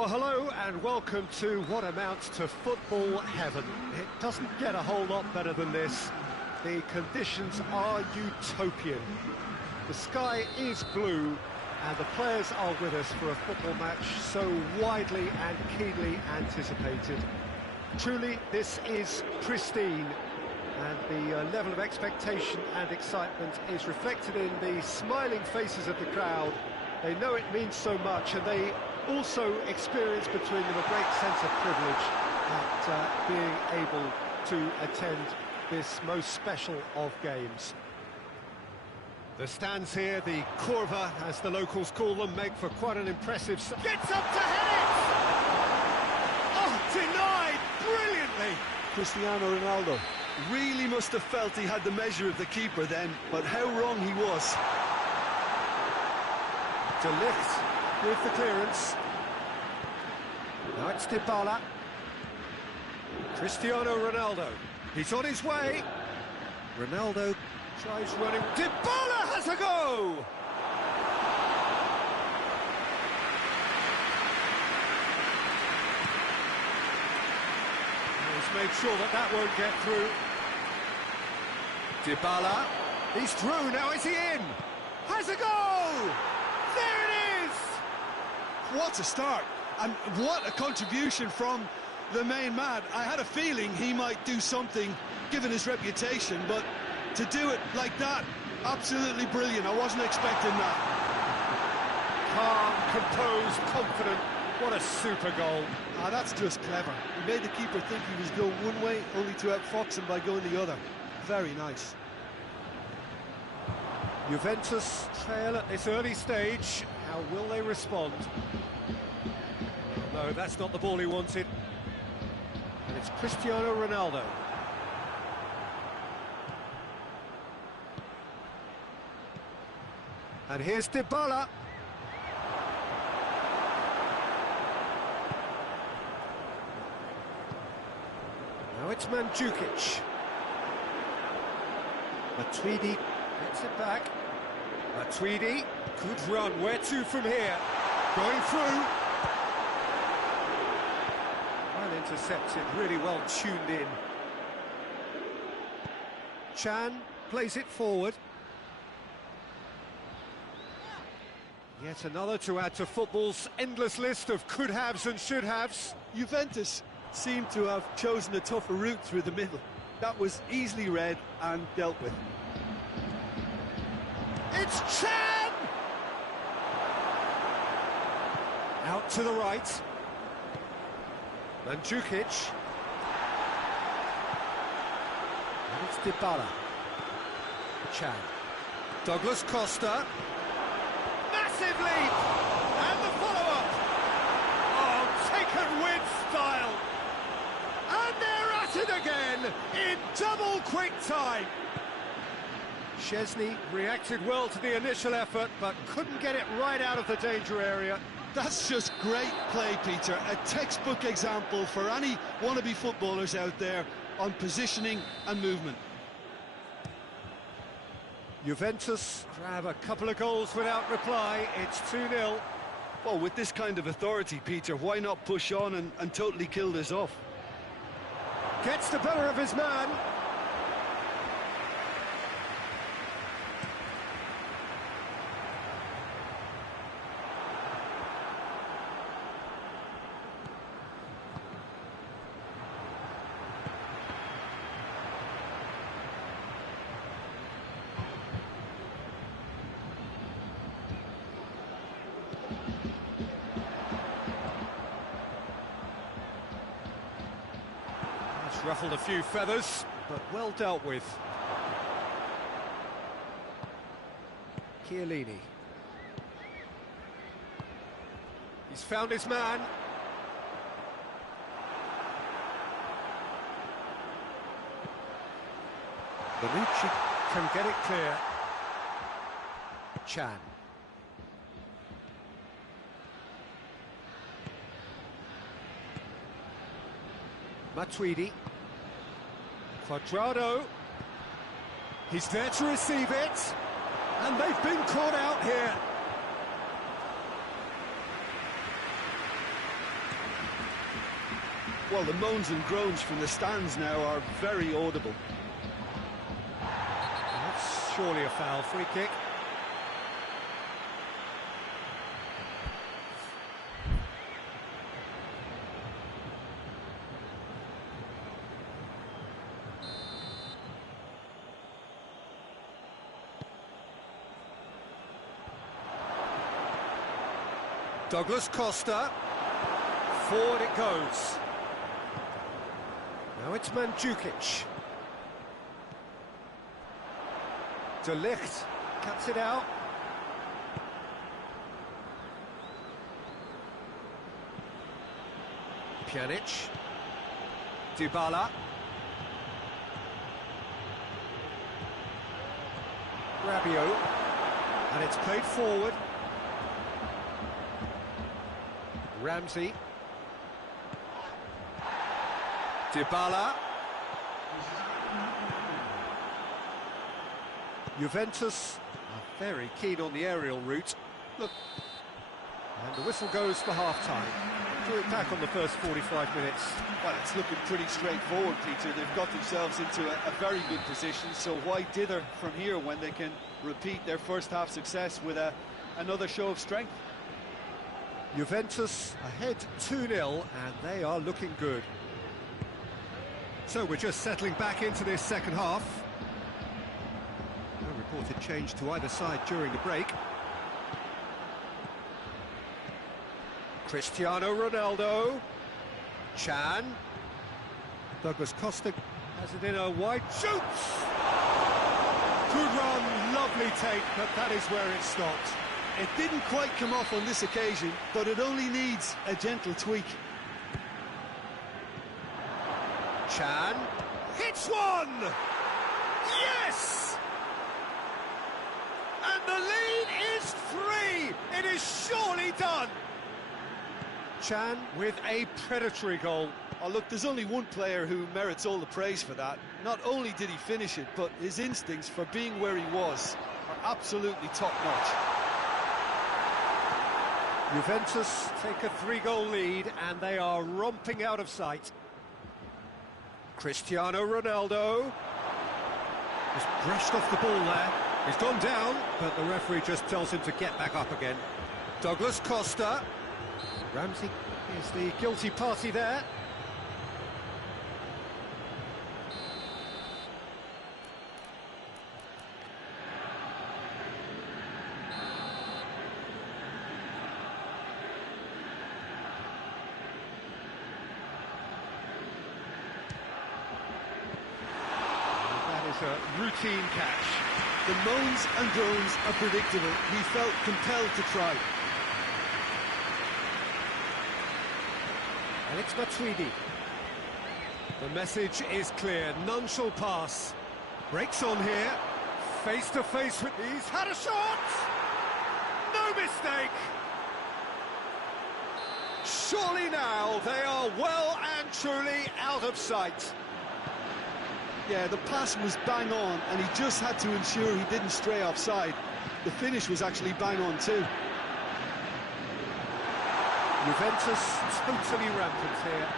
Well, hello and welcome to what amounts to football heaven. It doesn't get a whole lot better than this. The conditions are utopian. The sky is blue and the players are with us for a football match so widely and keenly anticipated. Truly, this is pristine, and the level of expectation and excitement is reflected in the smiling faces of the crowd. They know it means so much, and they also experience between them a great sense of privilege at being able to attend this most special of games. The stands here, the curva, as the locals call them, make for quite an impressive... Gets up to head it! Oh, denied brilliantly! Cristiano Ronaldo really must have felt he had the measure of the keeper then, but how wrong he was. De Ligt with the clearance. Now it's Dybala. Cristiano Ronaldo. He's on his way. Ronaldo tries running. Dybala has a go! He's made sure that that won't get through. Dybala. He's through, now is he in? Has a go! There it is! What a start, and what a contribution from the main man. I had a feeling he might do something, given his reputation, but to do it like that, absolutely brilliant. I wasn't expecting that. Calm, composed, confident. What a super goal. That's just clever. He made the keeper think he was going one way, only to outfox him by going the other. Very nice. Juventus trail at this early stage. How will they respond? No, that's not the ball he wanted. And it's Cristiano Ronaldo. And here's Dybala. Now it's Mandzukic. Matuidi gets it back. Matuidi, good run. Where to from here? Going through. Well intercepted, really well tuned in. Chan plays it forward. Yet another to add to football's endless list of could-haves and should-haves. Juventus seem to have chosen a tougher route through the middle. That was easily read and dealt with. It's Chan! Out to the right. Mandzukic. And it's Dybala. Chan. Douglas Costa. Massive leap! And the follow-up! Oh, taken with style! And they're at it again, in double quick time! Szczesny reacted well to the initial effort, but couldn't get it right out of the danger area. That's just great play, Peter. A textbook example for any wannabe footballers out there on positioning and movement. Juventus grab a couple of goals without reply. It's 2-0. Well, with this kind of authority, Peter, why not push on and totally kill this off? Gets the better of his man. Ruffled a few feathers, but well dealt with. Chiellini. He's found his man. Bonucci can get it clear. Chan. Matuidi. Quadrado. He's there to receive it. And they've been caught out here. Well, the moans and groans from the stands now are very audible. That's surely a foul. Free kick. Douglas Costa, forward it goes. Now it's Mandzukic. De Ligt cuts it out. Pjanic. Dybala. Rabiot. And it's played forward. Ramsey. Dybala. Juventus are very keen on the aerial route. Look. And the whistle goes for half-time. Drew it back on the first 45 minutes. Well, it's looking pretty straightforward, Peter. They've got themselves into a very good position, so why dither from here when they can repeat their first-half success with another show of strength? Juventus ahead 2-0, and they are looking good. So we're just settling back into this second half. No reported change to either side during the break. Cristiano Ronaldo. Chan. Douglas Costa has it in a wide shoots! Good run, lovely take, but that is where it stopped. It didn't quite come off on this occasion, but it only needs a gentle tweak. Chan hits one! Yes! And the lead is 3! It is surely done! Chan with a predatory goal. Oh, look, there's only one player who merits all the praise for that. Not only did he finish it, but his instincts for being where he was are absolutely top-notch. Juventus take a 3-goal lead, and they are romping out of sight. Cristiano Ronaldo. Just brushed off the ball there. He's gone down, but the referee just tells him to get back up again. Douglas Costa. Ramsey is the guilty party there. A routine catch. The moans and groans are predictable. He felt compelled to try. And it's Matuidi. The message is clear. None shall pass. Breaks on here. Face to face with these. Had a shot! No mistake! Surely now they are well and truly out of sight. Yeah, the pass was bang on, and he just had to ensure he didn't stray offside. The finish was actually bang on too. Juventus totally rampant here.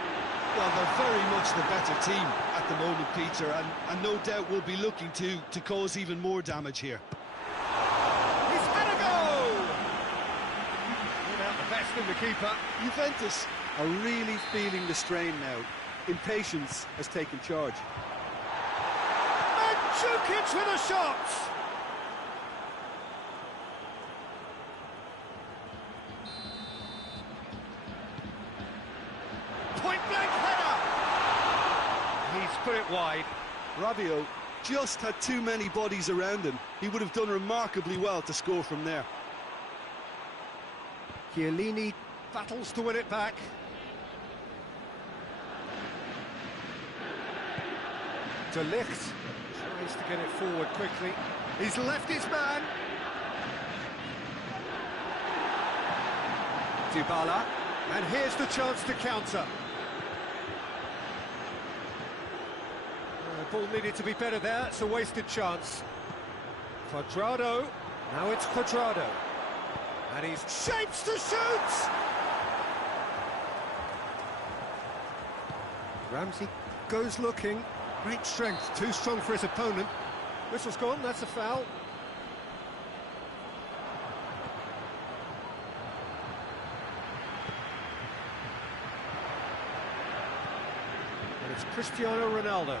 Well, they're very much the better team at the moment, Peter, and no doubt will be looking to cause even more damage here. He's had a go! Without the best in the keeper. Juventus are really feeling the strain now. Impatience has taken charge. Mandzukic with a shot! Point-blank header! He's put it wide. Rabiot just had too many bodies around him. He would have done remarkably well to score from there. Chiellini battles to win it back. De Ligt tries to get it forward quickly. He's left his man. Dybala, and here's the chance to counter. The ball needed to be better there. It's a wasted chance. Cuadrado. Now it's Cuadrado. And he's shapes to shoot! Ramsey goes looking. Great strength, too strong for his opponent. Whistle's gone, that's a foul. And it's Cristiano Ronaldo.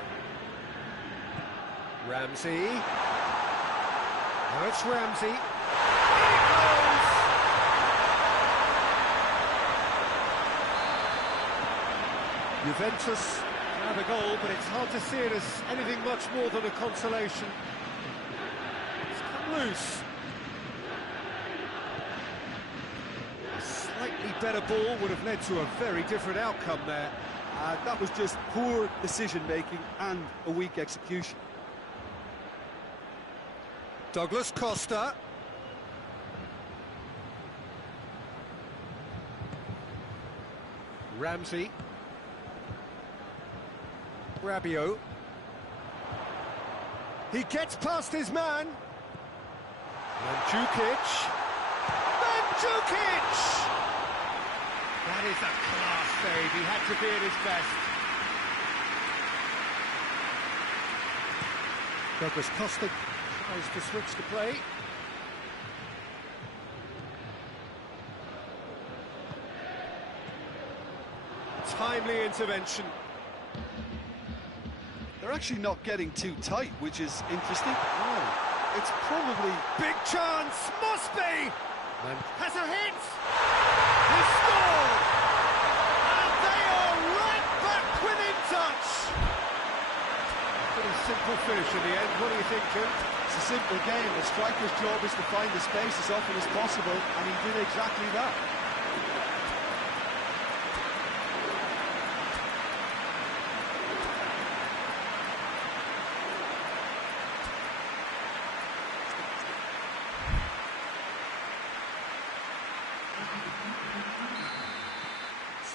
Ramsey. Now it's Ramsey. Here it goes! Juventus have a goal, but it's hard to see it as anything much more than a consolation. It's come loose. A slightly better ball would have led to a very different outcome there. That was just poor decision-making and a weak execution. Douglas Costa. Ramsey. Rabiot. He gets past his man. Mandzukic. Mandzukic! That is a class save. He had to be at his best. Douglas Costa tries to switch the play. Timely intervention. They're actually not getting too tight, which is interesting. Oh, it's probably... Big chance, must be! And has a hit! He scored! And they are right back within touch! Pretty simple finish in the end, what do you think, Jim? It's a simple game. The striker's job is to find the space as often as possible, and he did exactly that.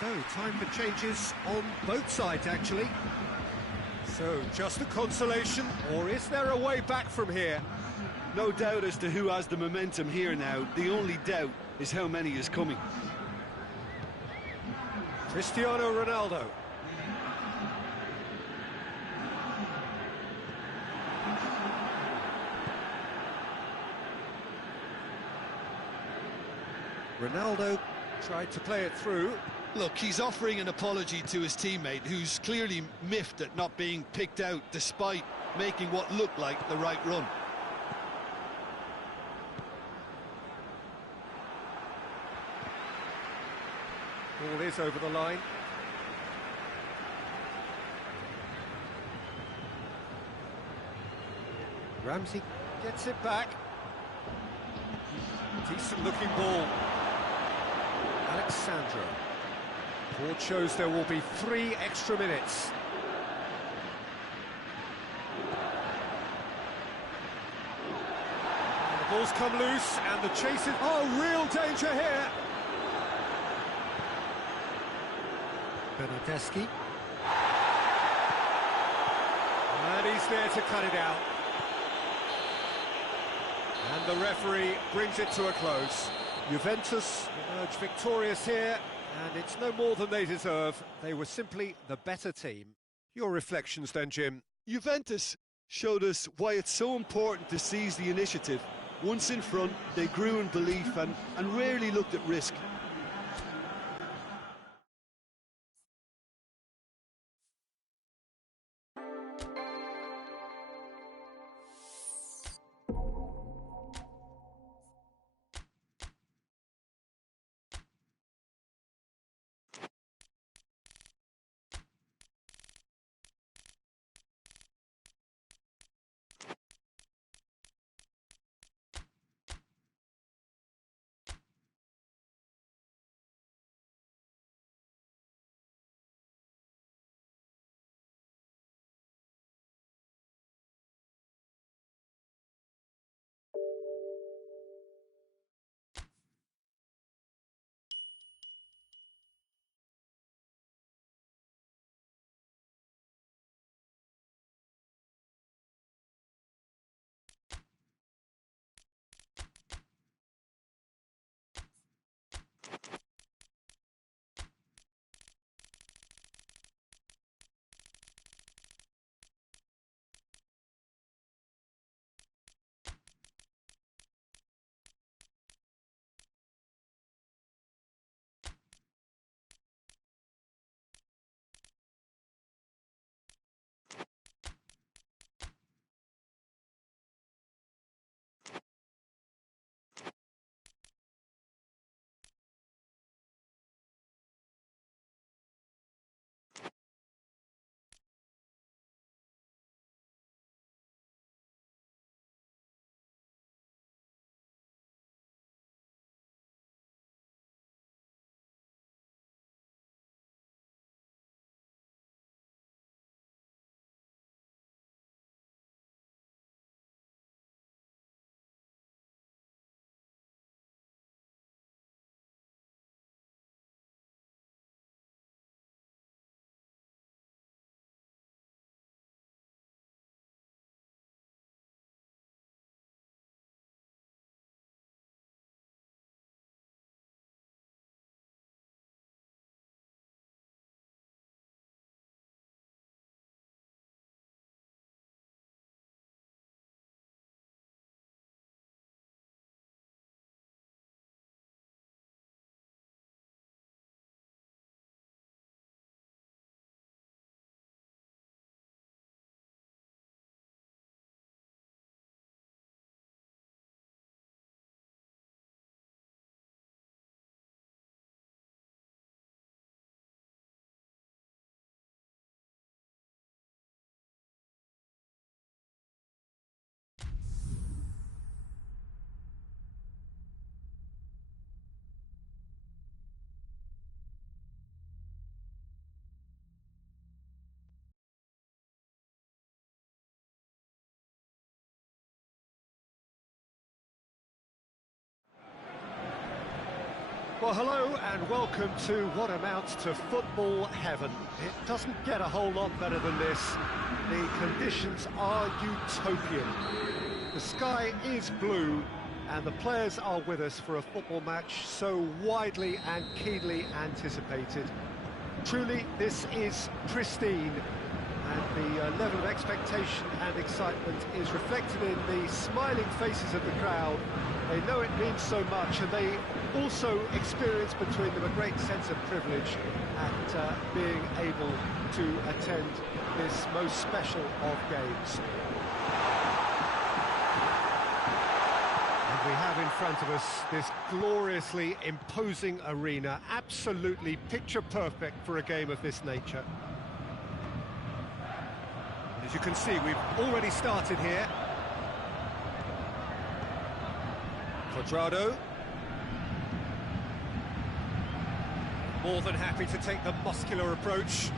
So, time for changes on both sides, actually. So, just a consolation, or is there a way back from here? No doubt as to who has the momentum here now. The only doubt is how many is coming. Cristiano Ronaldo. Ronaldo tried to play it through. Look, he's offering an apology to his teammate, who's clearly miffed at not being picked out despite making what looked like the right run. Ball is over the line. Ramsey gets it back. Decent looking ball. Alexandro. Board shows there will be 3 extra minutes. And the ball's come loose and the chase is... Oh, real danger here! Bernardeschi. And he's there to cut it out. And the referee brings it to a close. Juventus emerge victorious here, and it's no more than they deserve. They were simply the better team. Your reflections then, Jim? Juventus showed us why it's so important to seize the initiative. Once in front, they grew in belief and rarely looked at risk. Well, hello and welcome to what amounts to football heaven. It doesn't get a whole lot better than this. The conditions are utopian. The sky is blue and the players are with us for a football match so widely and keenly anticipated. Truly, this is pristine, and the level of expectation and excitement is reflected in the smiling faces of the crowd. They know it means so much, and they also experience between them a great sense of privilege at being able to attend this most special of games. And we have in front of us this gloriously imposing arena, absolutely picture perfect for a game of this nature. As you can see, we've already started here. Quadrado. More than happy to take the muscular approach.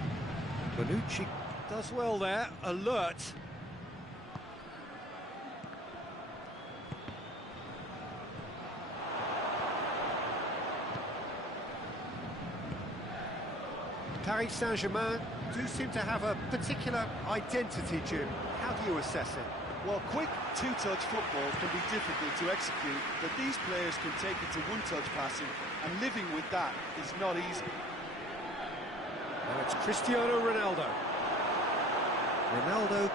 Bonucci does well there, alert. Paris Saint-Germain do seem to have a particular identity, Jim. How do you assess it? Well, quick two-touch football can be difficult to execute, but these players can take it to one-touch passing, and living with that is not easy. Now it's Cristiano Ronaldo. Ronaldo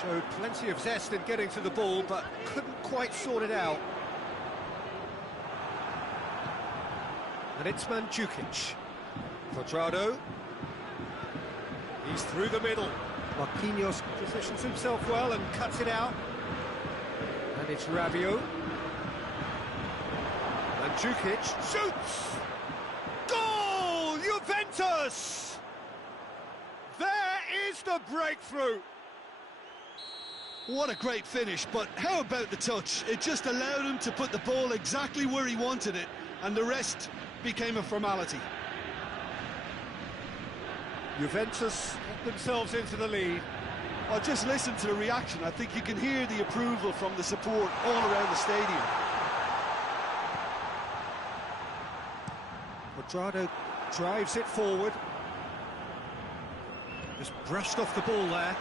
showed plenty of zest in getting to the ball, but couldn't quite sort it out. And it's Mandzukic. Quadrado. He's through the middle. Marquinhos positions himself well and cuts it out. And it's Rabiot. Mandzukic shoots! Goal! Juventus! There is the breakthrough! What a great finish, but how about the touch? It just allowed him to put the ball exactly where he wanted it, and the rest became a formality. Juventus get themselves into the lead. Oh, just listen to the reaction. I think you can hear the approval from the support all around the stadium. Quadrado drives it forward. Just brushed off the ball there.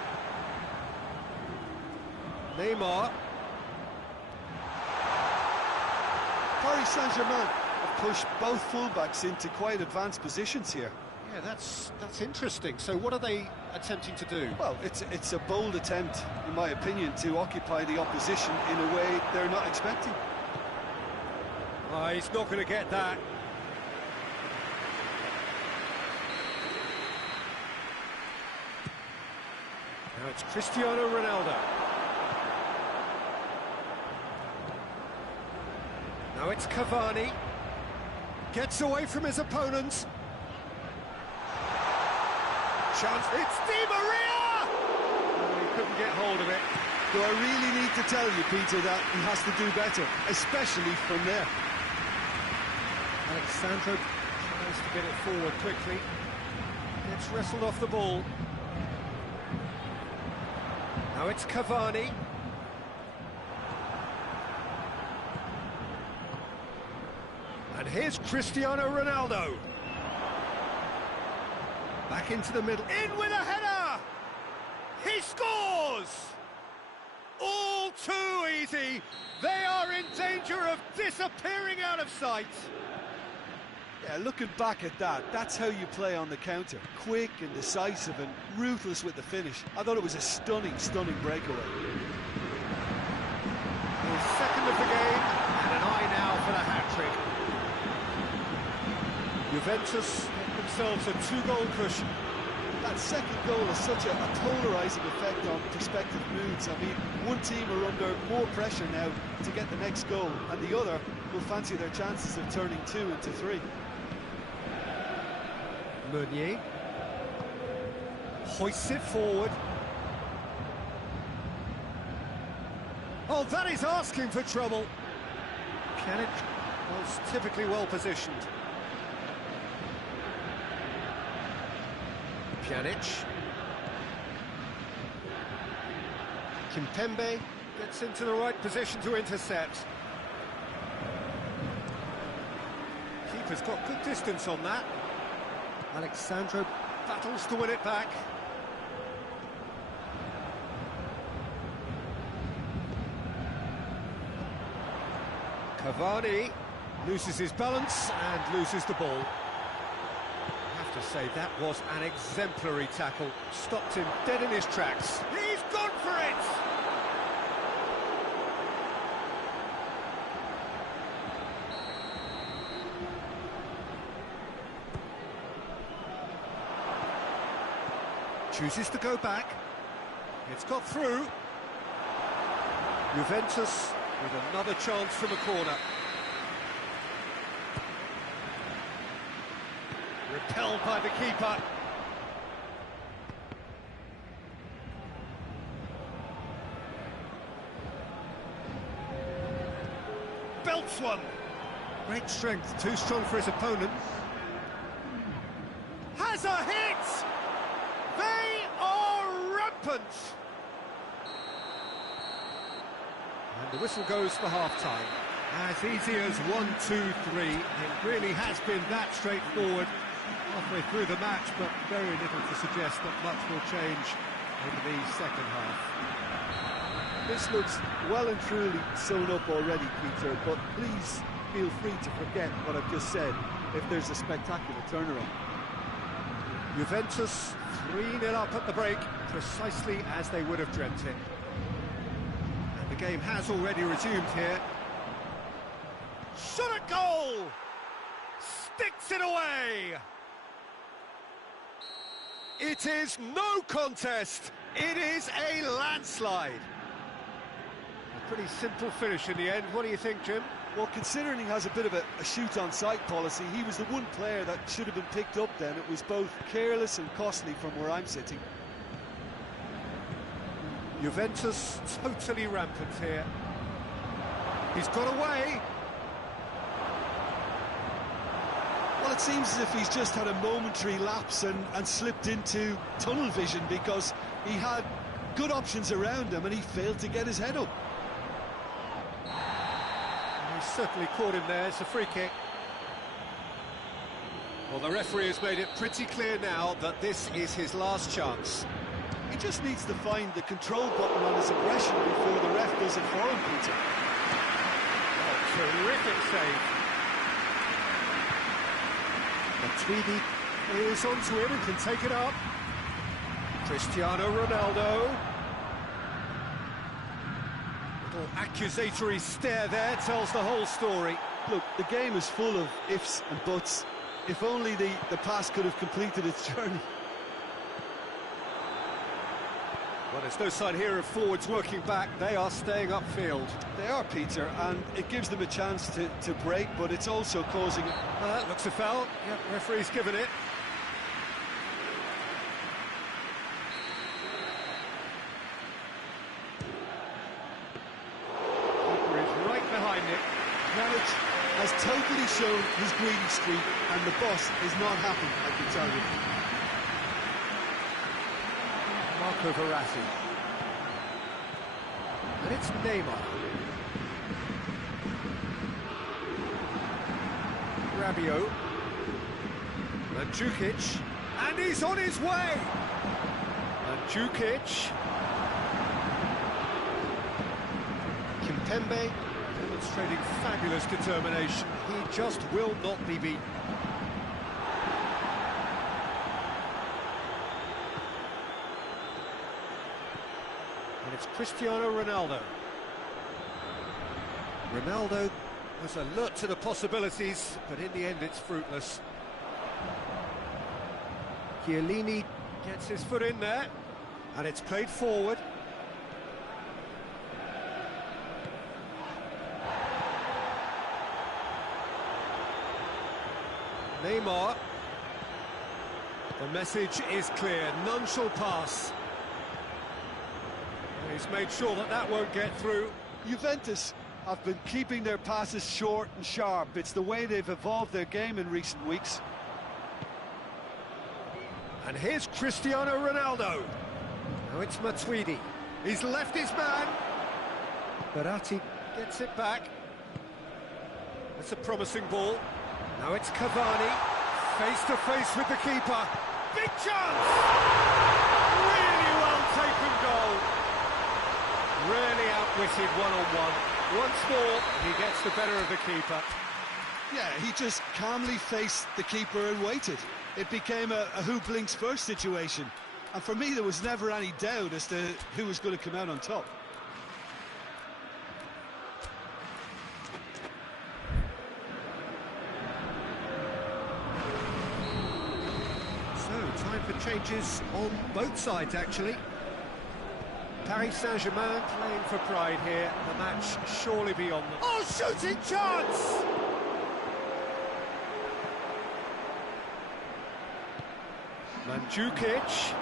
Neymar. Paris Saint-Germain have pushed both fullbacks into quite advanced positions here. Yeah, that's interesting. So what are they attempting to do? Well, it's a bold attempt, in my opinion, to occupy the opposition in a way they're not expecting. He's not going to get that. Now it's Cristiano Ronaldo. Now it's Cavani. Gets away from his opponents. Chance, it's Di Maria! Oh, he couldn't get hold of it. Do I really need to tell you, Peter, that he has to do better, especially from there? Alexandro tries to get it forward quickly. Gets wrestled off the ball. Now it's Cavani. And here's Cristiano Ronaldo. Back into the middle, in with a header! He scores! All too easy. They are in danger of disappearing out of sight. Yeah, looking back at that, that's how you play on the counter. Quick and decisive and ruthless with the finish. I thought it was a stunning, stunning breakaway. His second of the game, and an eye now for the hat-trick. Juventus get themselves a two-goal cushion. That second goal has such a polarising effect on prospective moods. I mean, one team are under more pressure now to get the next goal, and the other will fancy their chances of turning 2 into 3. Meunier hoists it forward. Oh, that is asking for trouble. Pjanic was typically well positioned. Pjanic. Kimpembe gets into the right position to intercept. Keeper's got good distance on that. Alexandro battles to win it back. Cavani loses his balance and loses the ball. I have to say, that was an exemplary tackle. Stopped him dead in his tracks. He's gone for it! Chooses to go back. It's got through. Juventus with another chance from a corner. Repelled by the keeper. Belts one. Great strength, too strong for his opponent. Has a hit! They are rampant! And the whistle goes for half-time. As easy as 1-2-3. It really has been that straightforward halfway through the match, but very little to suggest that much will change in the second half. This looks well and truly sewn up already, Peter, but please feel free to forget what I've just said if there's a spectacular turnaround. Juventus 3-0 up at the break, precisely as they would have dreamt it. And the game has already resumed here. Shot at goal! Sticks it away! It is no contest! It is a landslide! A pretty simple finish in the end. What do you think, Jim? Well, considering he has a bit of a shoot-on-sight policy, he was the one player that should have been picked up then. It was both careless and costly from where I'm sitting. Juventus totally rampant here. He's got away. Well, it seems as if he's just had a momentary lapse and slipped into tunnel vision, because he had good options around him and he failed to get his head up. He's certainly caught him there. It's a free kick. Well, the referee has made it pretty clear now that this is his last chance. He just needs to find the control button on his aggression before the ref does it for him, Peter. Oh, terrific save. Tweedy is onto him and can take it up. Cristiano Ronaldo. Little accusatory stare there tells the whole story. Look, the game is full of ifs and buts. If only the pass could have completed its journey. Well, there's no sign here of forwards working back. They are staying upfield. They are, Peter, and it gives them a chance to break, but it's also causing... That looks a foul. Yep, referee's given it. Keeper is right behind it. Pjanic has totally shown his greedy streak, and the boss is not happy, I can tell you. Marco Verratti. And it's Neymar. Rabiot. Mandzukic. And he's on his way! Mandzukic. Kimpembe demonstrating fabulous determination. He just will not be beaten. And it's Cristiano Ronaldo. Ronaldo was alert to the possibilities, but in the end it's fruitless. Chiellini gets his foot in there, and it's played forward. Neymar. The message is clear, none shall pass. He's made sure that that won't get through. Juventus have been keeping their passes short and sharp. It's the way they've evolved their game in recent weeks. And here's Cristiano Ronaldo. Now it's Matuidi. He's left his man. Verratti gets it back. That's a promising ball. Now it's Cavani, face to face with the keeper. Big chance! Really well taken goal. Really outwitted one-on-one. Once more, he gets the better of the keeper. Yeah, he just calmly faced the keeper and waited. It became a who blinks first situation. And for me, there was never any doubt as to who was going to come out on top. So, time for changes on both sides, actually. Paris Saint-Germain playing for pride here. The match surely beyond them. Oh, shooting chance! Mandzukic.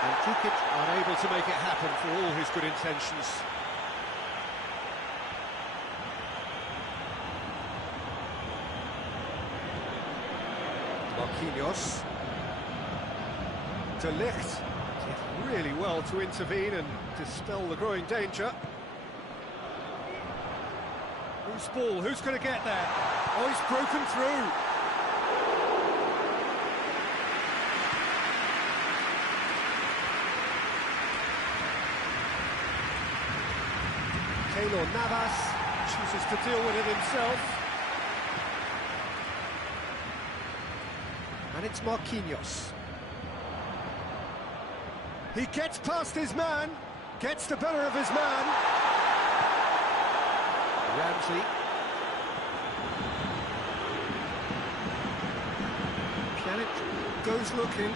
Mandzukic unable to make it happen for all his good intentions. Marquinhos. De Ligt did really well to intervene and dispel the growing danger. Whose ball? Who's going to get there? Oh, he's broken through. Keylor Navas chooses to deal with it himself. And it's Marquinhos. He gets past his man, gets the better of his man. Ramsey. Pjanic goes looking.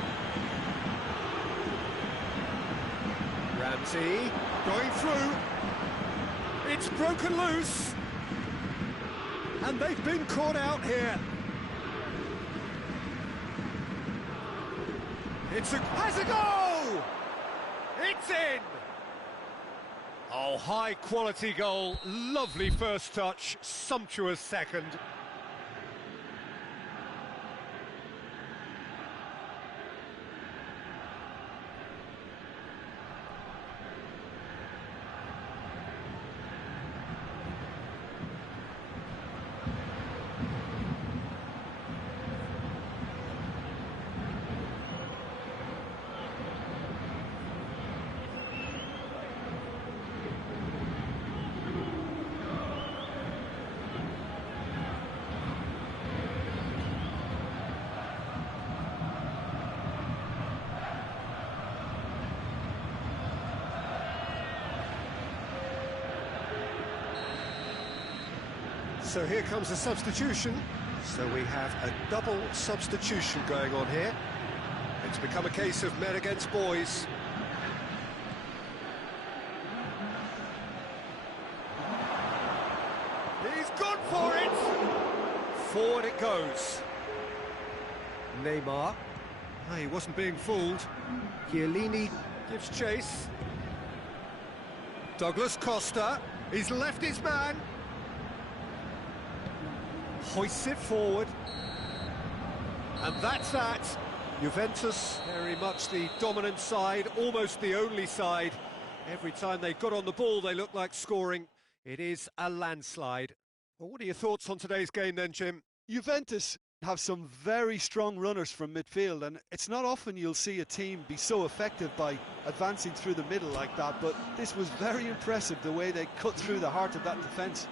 Ramsey going through. It's broken loose. And they've been caught out here. Has a goal! It's in! Oh, high quality goal, lovely first touch, sumptuous second. So here comes a substitution. So we have a double substitution going on here. It's become a case of men against boys. He's gone for it! Forward it goes. Neymar. Ah, he wasn't being fooled. Chiellini gives chase. Douglas Costa. He's left his man. Hoists it forward. And that's that. Juventus, very much the dominant side, almost the only side. Every time they got on the ball, they looked like scoring. It is a landslide. Well, what are your thoughts on today's game then, Jim? Juventus have some very strong runners from midfield, and it's not often you'll see a team be so effective by advancing through the middle like that, but this was very impressive, the way they cut through the heart of that defence.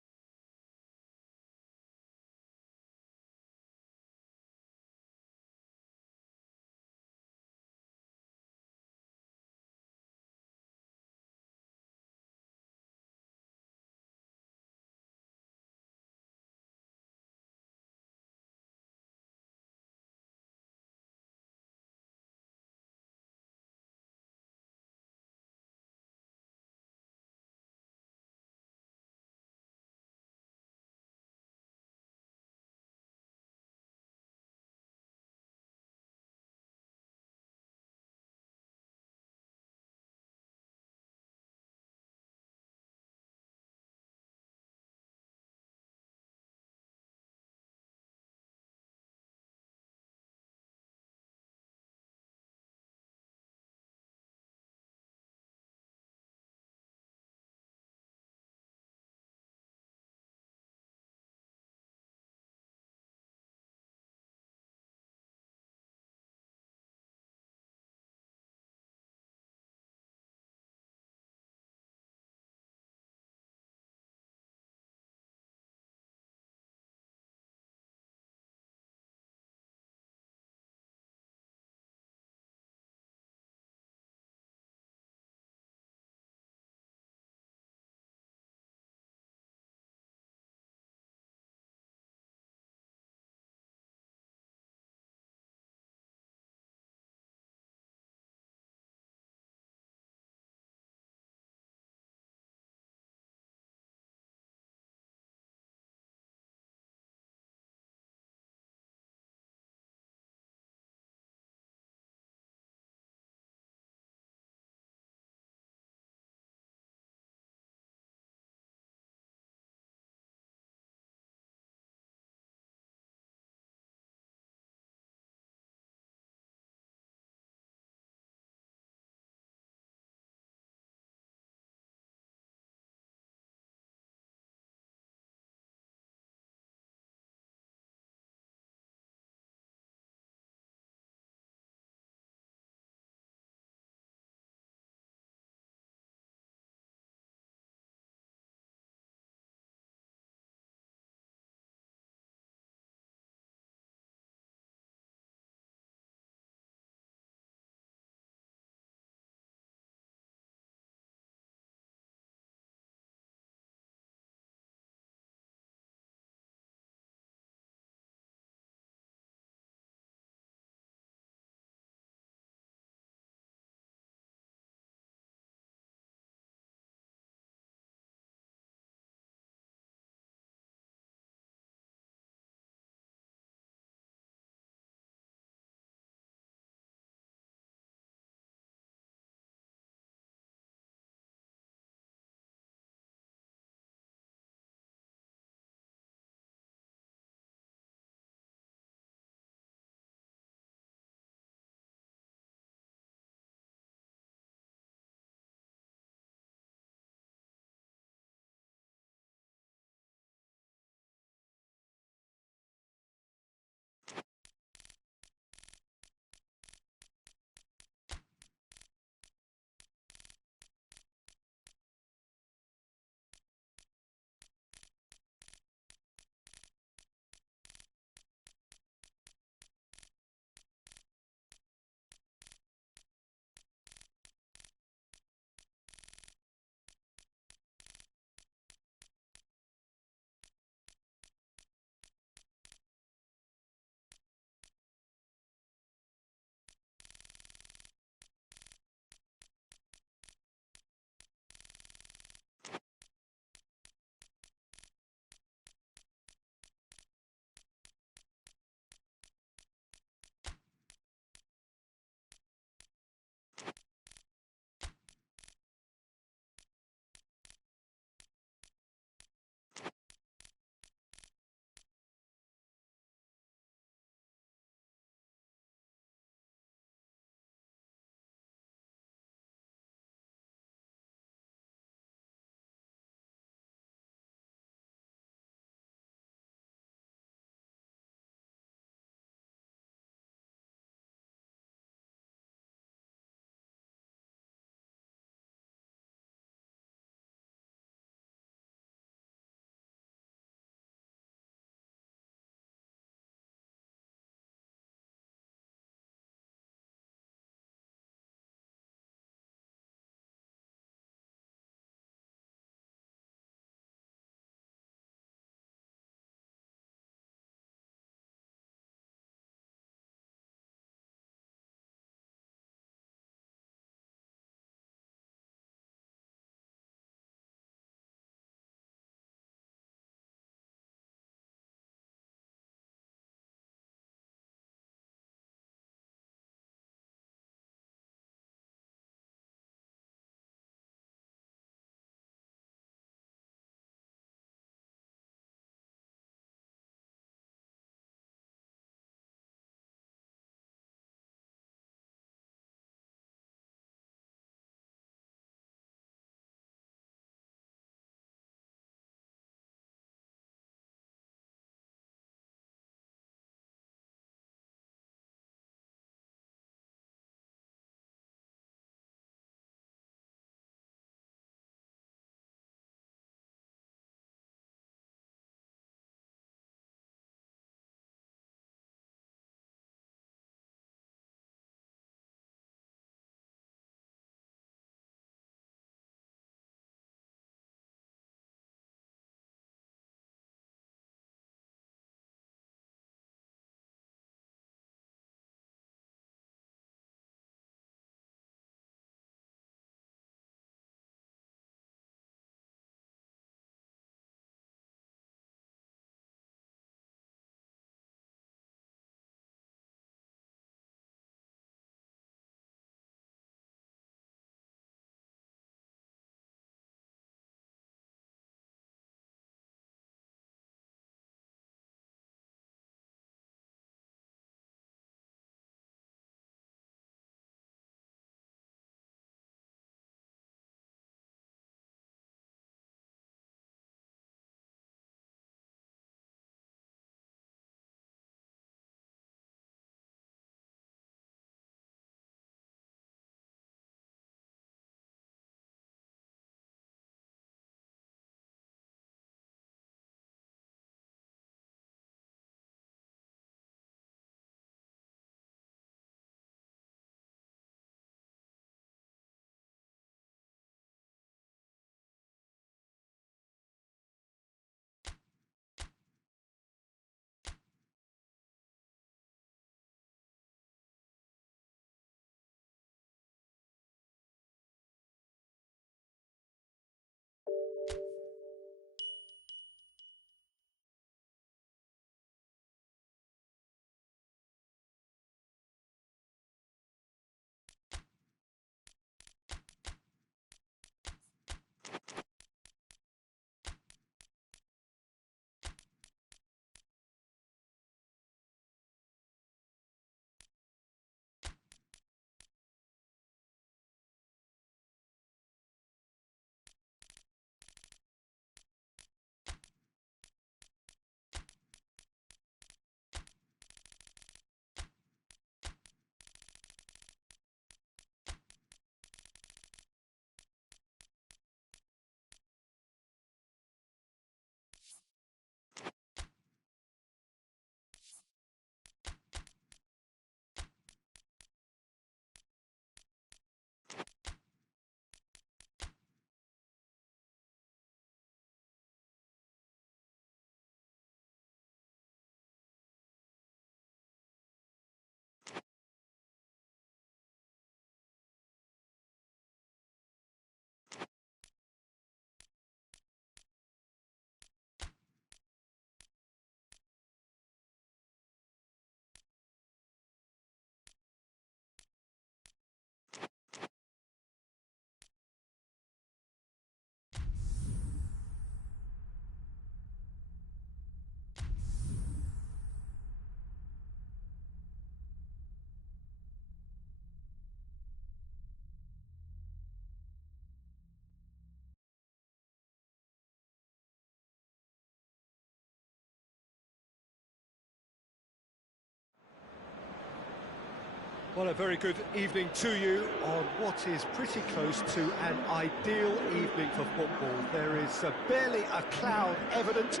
Well, a very good evening to you on what is pretty close to an ideal evening for football. There is barely a cloud evident.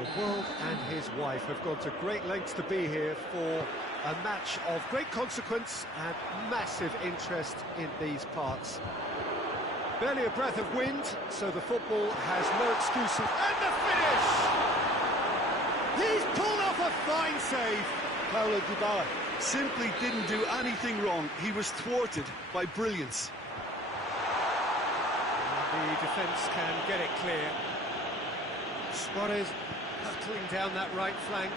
The world and his wife have gone to great lengths to be here for a match of great consequence and massive interest in these parts. Barely a breath of wind, so the football has no excuses. And the finish! He's pulled off a fine save. Paulo Dybala simply didn't do anything wrong. He was thwarted by brilliance. And the defence can get it clear. Suarez hurtling down that right flank.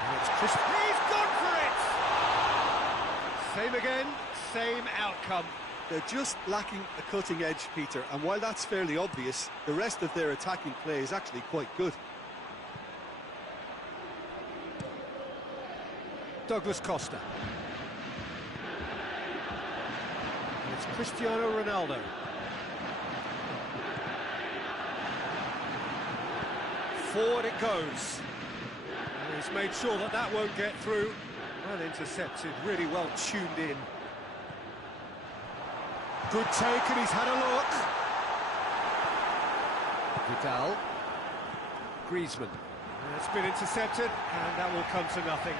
And it's Chris. He's gone for it! Same again, same outcome. They're just lacking a cutting edge, Peter, and while that's fairly obvious, the rest of their attacking play is actually quite good. Douglas Costa. It's Cristiano Ronaldo. Forward it goes. And he's made sure that that won't get through. Well intercepted, really well tuned in. Good take, and he's had a look. Vidal. Griezmann. And it's been intercepted, and that will come to nothing.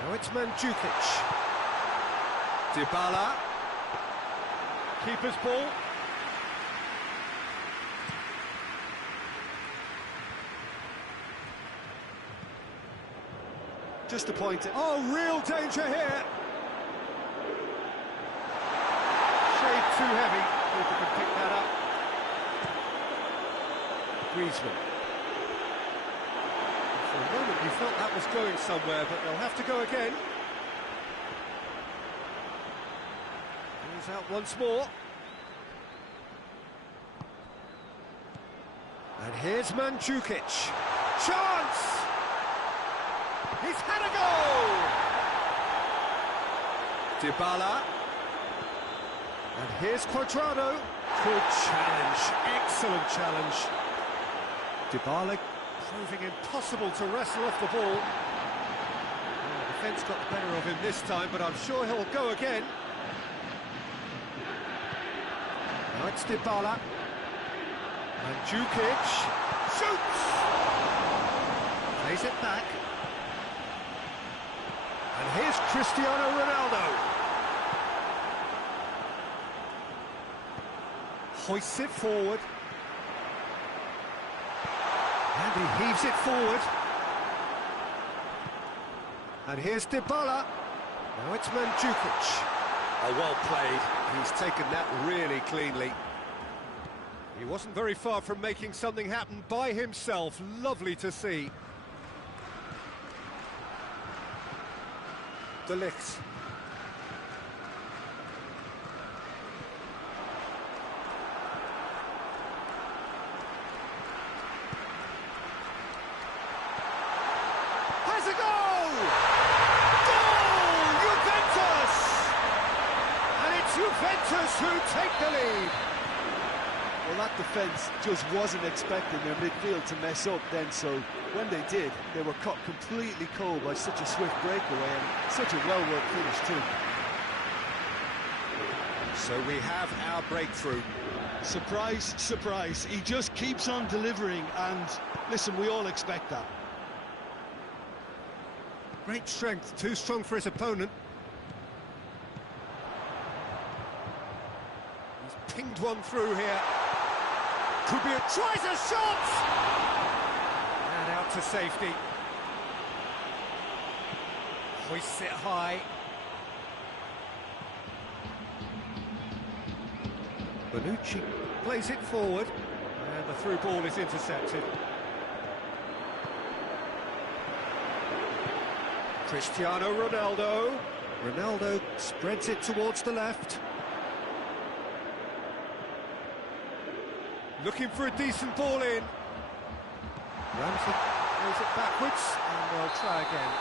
Now it's Mandzukic. Dybala. Keeper's ball. Just to point it. Oh, real danger here. Too heavy, keeper can pick that up. Griezmann. For a moment you felt that was going somewhere, but they'll have to go again. He's out once more. And here's Mandzukic. Chance! He's had a goal! Dybala. And here's Cuadrado. Good challenge, excellent challenge. Dybala proving impossible to wrestle off the ball. Well, the defence got the better of him this time, but I'm sure he'll go again. Now it's Dybala. Mandzukic shoots! Plays it back. And here's Cristiano Ronaldo. Hoists it forward. And he heaves it forward. And here's Dybala. Now it's Mandzukic. Oh, well played. He's taken that really cleanly. He wasn't very far from making something happen by himself. Lovely to see. De Ligt. Has a goal! Goal! Juventus! And it's Juventus who take the lead. Well, that defence just wasn't expecting their midfield to mess up then, so when they did, they were caught completely cold by such a swift breakaway and such a well-worked finish too. So we have our breakthrough. Surprise, surprise, he just keeps on delivering, and listen, we all expect that. Great strength, too strong for his opponent. He's pinged one through here. Could be a tries a shot! And out to safety. Hoists it high. Bonucci plays it forward. And the through ball is intercepted. Cristiano Ronaldo. Ronaldo spreads it towards the left. Looking for a decent ball in. Ramsey plays it backwards, and they'll try again.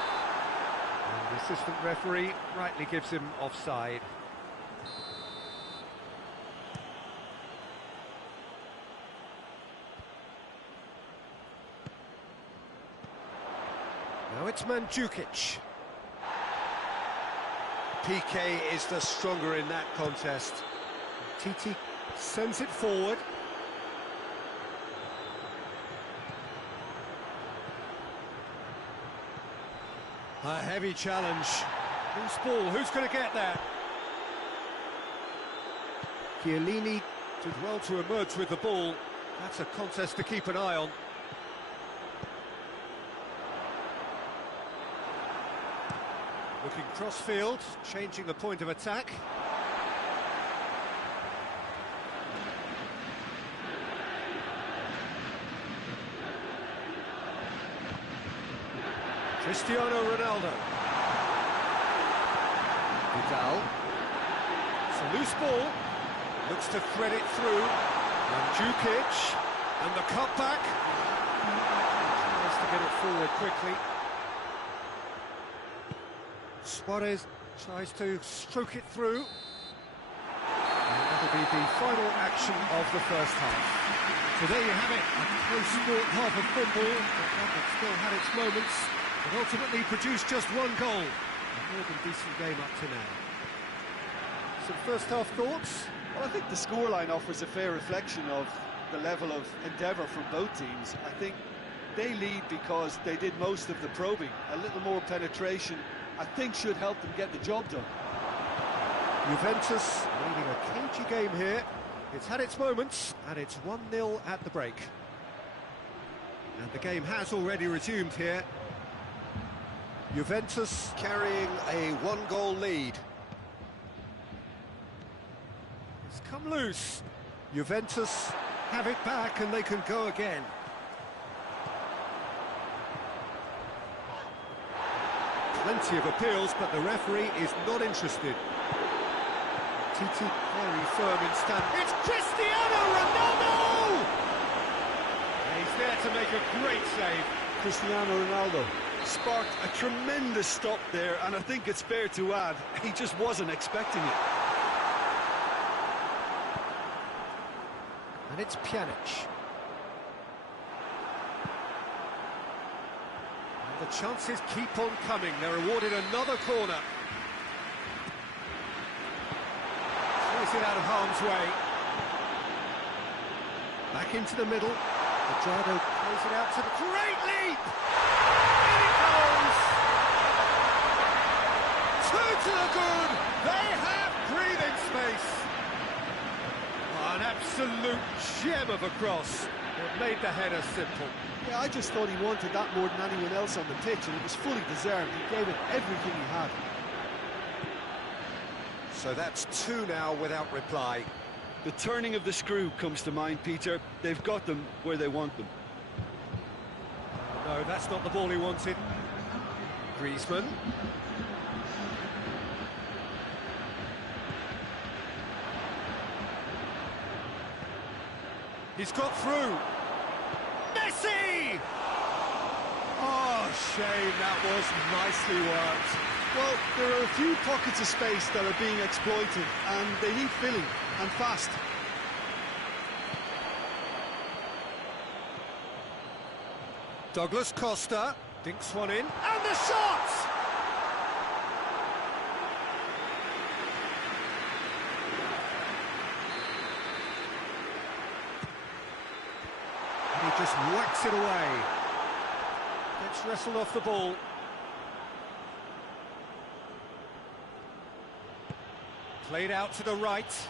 And the assistant referee rightly gives him offside. Now it's Mandzukic. PK is the stronger in that contest. Titi sends it forward. A heavy challenge. Loose ball, who's going to get that? Chiellini did well to emerge with the ball. That's a contest to keep an eye on. Looking cross-field, changing the point of attack. Cristiano Ronaldo. Vidal. It's a loose ball. Looks to thread it through. Mandzukic. And the cutback. Tries to get it forward quickly. Suarez tries to stroke it through. And that'll be the final action of the first half. So there you have it, a close-sport half of football, but one that still had its moments, but ultimately produced just one goal. A more than decent game up to now. Some first-half thoughts? Well, I think the scoreline offers a fair reflection of the level of endeavour from both teams. I think they lead because they did most of the probing. A little more penetration, I think, should help them get the job done. Juventus leading a cagey game here. It's had its moments, and it's 1-0 at the break. And the game has already resumed here. Juventus carrying a one-goal lead. It's come loose. Juventus have it back, and they can go again. Plenty of appeals, but the referee is not interested. Titi very firm in stand. It's Cristiano Ronaldo! And he's there to make a great save. Cristiano Ronaldo sparked a tremendous stop there, and I think it's fair to add, he just wasn't expecting it. And it's Pjanic. And the chances keep on coming. They're awarded another corner. It out of harm's way. Back into the middle. Quadrado plays it out to the great leap! In it goes! Two to the good! They have breathing space! Oh, an absolute gem of a cross. It made the header simple. Yeah, I just thought he wanted that more than anyone else on the pitch, and it was fully deserved. He gave it everything he had. So that's two now without reply. The turning of the screw comes to mind, Peter. They've got them where they want them. No, that's not the ball he wanted. Griezmann. He's got through. Messi! Oh, shame, that was nicely worked. Well, there are a few pockets of space that are being exploited, and they need filling, and fast. Douglas Costa dinks one in, and the shot! And he just whacks it away. Gets wrestled off the ball. Played out to the right.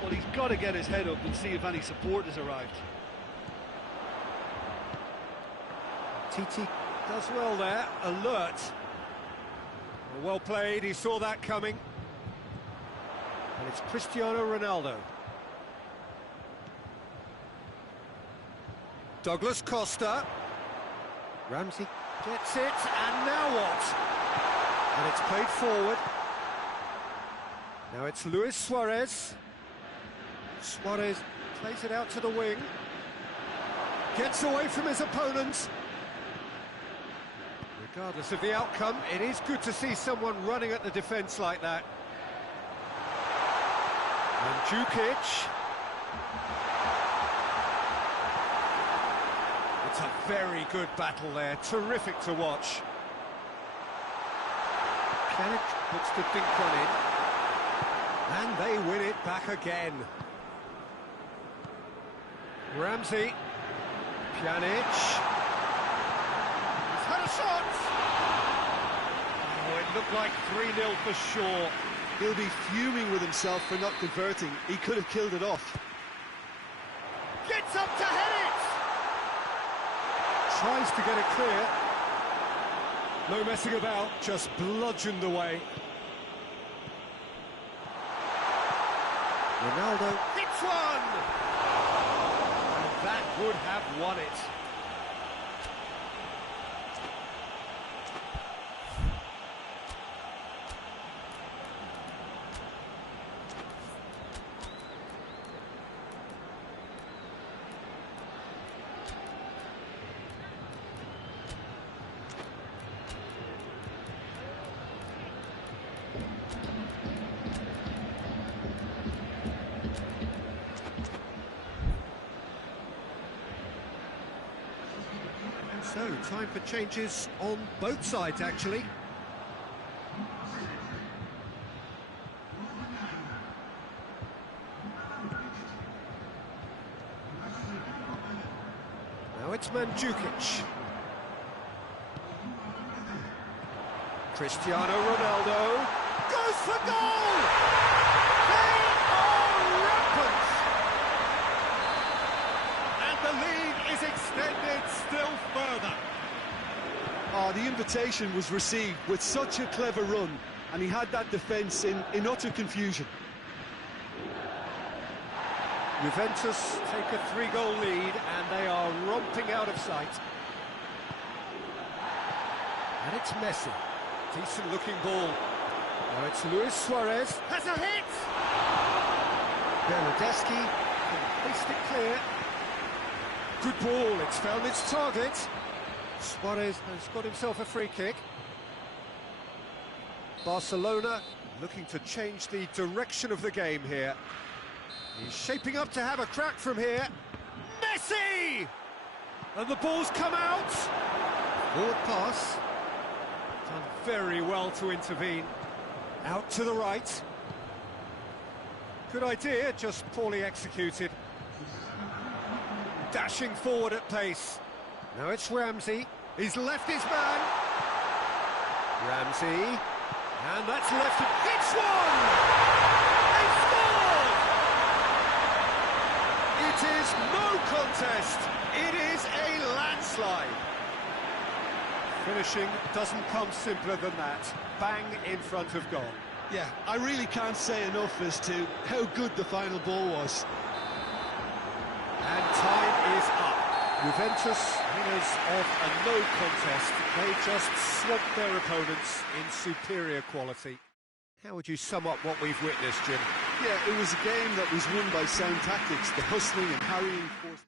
Well, he's got to get his head up and see if any support has arrived. Titi does well there, alert. Well played, he saw that coming. And it's Cristiano Ronaldo. Douglas Costa. Ramsey gets it, and now what? And it's played forward. Now it's Luis Suarez. Suarez plays it out to the wing. Gets away from his opponent. Regardless of the outcome, it is good to see someone running at the defence like that. And Mandzukic. It's a very good battle there, terrific to watch. Bback puts the dink one in. And they win it back again. Ramsey. Pjanic. He's had a shot! Oh, it looked like 3-0 for sure. He'll be fuming with himself for not converting. He could have killed it off. Gets up to head it! Tries to get it clear. No messing about, just bludgeoned away. Ronaldo hits one! And that would have won it. So, time for changes on both sides, actually. Now it's Mandzukic. Cristiano Ronaldo goes for goal! They are rampant! And the lead is extended still further. Oh, the invitation was received with such a clever run, and he had that defence in utter confusion. Juventus take a 3-goal lead, and they are romping out of sight. And it's Messi. Decent-looking ball. Now it's Luis Suarez. Has a hit! Bernardeschi can hoist it clear. Good ball, it's found its target. Suarez has got himself a free kick. Barcelona looking to change the direction of the game here. He's shaping up to have a crack from here. Messi! And the ball's come out. Forward pass. Done very well to intervene. Out to the right. Good idea, just poorly executed. Dashing forward at pace. Now it's Ramsey. He's left his man. Ramsey. And that's left. It's one! They scored! It is no contest. It is a landslide. Finishing doesn't come simpler than that. Bang in front of goal. Yeah, I really can't say enough as to how good the final ball was. And time is up. Juventus, winners of a no contest. They just swamped their opponents in superior quality. How would you sum up what we've witnessed, Jim? Yeah, it was a game that was won by sound tactics, the hustling and harrying force.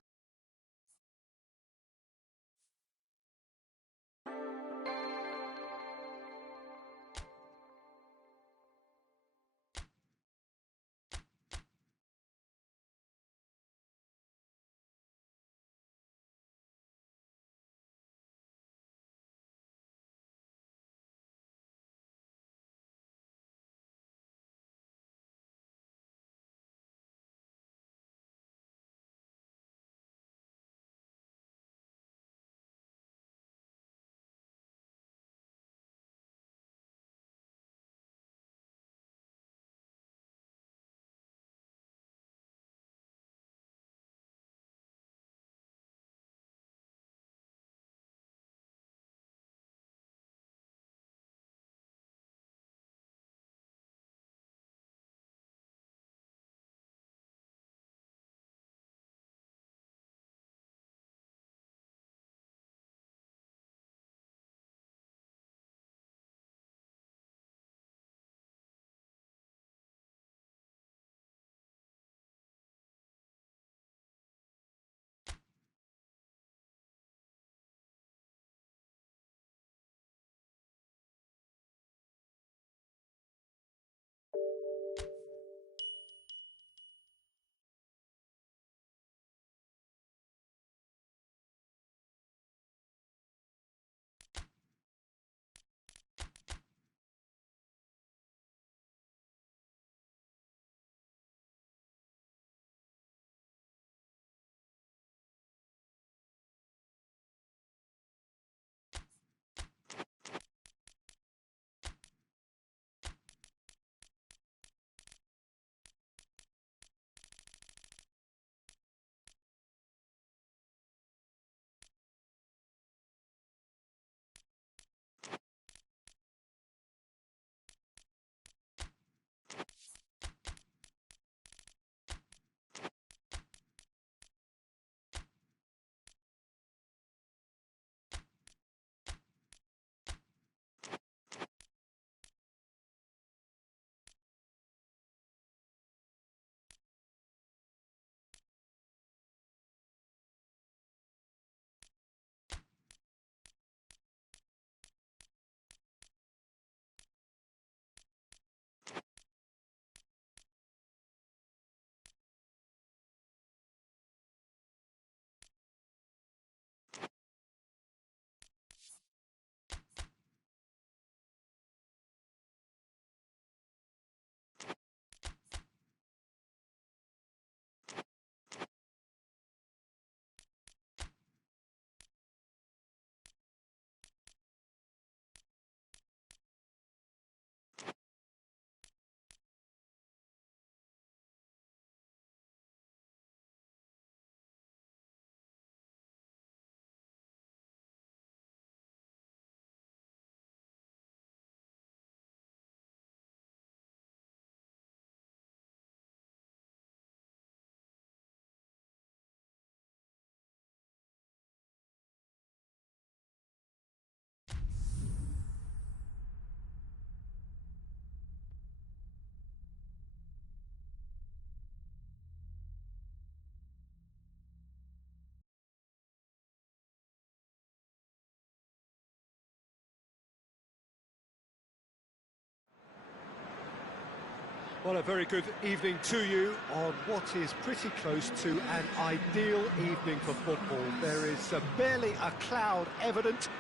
Well, a very good evening to you on what is pretty close to an ideal evening for football. There is barely a cloud evident.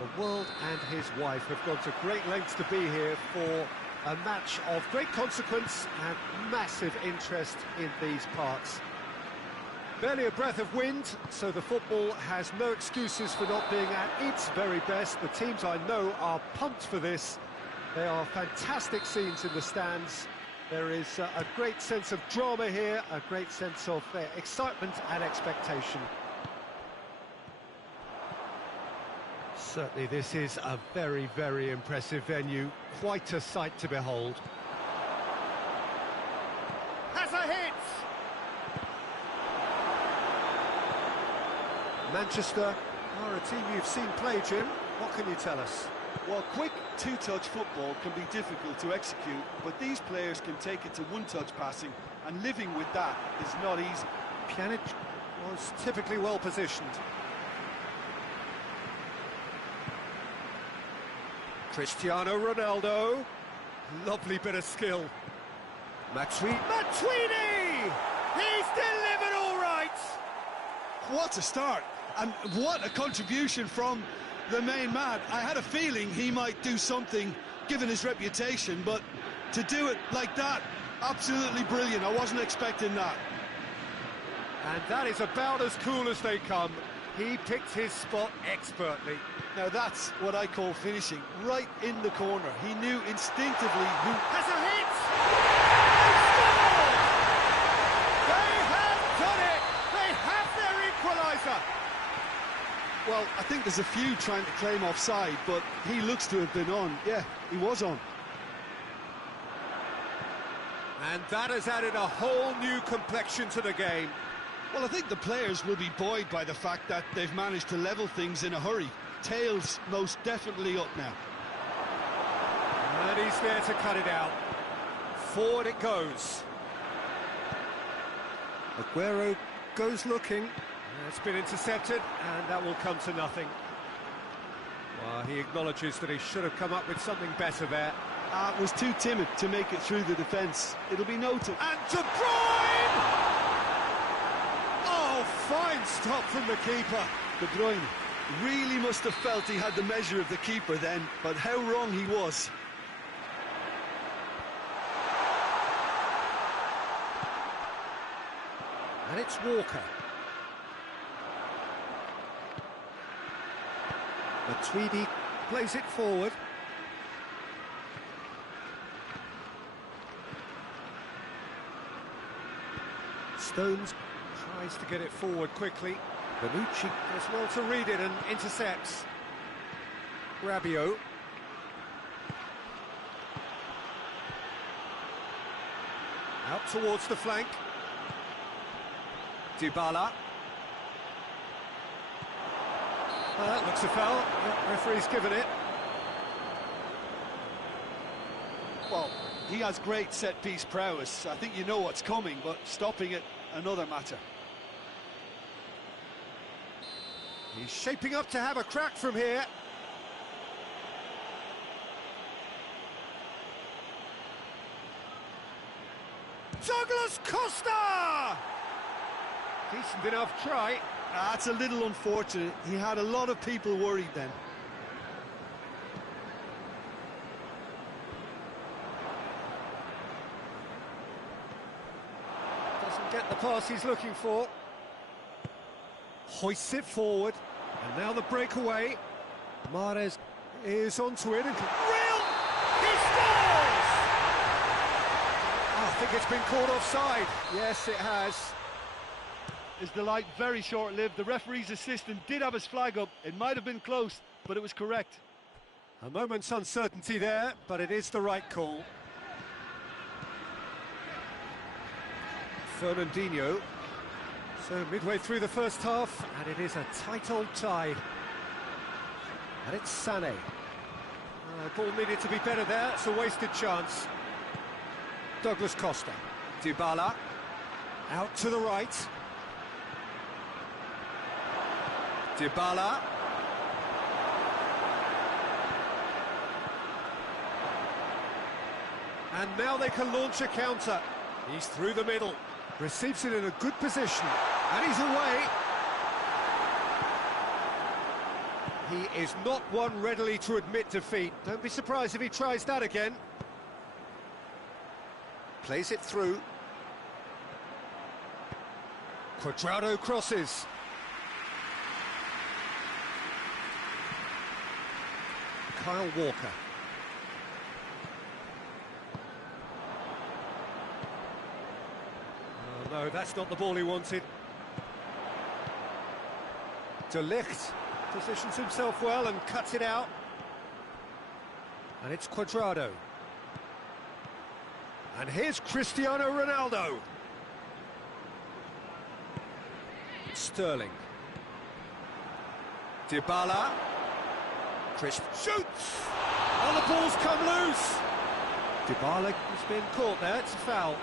The world and his wife have gone to great lengths to be here for a match of great consequence and massive interest in these parts. Barely a breath of wind, so the football has no excuses for not being at its very best. The teams I know are pumped for this. They are fantastic scenes in the stands. There is a great sense of drama here, a great sense of excitement and expectation. Certainly this is a very, very impressive venue. Quite a sight to behold. Has a hit! Manchester are a team you've seen play, Jim. What can you tell us? Well, quick two-touch football can be difficult to execute, but these players can take it to one-touch passing, and living with that is not easy. Pjanic was typically well positioned. Cristiano Ronaldo. Lovely bit of skill. Matuidi! He's delivered all right! What a start, and what a contribution from the main man. I had a feeling he might do something, given his reputation, but to do it like that, absolutely brilliant. I wasn't expecting that. And that is about as cool as they come. He picked his spot expertly. Now that's what I call finishing, right in the corner. He knew instinctively who... Has a hit! They have done it! They have their equaliser! Well, I think there's a few trying to claim offside, but he looks to have been on. Yeah, he was on. And that has added a whole new complexion to the game. Well, I think the players will be buoyed by the fact that they've managed to level things in a hurry. Tails most definitely up now. And he's there to cut it out. Forward it goes. Aguero goes looking. It's been intercepted, and that will come to nothing. Well, he acknowledges that he should have come up with something better there. Was too timid to make it through the defence. It'll be noted. And De Bruyne! Oh, fine stop from the keeper. De Bruyne really must have felt he had the measure of the keeper then, but how wrong he was. And it's Walker. Matuidi plays it forward. Stones tries to get it forward quickly. Bonucci does well to read it and intercepts. Rabiot. Out towards the flank. Dybala. That looks a foul. The referee's given it. Well, he has great set-piece prowess. I think you know what's coming, but stopping it, another matter. He's shaping up to have a crack from here. Douglas Costa! Decent enough try. That's a little unfortunate. He had a lot of people worried then. Doesn't get the pass he's looking for. Hoists it forward. And now the breakaway. Mahrez is onto it. And real! He scores! I think it's been called offside. Yes, it has. His delight very short-lived. The referee's assistant did have his flag up. It might have been close, but it was correct. A moment's uncertainty there, but it is the right call. Fernandinho. So midway through the first half, and it is a tight old tie. And it's Sané. Ball needed to be better there. It's a wasted chance. Douglas Costa. Dybala. Out to the right. Dybala. And now they can launch a counter. He's through the middle. Receives it in a good position. And he's away. He is not one readily to admit defeat. Don't be surprised if he tries that again. Plays it through. Cuadrado crosses. Kyle Walker. Oh, no, that's not the ball he wanted. De Ligt positions himself well and cuts it out. And it's Cuadrado. And here's Cristiano Ronaldo. Sterling. Dybala. Crisp shoots! Oh, the ball's come loose! Dybala has been caught there, it's a foul.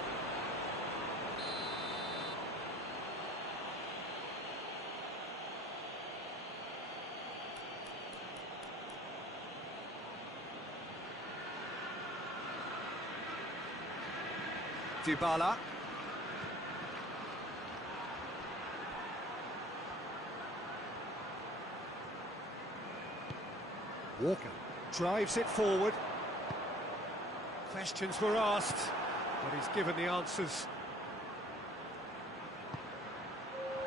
Dybala. Walker drives it forward. Questions were asked, but he's given the answers.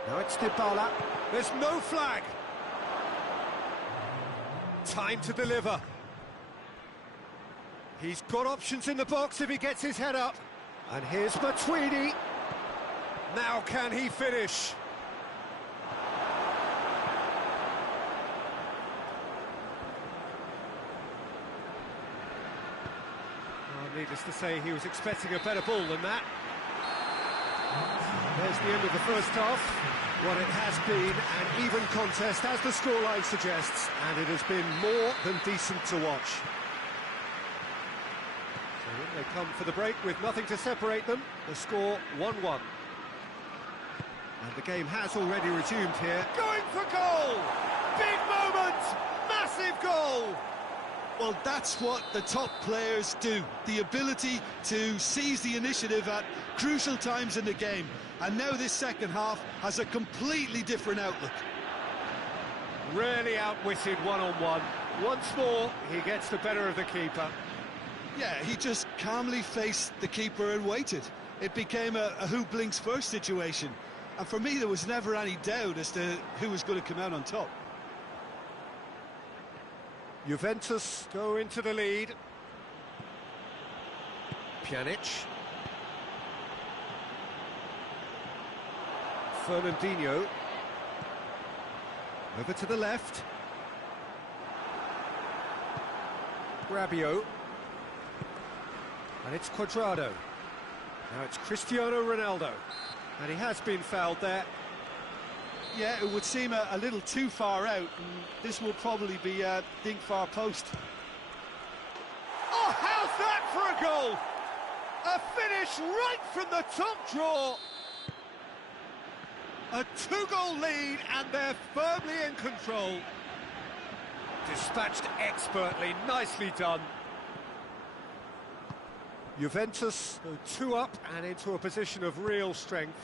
Now it's Dybala. There's no flag. Time to deliver. He's got options in the box if he gets his head up. And here's Matuidi. Now can he finish? Needless to say, he was expecting a better ball than that. There's the end of the first half. What it has been an even contest, as the scoreline suggests, and it has been more than decent to watch. So in they come for the break with nothing to separate them. The score 1-1. And the game has already resumed here. Going for goal! Big moment! Massive goal! Well, that's what the top players do. The ability to seize the initiative at crucial times in the game. And now this second half has a completely different outlook. Really outwitted one-on-one. Once more, he gets the better of the keeper. Yeah, he just calmly faced the keeper and waited. It became a who blinks first situation. And for me, there was never any doubt as to who was going to come out on top. Juventus go into the lead. Pjanic. Fernandinho. Over to the left. Rabiot. And it's Cuadrado. Now it's Cristiano Ronaldo. And he has been fouled there. Yeah, it would seem a little too far out, and this will probably be think far post. Oh, how's that for a goal? A finish right from the top draw. A two-goal lead, and they're firmly in control. Dispatched expertly, nicely done. Juventus go 2 up and into a position of real strength.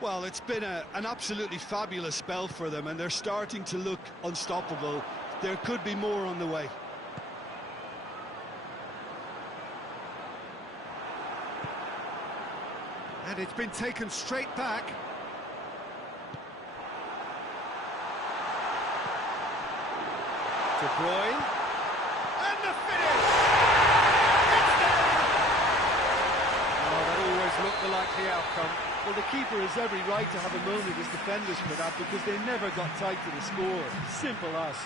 Well, it's been an absolutely fabulous spell for them, and they're starting to look unstoppable. There could be more on the way. And it's been taken straight back. De Bruyne. And the finish! It's there! Oh, that always looked the likely outcome. Well, the keeper has every right to have a moan at his defenders for that, because they never got tight to the score. Simple as.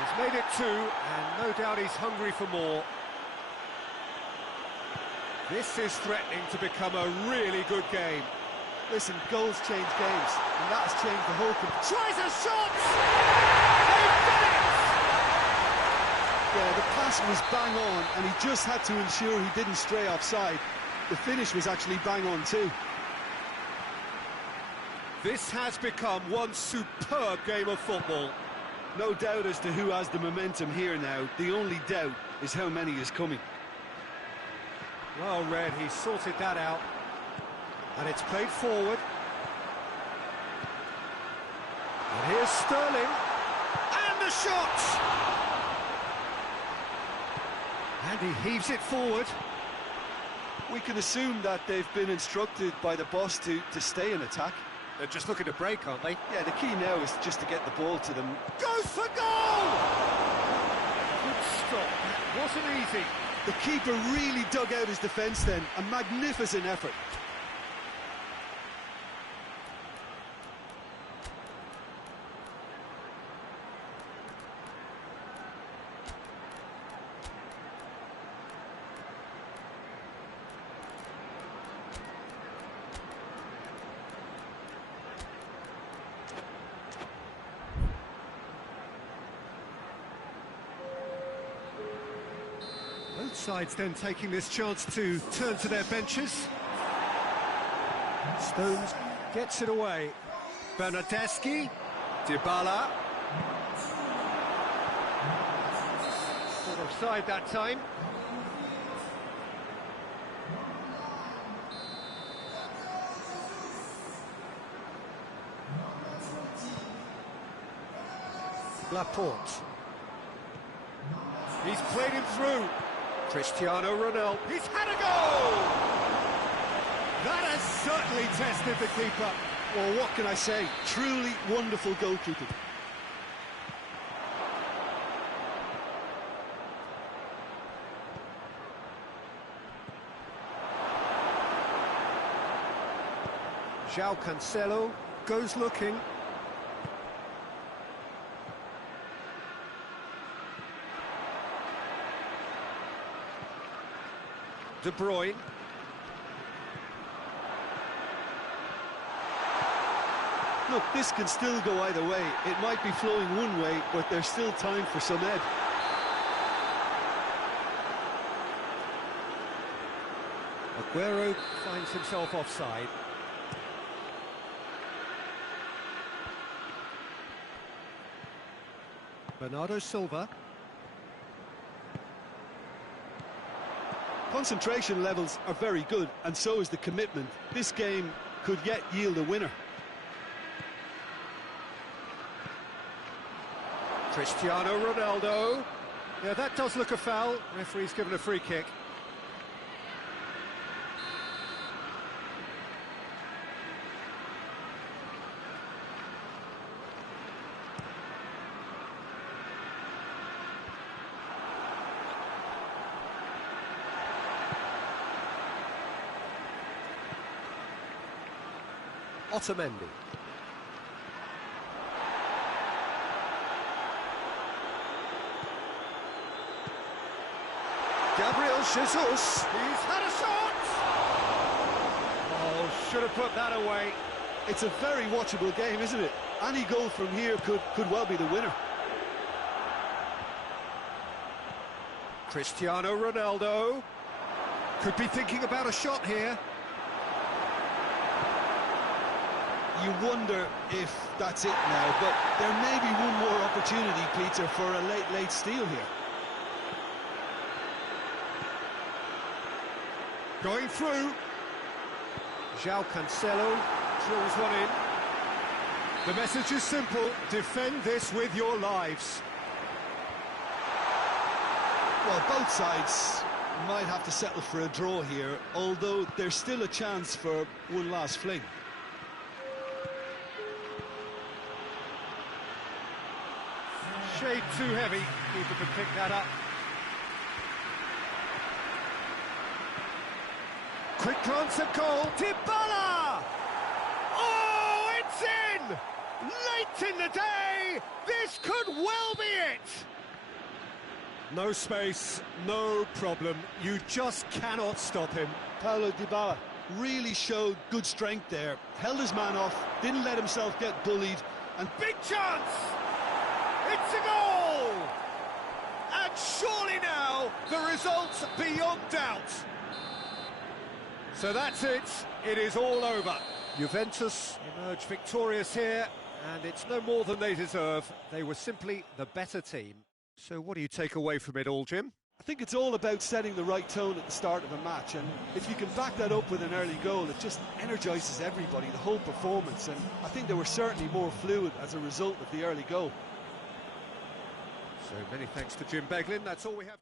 He's made it 2, and no doubt he's hungry for more. This is threatening to become a really good game. Listen, goals change games, and that has changed the whole... Tries a shot! They've done it! Yeah, the pass was bang on, and he just had to ensure he didn't stray offside. The finish was actually bang on too. This has become one superb game of football. No doubt as to who has the momentum here now. The only doubt is how many is coming. Well read, he sorted that out. And it's played forward. And here's Sterling. And the shot! And he heaves it forward. We can assume that they've been instructed by the boss to stay in attack. They're just looking to break, aren't they? Yeah, the key now is just to get the ball to them. Goes for goal! Good stop, that wasn't easy. The keeper really dug out his defence then. A magnificent effort. Both sides then taking this chance to turn to their benches. Stones gets it away. Bernardeschi, Dybala. Sort of offside that time. Laporte. He's played him through. Cristiano Ronaldo. He's had a goal! That has certainly tested the keeper. Well, what can I say? Truly wonderful goalkeeping. João Cancelo goes looking. De Bruyne. Look, this can still go either way. It might be flowing one way, but there's still time for some ed. Aguero finds himself offside. Bernardo Silva. Concentration levels are very good, and so is the commitment. This game could yet yield a winner. Cristiano Ronaldo. Yeah, that does look a foul. Referee's given a free kick. Otamendi. Gabriel Jesus. He's had a shot! Oh, should have put that away. It's a very watchable game, isn't it? Any goal from here could well be the winner. Cristiano Ronaldo. Could be thinking about a shot here. You wonder if that's it now, but there may be one more opportunity, Peter, for a late steal here. Going through. João Cancelo drills one in. The message is simple: defend this with your lives. Well, both sides might have to settle for a draw here, although there's still a chance for one last fling. Shade too heavy. Keeper could pick that up. Quick glance at goal. Dybala! Oh, it's in! Late in the day, this could well be it! No space, no problem. You just cannot stop him. Paulo Dybala really showed good strength there. Held his man off, didn't let himself get bullied, and big chance! It's a goal! And surely now, the result's beyond doubt. So that's it. It is all over. Juventus emerge victorious here, and it's no more than they deserve. They were simply the better team. So what do you take away from it all, Jim? I think it's all about setting the right tone at the start of a match, and if you can back that up with an early goal, it just energises everybody, the whole performance, and I think they were certainly more fluid as a result of the early goal. So many thanks to Jim Beglin. That's all we have.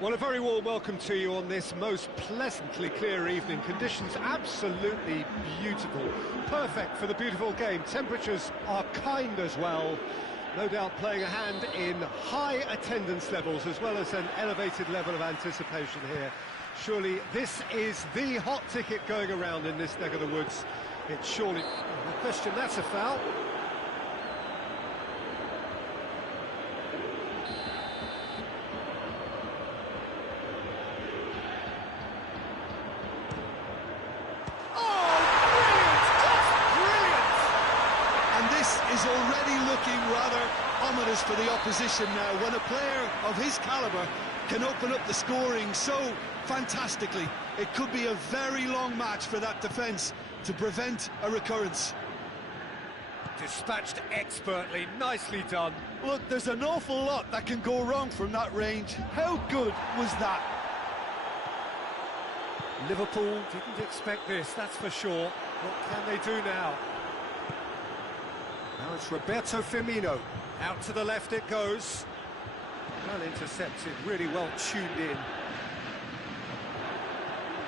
Well, a very warm welcome to you on this most pleasantly clear evening. Conditions absolutely beautiful. Perfect for the beautiful game. Temperatures are kind as well. No doubt playing a hand in high attendance levels as well as an elevated level of anticipation here. Surely this is the hot ticket going around in this neck of the woods. It's surely... No question, that's a foul. Is already looking rather ominous for the opposition now. When a player of his calibre can open up the scoring so fantastically, it could be a very long match for that defence to prevent a recurrence. Dispatched expertly, nicely done. Look, there's an awful lot that can go wrong from that range. How good was that? Liverpool didn't expect this, that's for sure. What can they do now? Now it's Roberto Firmino. Out to the left it goes. Well intercepted, really well tuned in.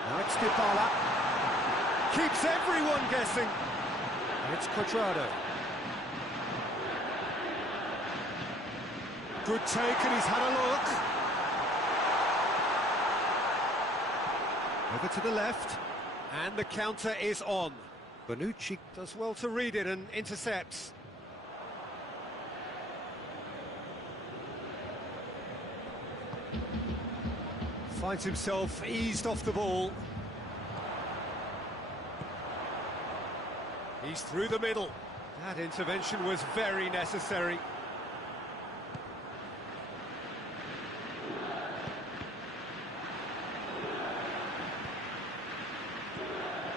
Now it's Dybala. Keeps everyone guessing. And it's Cuadrado. Good take, and he's had a look. Over to the left. And the counter is on. Bonucci does well to read it and intercepts. Finds himself eased off the ball. He's through the middle. That intervention was very necessary.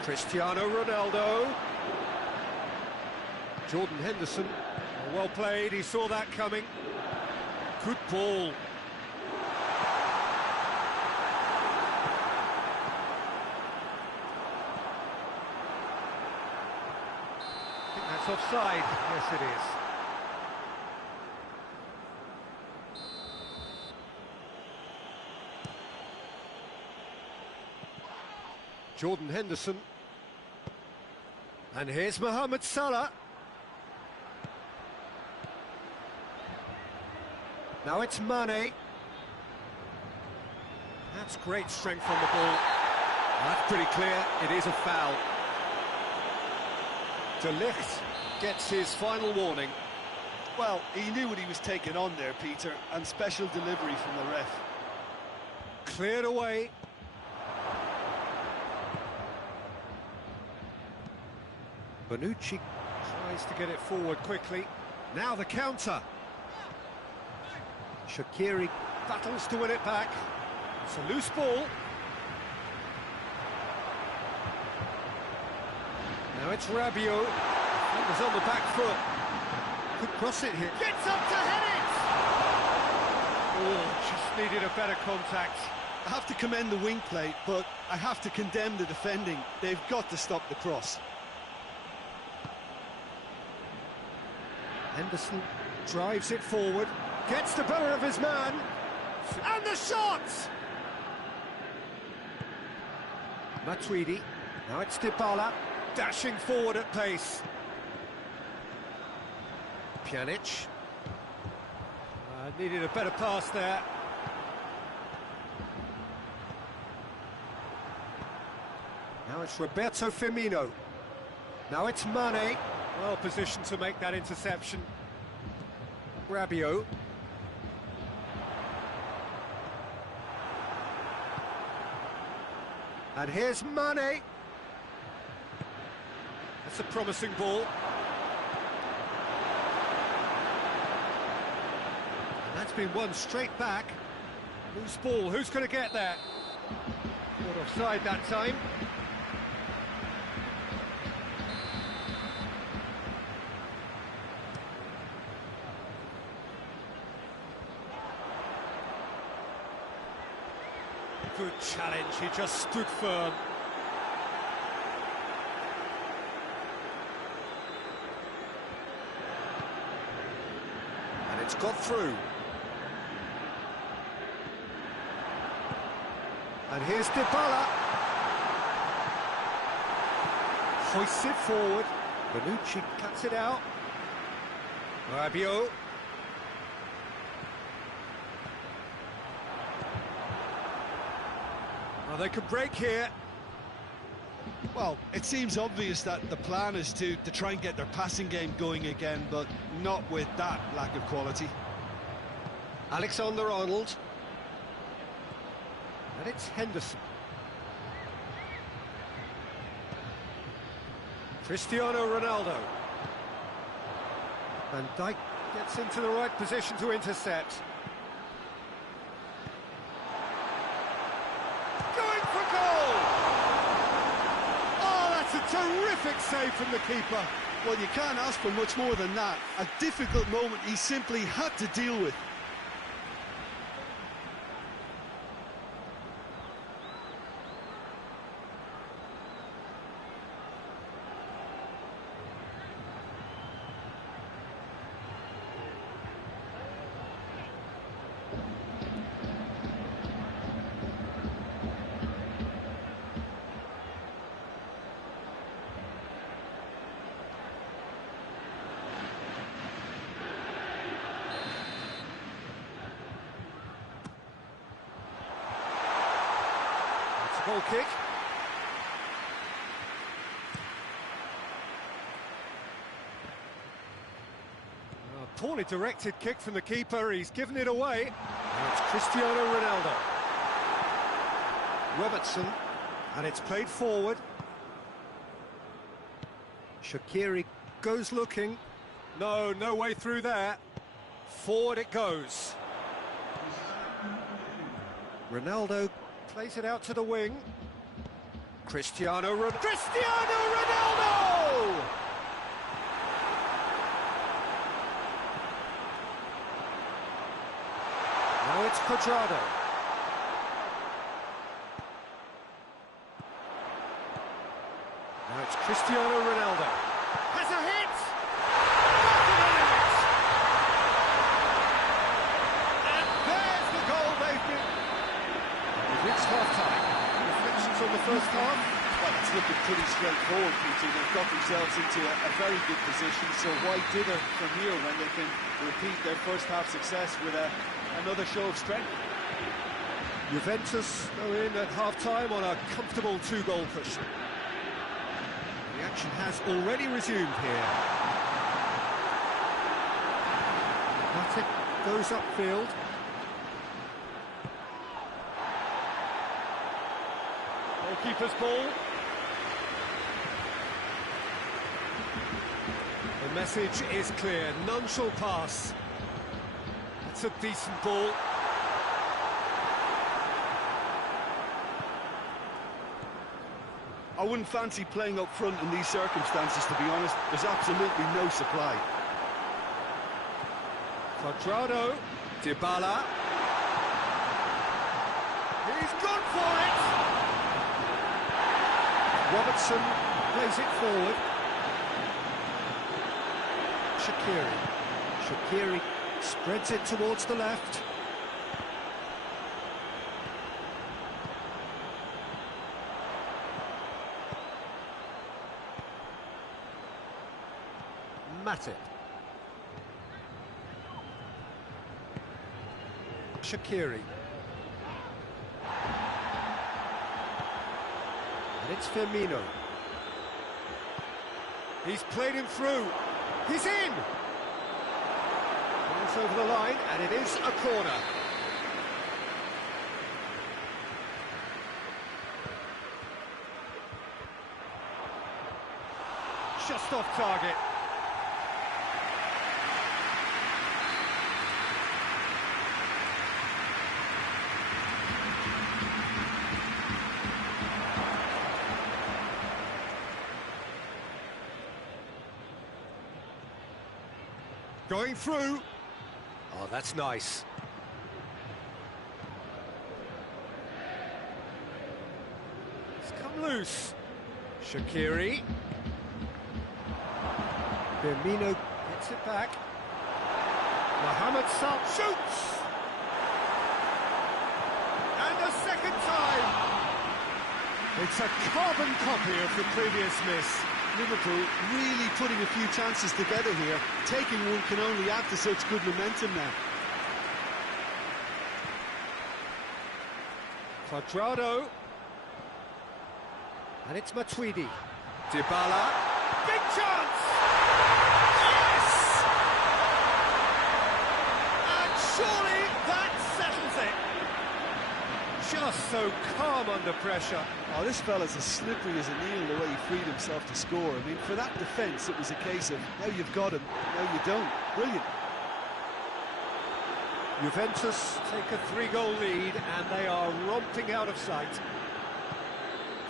Cristiano Ronaldo. Jordan Henderson. Well played, he saw that coming. Good ball. That's offside. Yes, it is. Jordan Henderson. And here's Mohamed Salah. Now it's Mane. That's great strength on the ball. That's pretty clear. It is a foul. De Ligt gets his final warning. Well, he knew what he was taking on there, Peter, and special delivery from the ref. Cleared away. Bonucci tries to get it forward quickly. Now the counter. Shaqiri battles to win it back. It's a loose ball. Now it's Rabiot. Fingers on the back foot. Could cross it here. Gets up to head it! Oh, just needed a better contact. I have to commend the wing play, but I have to condemn the defending. They've got to stop the cross. Henderson drives it forward. Gets the better of his man. And the shot! Matuidi. Now it's Dybala. Dashing forward at pace. Pjanic. Needed a better pass there. Now it's Roberto Firmino. Now it's Mane. Well positioned to make that interception. Rabiot. And here's Mane. That's a promising ball. And that's been won straight back. Loose ball, who's going to get there? Not offside that time. Good challenge, he just stood firm. And it's got through. And here's Dybala. Hoists it forward. Bonucci cuts it out. Rabiot. Well, they could break here. Well, it seems obvious that the plan is to try and get their passing game going again, but not with that lack of quality. Alexander-Arnold. And it's Henderson. Cristiano Ronaldo. Van Dijk gets into the right position to intercept. Going for goal! Oh, that's a terrific save from the keeper. Well, you can't ask for much more than that. A difficult moment he simply had to deal with. Goal kick. Poorly directed kick from the keeper, he's given it away. And it's Cristiano Ronaldo. Robertson, and it's played forward. Shaqiri goes looking. No way through there. Forward it goes. Ronaldo plays it out to the wing. Cristiano Ronaldo! Now it's Cuadrado. Now it's Cristiano Ronaldo. Has a hit! And there's the goal they've been... It's half-time. Reflections on the first half? Well, it's looking pretty straightforward, Peter. They've got themselves into a very good position, so why dither from here when they can repeat their first half success with another show of strength? Juventus go in at half-time on a comfortable two-goal cushion. The action has already resumed here. Bback goes upfield. Goalkeeper's ball. The message is clear, none shall pass. It's a decent ball. I wouldn't fancy playing up front in these circumstances, to be honest. There's absolutely no supply. Cuadrado, Dybala. He's gone for it! Robertson plays it forward. Shaqiri spreads it towards the left. Matip. Shaqiri. And it's Firmino. He's played him through. He's in! It's over the line, and it is a corner. Just off target. Going through. Oh, that's nice. It's come loose. Shaqiri. Firmino gets it back. Mohamed Salah shoots! And a second time! It's a carbon copy of the previous miss. Liverpool really putting a few chances together here. Taking one can only add to such good momentum now. Cuadrado. And it's Matuidi. Dybala. Big chance! Yes! And surely that settles it. Just so calm under pressure. Oh, this fella's as slippery as an eel the way he freed himself to score. I mean, for that defence, it was a case of now you've got him, now you don't. Brilliant. Juventus take a 3-goal lead and they are romping out of sight.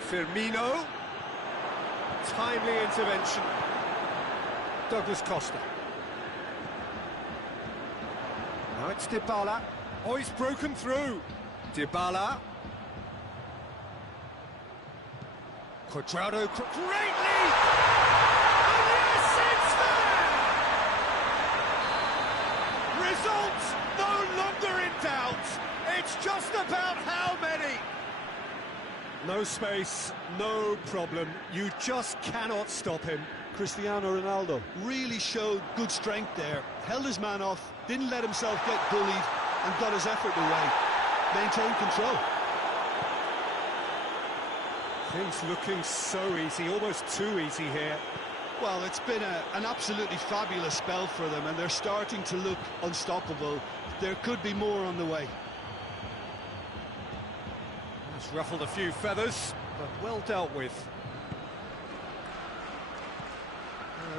Firmino. Timely intervention. Douglas Costa. Now it's Dybala. Oh, he's broken through. Dybala. Cuadrado. Great lead! And yes, it's there! Results no longer in doubt. It's just about how many. No space, no problem. You just cannot stop him. Cristiano Ronaldo really showed good strength there. Held his man off, didn't let himself get bullied, and got his effort away. Maintained control. Things looking so easy, almost too easy here. Well, it's been an absolutely fabulous spell for them, and they're starting to look unstoppable. There could be more on the way. That's ruffled a few feathers, but well dealt with.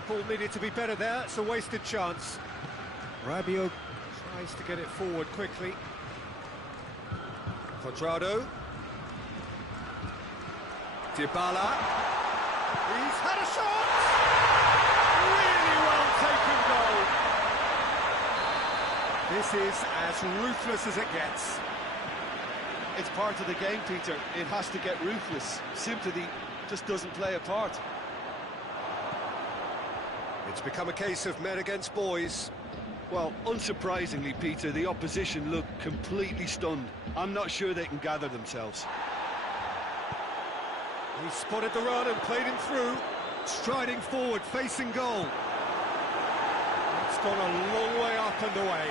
Ball needed to be better there, it's a wasted chance. Rabiot tries to get it forward quickly. Cuadrado. Dybala. He's had a shot! Really well taken goal. This is as ruthless as it gets. It's part of the game, Peter. It has to get ruthless. Sympathy just doesn't play a part. It's become a case of men against boys. Well, unsurprisingly, Peter, the opposition look completely stunned. I'm not sure they can gather themselves. He spotted the run and played him through. Striding forward, facing goal. It's gone a long way up and away.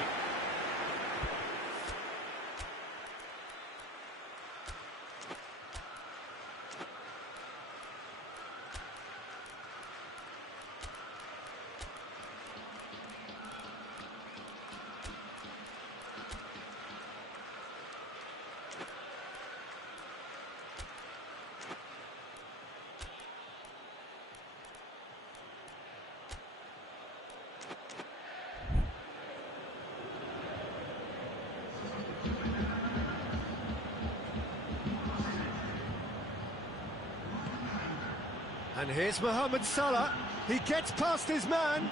And here's Mohamed Salah. He gets past his man.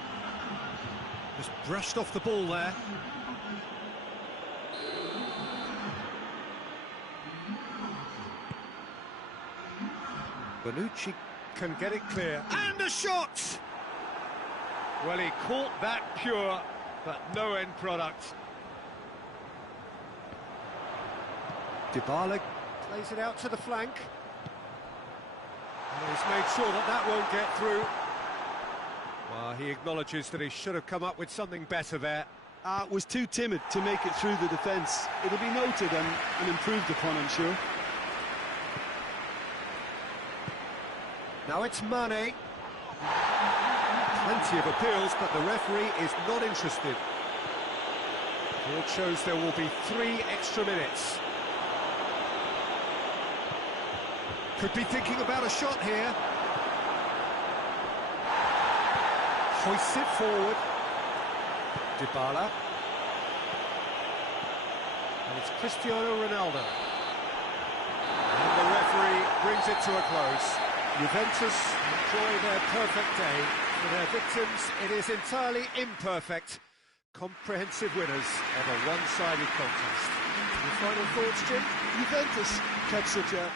Just brushed off the ball there. Bonucci can get it clear. And a shot! Well, he caught that pure, but no end product. Dybala plays it out to the flank. And he's made sure that that won't get through. Well, he acknowledges that he should have come up with something better there. Was too timid to make it through the defence. It'll be noted and improved upon, I'm sure. Now it's Mane. Plenty of appeals, but the referee is not interested. It shows there will be 3 extra minutes. Could be thinking about a shot here. Hoists it forward. Dybala. And it's Cristiano Ronaldo. And the referee brings it to a close. Juventus enjoy their perfect day. For their victims, it is entirely imperfect. Comprehensive winners of a one-sided contest. Your final thoughts, Jim? Juventus kept such a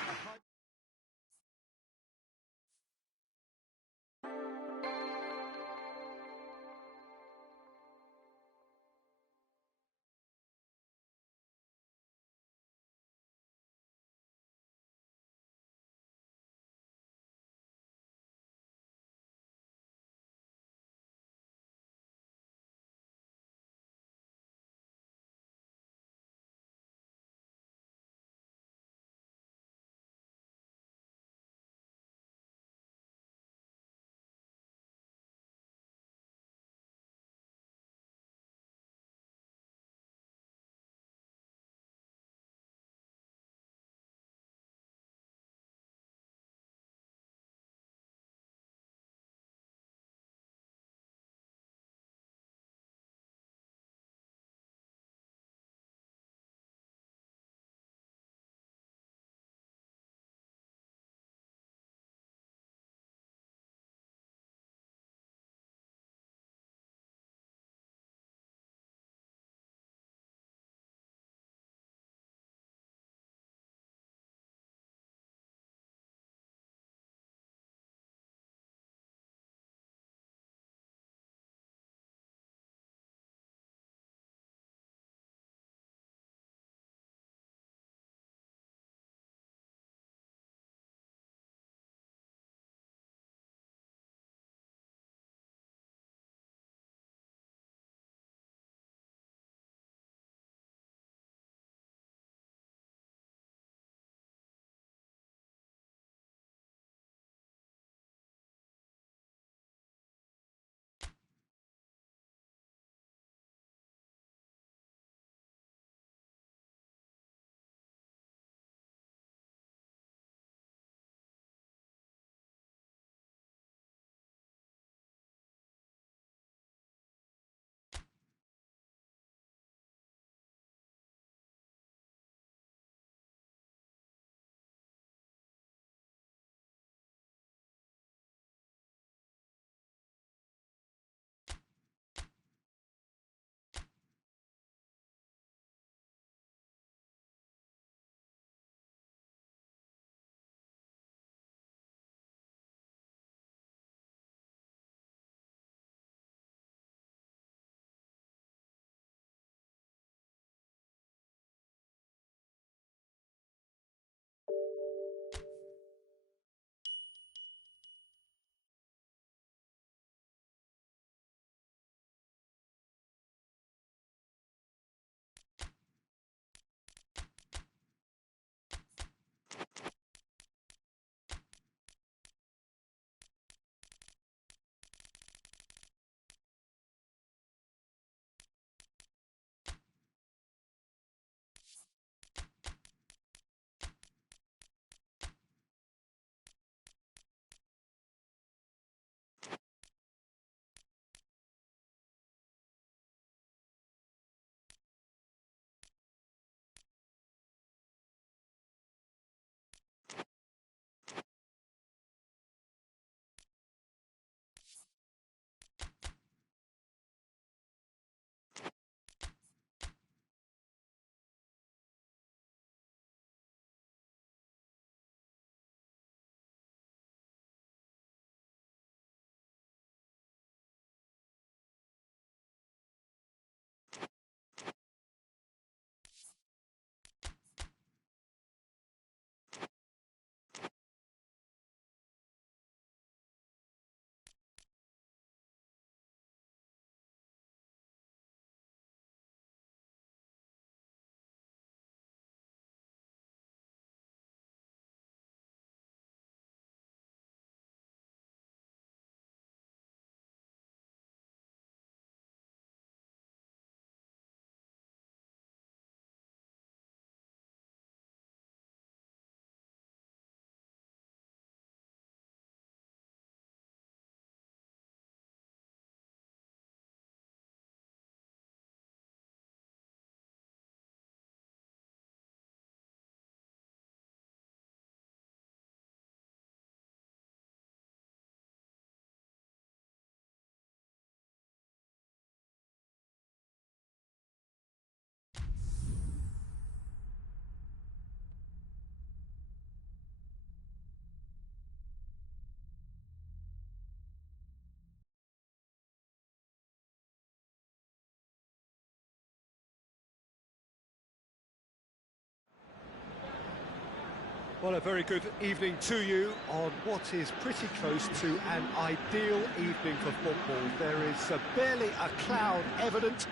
Well, a very good evening to you on what is pretty close to an ideal evening for football. There is barely a cloud evident.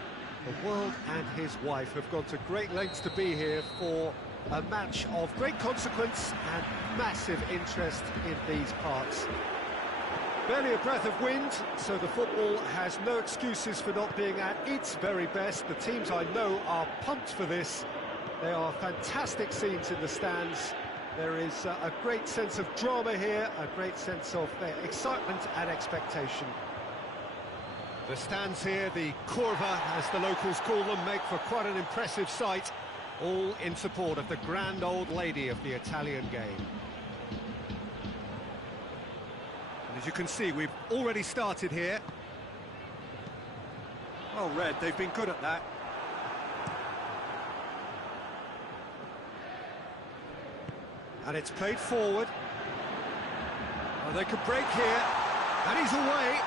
The world and his wife have gone to great lengths to be here for a match of great consequence and massive interest in these parts. Barely a breath of wind, so the football has no excuses for not being at its very best. The teams I know are pumped for this. There are fantastic scenes in the stands. There is a great sense of drama here, a great sense of excitement and expectation. The stands here, the curva, as the locals call them, make for quite an impressive sight, all in support of the grand old lady of the Italian game. And as you can see, we've already started here. Well, Red, they've been good at that. And it's played forward. Well, they could break here, and he's away.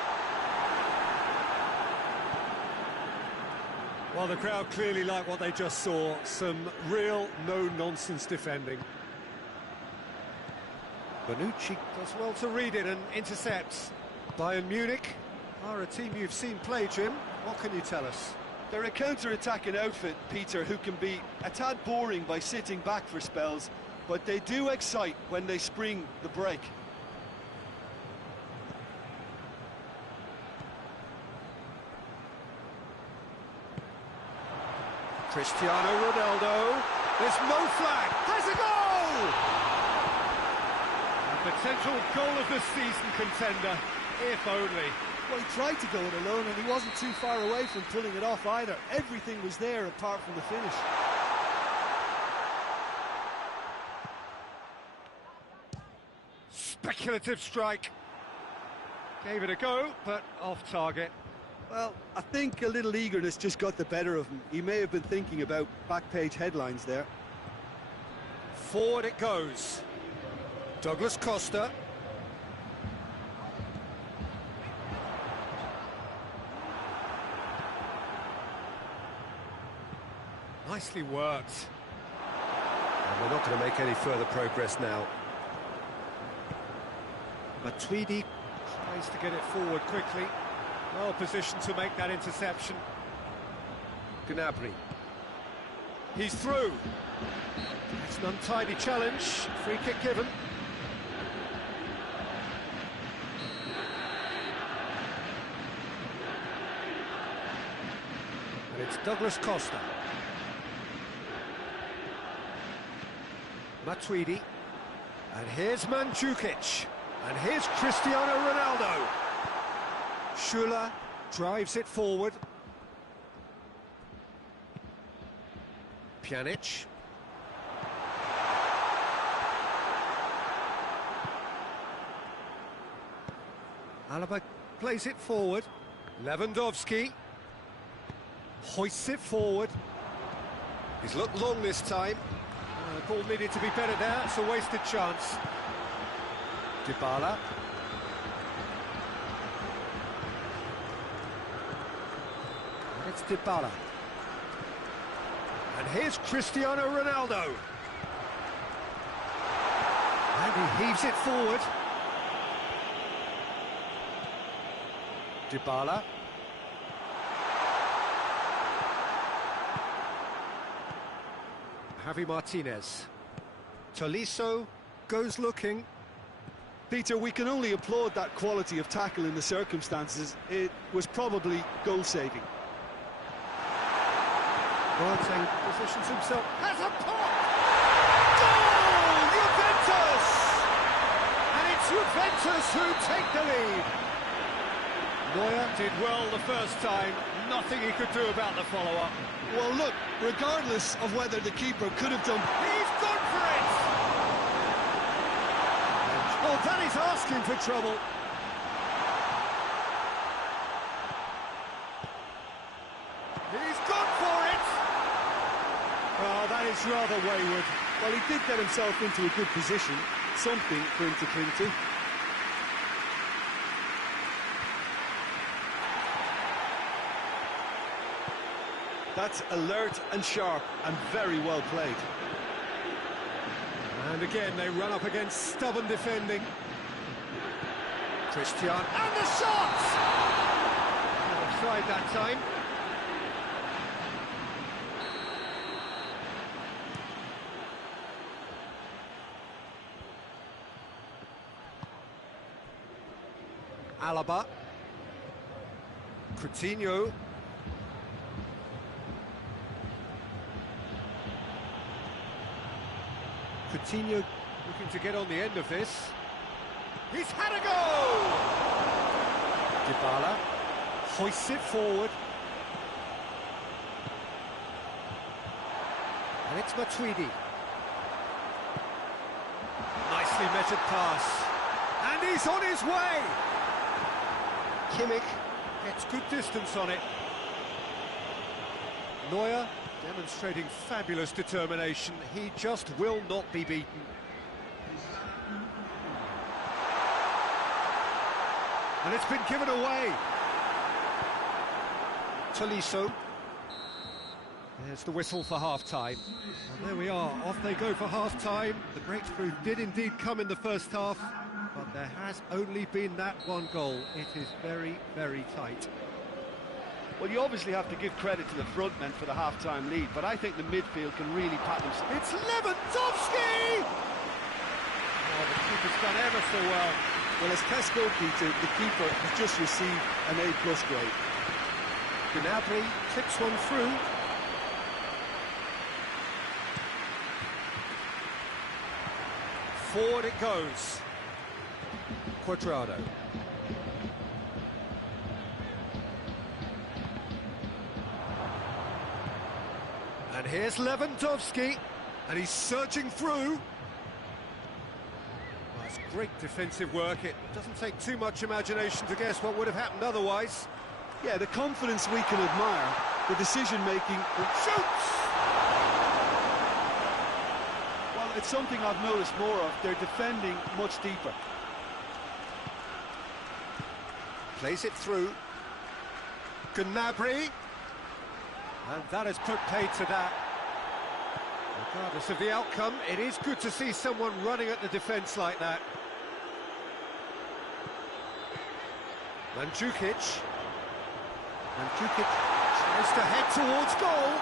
Well, the crowd clearly like what they just saw. Some real no-nonsense defending. Bonucci does well to read it and intercepts. Bayern Munich are a team you've seen play, Jim. What can you tell us? They're a counter-attacking outfit, Peter, who can be a tad boring by sitting back for spells, but they do excite when they spring the break. Cristiano Ronaldo, there's no flag, has a goal! A potential goal of the season contender, if only. Well, he tried to go it alone and he wasn't too far away from pulling it off either. Everything was there apart from the finish. Speculative strike. Gave it a go, but off target. Well, I think a little eagerness just got the better of him. He may have been thinking about back-page headlines there. Forward it goes. Douglas Costa. Nicely worked. And we're not going to make any further progress now. Matuidi tries to get it forward quickly. Well positioned to make that interception. Gnabry. He's through. It's an untidy challenge. Free kick given. And it's Douglas Costa. Matuidi. And here's Mandzukic. And here's Cristiano Ronaldo. Schüller drives it forward. Pjanic. Alaba plays it forward. Lewandowski hoists it forward. He's looked long this time. The ball needed to be better there. It's a wasted chance. Dybala. And it's Dybala. And here's Cristiano Ronaldo. And he heaves it forward. Dybala. Javi Martinez. Tolisso goes looking. Peter, we can only applaud that quality of tackle in the circumstances. It was probably goal-saving. Boateng positions himself. Has a pop! Goal! Juventus! And it's Juventus who take the lead. Neuer did well the first time. Nothing he could do about the follow-up. Well, look, regardless of whether the keeper could have done... He's gone for it! Oh, that is asking for trouble. He's gone for it! Oh, that is rather wayward. Well, he did get himself into a good position. Something for him to cling to. That's alert and sharp and very well played. And again, they run up against stubborn defending. Christian, and the shot! Well, tried that time. Alaba. Coutinho. Coutinho looking to get on the end of this. He's had a go! Dybala hoists it forward. And it's Matuidi. Nicely measured pass. And he's on his way! Kimmich gets good distance on it. Neuer demonstrating fabulous determination. He just will not be beaten. And it's been given away. Tolisso. There's the whistle for half-time. And there we are, off they go for half-time. The breakthrough did indeed come in the first half, but there has only been that one goal. It is very, very tight. Well, you obviously have to give credit to the front men for the half-time lead, but I think the midfield can really pat themselves. It's Lewandowski! Oh, the keeper's done ever so well. Well, as Tesco Peter, the keeper has just received an A+ grade. Gnabry clips one through. Forward it goes. Cuadrado. And here's Lewandowski, and he's searching through. That's great defensive work. It doesn't take too much imagination to guess what would have happened otherwise. Yeah, the confidence we can admire, the decision-making. Shoots! Well, it's something I've noticed more of. They're defending much deeper. Plays it through. Gnabry. And that has put paid to that. Regardless of the outcome, it is good to see someone running at the defence like that. Mandzukic. Mandzukic tries to head towards goal.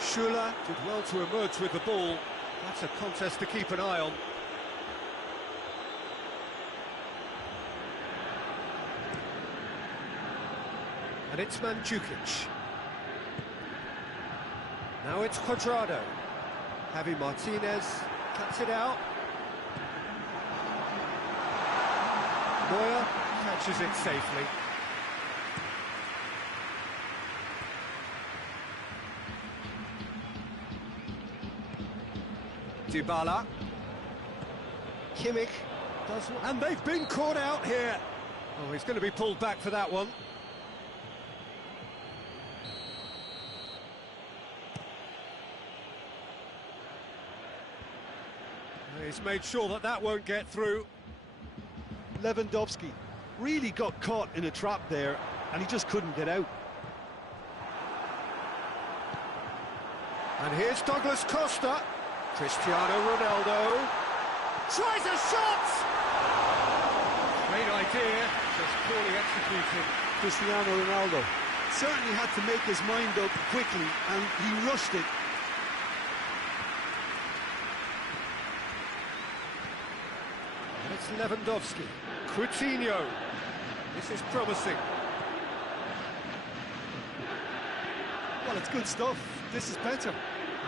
Schüller did well to emerge with the ball. That's a contest to keep an eye on. And it's Mandzukic. Now it's Cuadrado. Javi Martinez cuts it out. Neuer catches it safely. Dybala. Kimmich does, and they've been caught out here. Oh, he's going to be pulled back for that one. He's made sure that that won't get through. Lewandowski really got caught in a trap there, and he just couldn't get out. And here's Douglas Costa. Cristiano Ronaldo tries a shot! Great idea, just poorly executed. Cristiano Ronaldo certainly had to make his mind up quickly, and he rushed it. And it's Lewandowski. Coutinho. This is promising. Well, it's good stuff. This is better.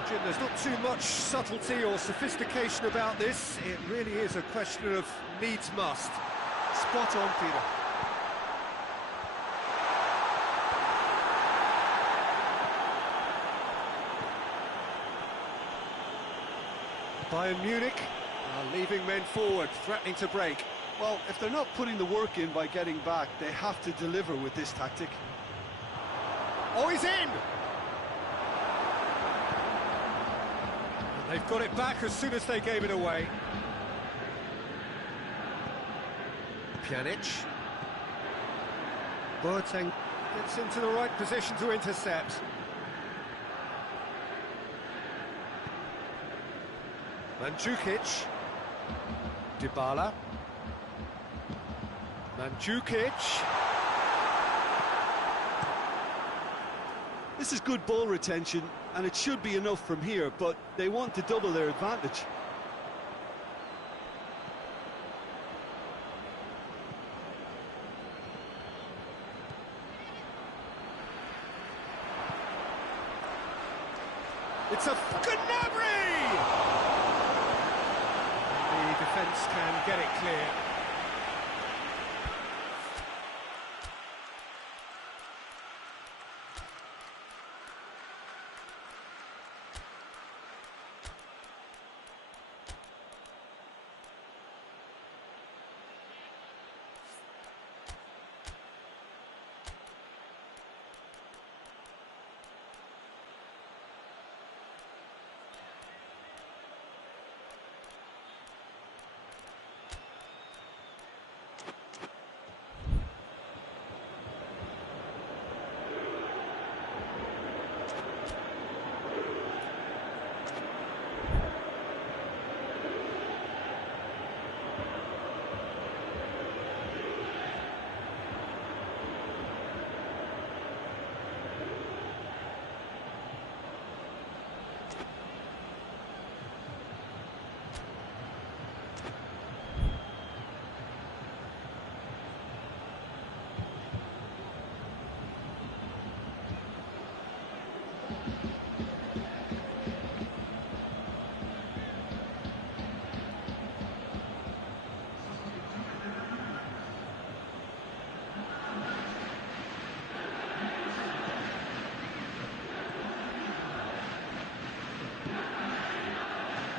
Jim, there's not too much subtlety or sophistication about this. It really is a question of needs must. Spot on, Peter. Bayern Munich are leaving men forward, threatening to break. Well, if they're not putting the work in by getting back, they have to deliver with this tactic. Oh, he's in! They've got it back as soon as they gave it away. Pjanic. Boateng gets into the right position to intercept. Mandzukic. Dybala. Mandzukic. This is good ball retention, and it should be enough from here, but they want to double their advantage. It's a Gnabry! The defence can get it clear.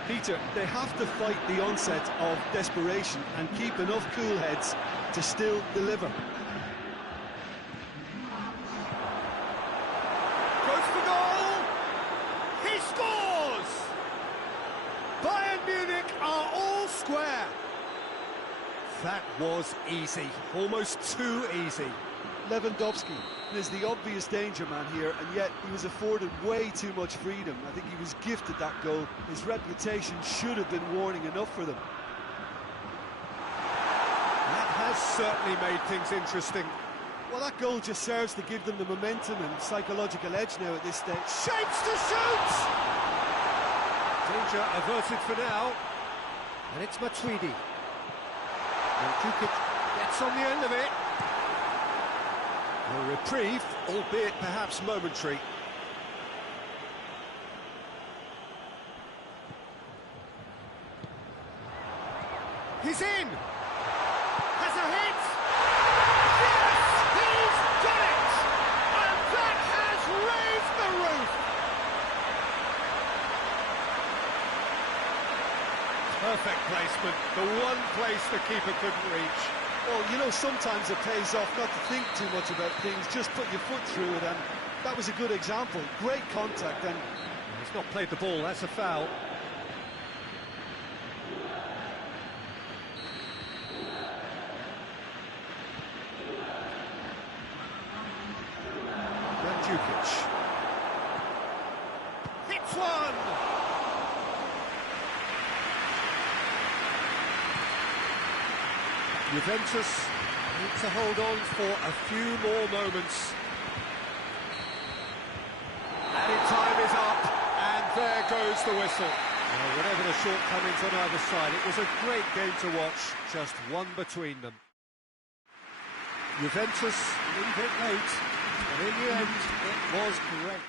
Peter, they have to fight the onset of desperation and keep enough cool heads to still deliver. Goes for goal! He scores! Bayern Munich are all square. That was easy, almost too easy. Lewandowski is the obvious danger man here, and yet he was afforded way too much freedom. I think he was gifted that goal. His reputation should have been warning enough for them. That has certainly made things interesting. Well, that goal just serves to give them the momentum and psychological edge now at this stage. Shapes to shoot! Danger averted for now. And it's Matuidi. And Mandzukic gets on the end of it. A reprieve, albeit perhaps momentary. He's in! Has a hit! Yes! He's got it! And that has raised the roof! Perfect placement, the one place the keeper couldn't reach. Well, you know, sometimes it pays off not to think too much about things, just put your foot through it, and that was a good example. Great contact, and he's not played the ball, that's a foul. Mandzukic. Hits one! Juventus need to hold on for a few more moments. Added time is up, and there goes the whistle. Well, whatever the shortcomings on either side, it was a great game to watch, just one between them. Juventus leave it late, but in the end, it was great.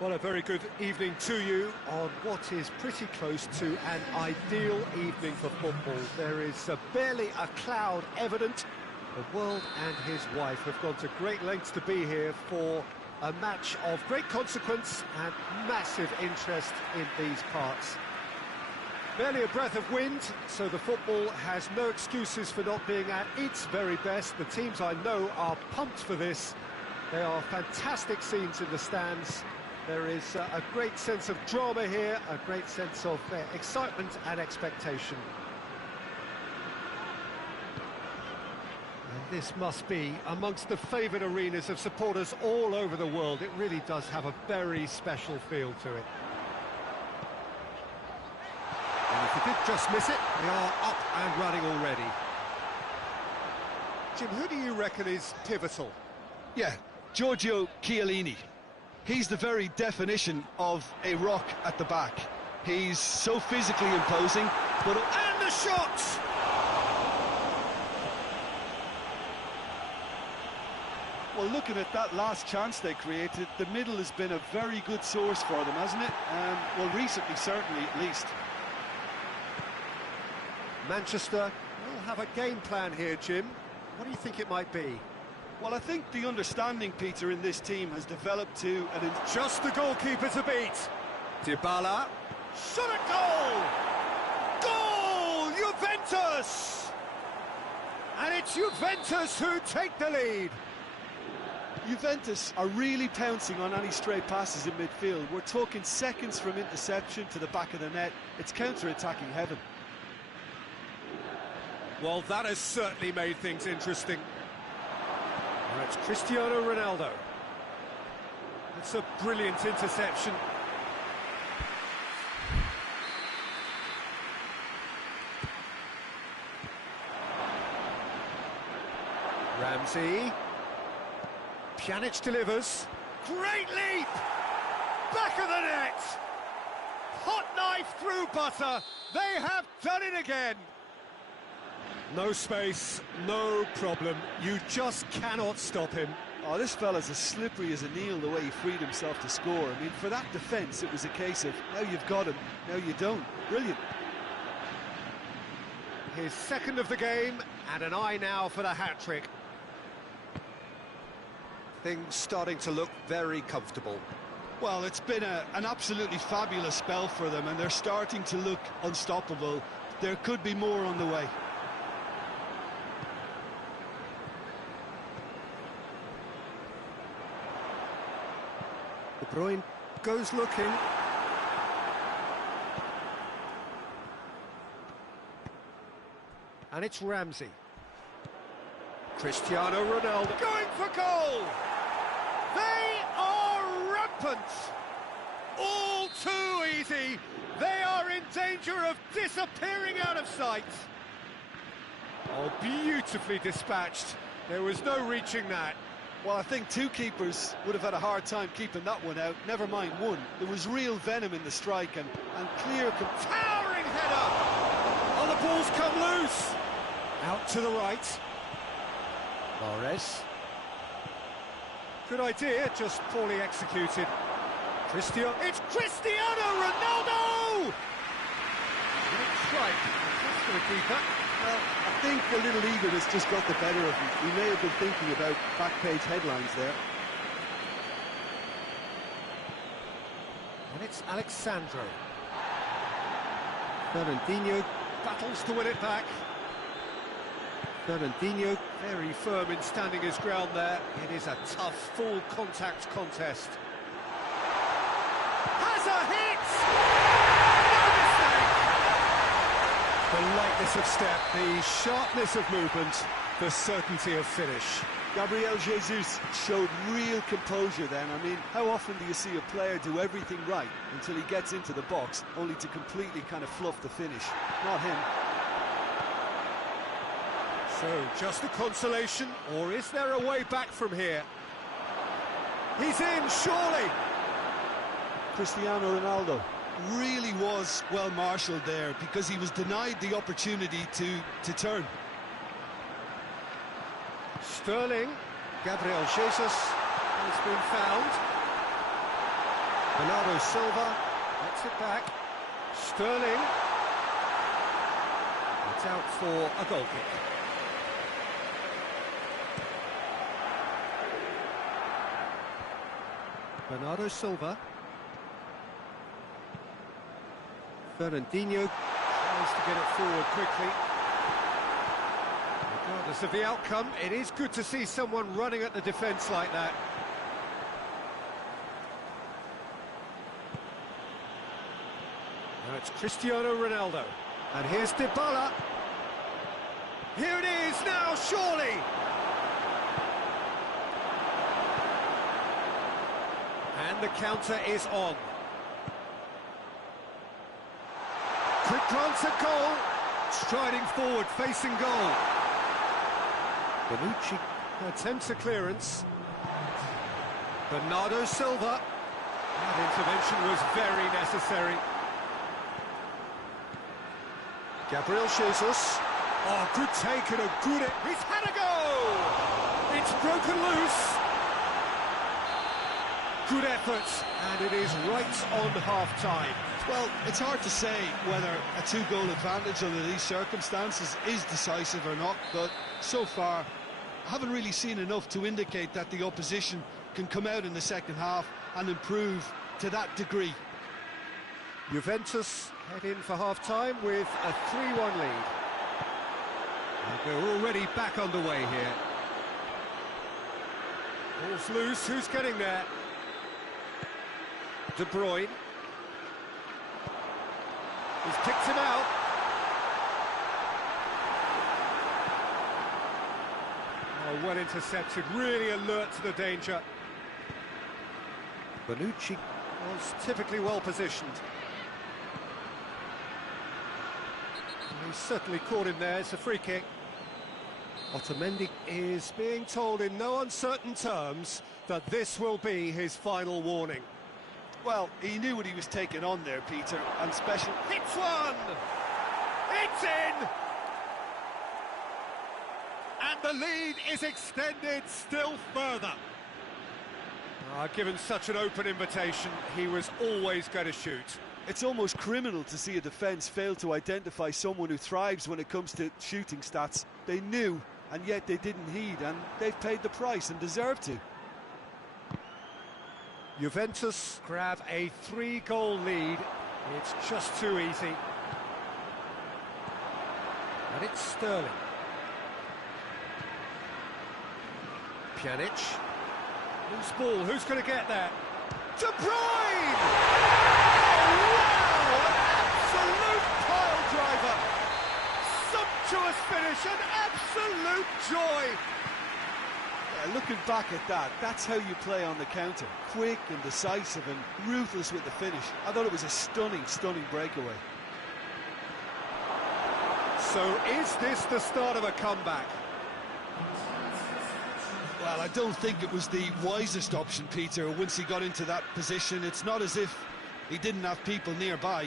Well, a very good evening to you on what is pretty close to an ideal evening for football. There is barely a cloud evident. The world and his wife have gone to great lengths to be here for a match of great consequence and massive interest in these parts. Barely a breath of wind, so the football has no excuses for not being at its very best. The teams I know are pumped for this. There are fantastic scenes in the stands. There is a great sense of drama here, a great sense of excitement and expectation. And this must be amongst the favoured arenas of supporters all over the world. It really does have a very special feel to it. And if you did just miss it, we are up and running already. Jim, who do you reckon is pivotal? Yeah, Giorgio Chiellini. He's the very definition of a rock at the back. He's so physically imposing, but... And the shot! Well, looking at that last chance they created, the middle has been a very good source for them, hasn't it? Well, recently, certainly, at least. Manchester will have a game plan here, Jim. What do you think it might be? Well, I think the understanding, Peter, in this team has developed to... Just the goalkeeper to beat. Dybala. Shot at goal! Goal! Juventus! And it's Juventus who take the lead. Juventus are really pouncing on any stray passes in midfield. We're talking seconds from interception to the back of the net. It's counter-attacking heaven. Well, that has certainly made things interesting. Now it's Cristiano Ronaldo. It's a brilliant interception. Ramsey. Pjanic delivers. Great leap! Back of the net! Hot knife through butter. They have done it again. No space, no problem. You just cannot stop him. Oh, this fella's as slippery as a needle the way he freed himself to score. I mean, for that defence, it was a case of, now you've got him, now you don't. Brilliant. His second of the game, and an eye now for the hat-trick. Things starting to look very comfortable. Well, it's been an absolutely fabulous spell for them, and they're starting to look unstoppable. There could be more on the way. De Bruyne goes looking. And it's Ramsey. Cristiano Ronaldo going for goal! They are rampant! All too easy! They are in danger of disappearing out of sight! Oh, beautifully dispatched. There was no reaching that. Well, I think two keepers would have had a hard time keeping that one out, never mind one. There was real venom in the strike and clear... Towering header! Oh, the ball's come loose! Out to the right. Mahrez. Good idea, just poorly executed. It's Cristiano Ronaldo! Great strike. That's for the keeper. Well, I think a little eagerness just got the better of him. He may have been thinking about back-page headlines there. And it's Alexandro. Fernandinho battles to win it back. Fernandinho very firm in standing his ground there. It is a tough, full-contact contest. Has a hit! No mistake! The lightness of step, the sharpness of movement, the certainty of finish. Gabriel Jesus showed real composure then. I mean, how often do you see a player do everything right until he gets into the box, only to completely kind of fluff the finish? Not him. So, just a consolation, or is there a way back from here? He's in, surely! Cristiano Ronaldo Really was well marshalled there, because he was denied the opportunity to turn. Sterling, Gabriel Jesus has been found. Bernardo Silva gets it back. Sterling. It's out for a goal kick. Bernardo Silva. Fernandinho tries to get it forward quickly. Regardless of the outcome, it is good to see someone running at the defence like that. Now it's Cristiano Ronaldo. And here's Dybala. Here it is now, surely! And the counter is on. Quick glance at goal. Striding forward, facing goal. Bonucci attempts a clearance. Bernardo Silva. That intervention was very necessary. Gabriel Jesus. Oh, good take and a good... He's had a go! It's broken loose. Good effort, and it is right on half-time. Well, it's hard to say whether a two-goal advantage under these circumstances is decisive or not, but so far, I haven't really seen enough to indicate that the opposition can come out in the second half and improve to that degree. Juventus head in for half-time with a 3-1 lead. And they're already back underway here. Ball's loose, who's getting there? De Bruyne. He's picked him out. Oh, well intercepted, really alert to the danger. Bonucci was typically well positioned. He certainly caught him there, it's a free kick. Otamendi is being told in no uncertain terms that this will be his final warning. Well, he knew what he was taking on there, Peter, and special... It's one! It's in! And the lead is extended still further. Given such an open invitation, he was always going to shoot. It's almost criminal to see a defence fail to identify someone who thrives when it comes to shooting stats. They knew, and yet they didn't heed, and they've paid the price and deserve to. Juventus grab a 3-goal lead. It's just too easy. And it's Sterling. Pjanic. Loose ball, who's going to get there? De Bruyne! Oh, wow! An absolute pile driver! Sumptuous finish, an absolute joy! Looking back at that, that's how you play on the counter. Quick and decisive and ruthless with the finish. I thought it was a stunning, stunning breakaway. So is this the start of a comeback? Well, I don't think it was the wisest option, Peter, once he got into that position. It's not as if he didn't have people nearby.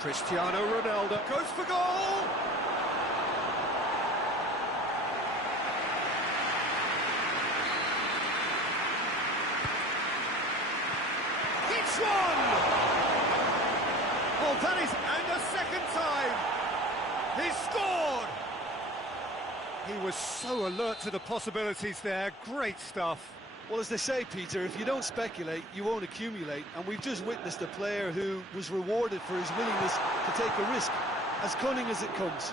Cristiano Ronaldo goes for goal! It's one! Oh, that is, and a second time! He scored! He was so alert to the possibilities there, great stuff. Well, as they say, Peter, if you don't speculate, you won't accumulate. And we've just witnessed a player who was rewarded for his willingness to take a risk, as cunning as it comes.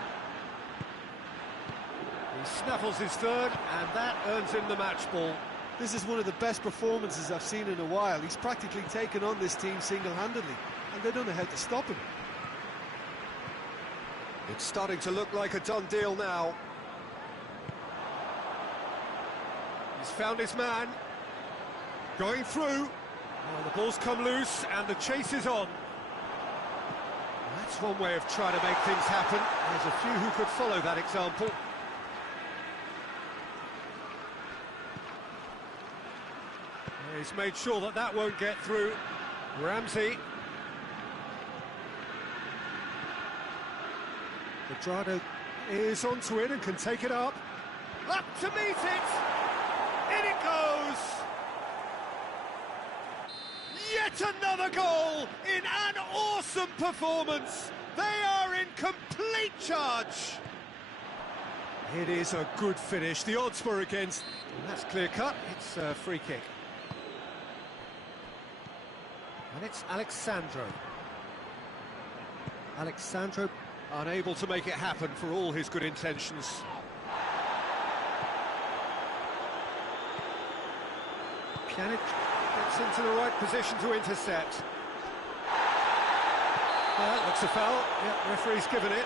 He snaffles his third, and that earns him the match ball. This is one of the best performances I've seen in a while. He's practically taken on this team single-handedly, and they don't know how to stop him. It's starting to look like a done deal now. He's found his man. Going through. Oh, the ball's come loose and the chase is on. That's one way of trying to make things happen. There's a few who could follow that example. He's made sure that that won't get through. Quadrado is onto it and can take it up. Up to meet it! In it goes! Yet another goal in an awesome performance! They are in complete charge! It is a good finish. The odds were against. And that's clear cut. It's a free kick. And it's Alexandro. Alexandro unable to make it happen for all his good intentions. Pjanic gets into the right position to intercept. Well, looks a foul. Yeah, referee's given it.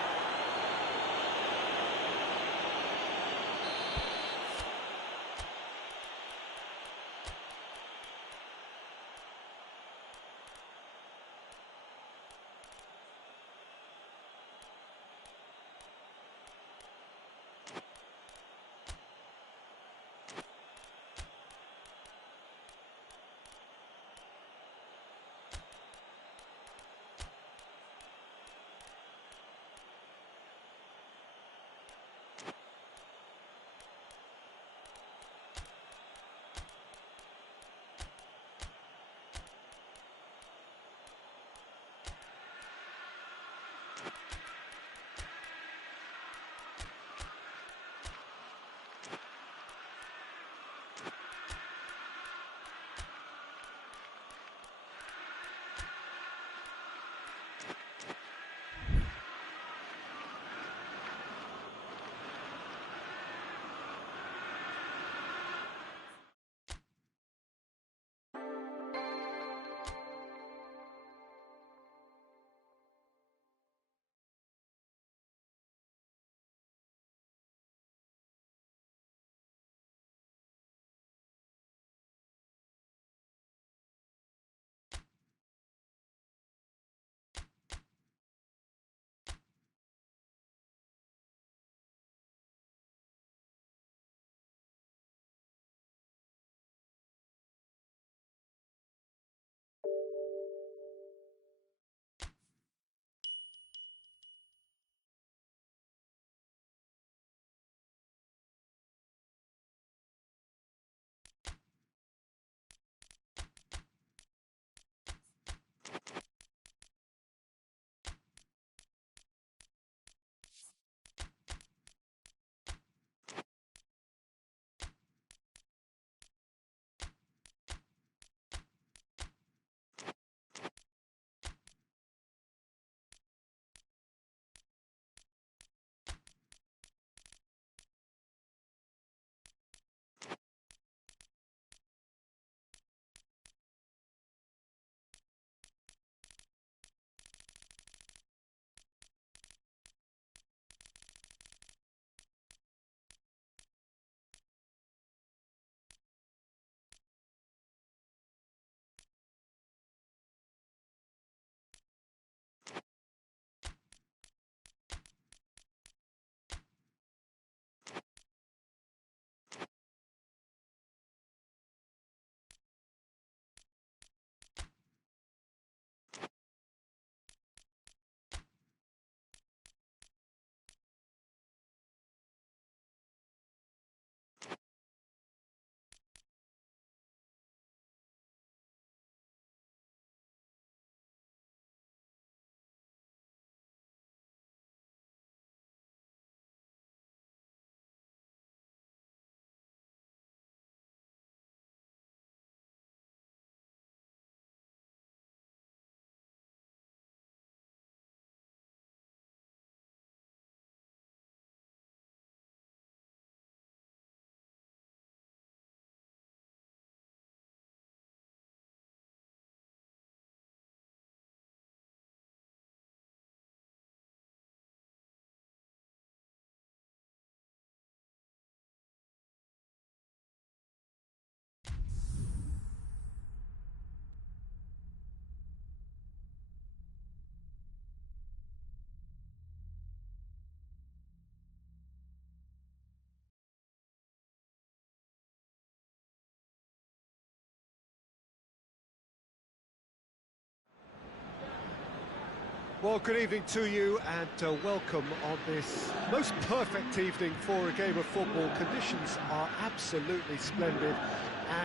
Well, good evening to you and welcome on this most perfect evening for a game of football. Conditions are absolutely splendid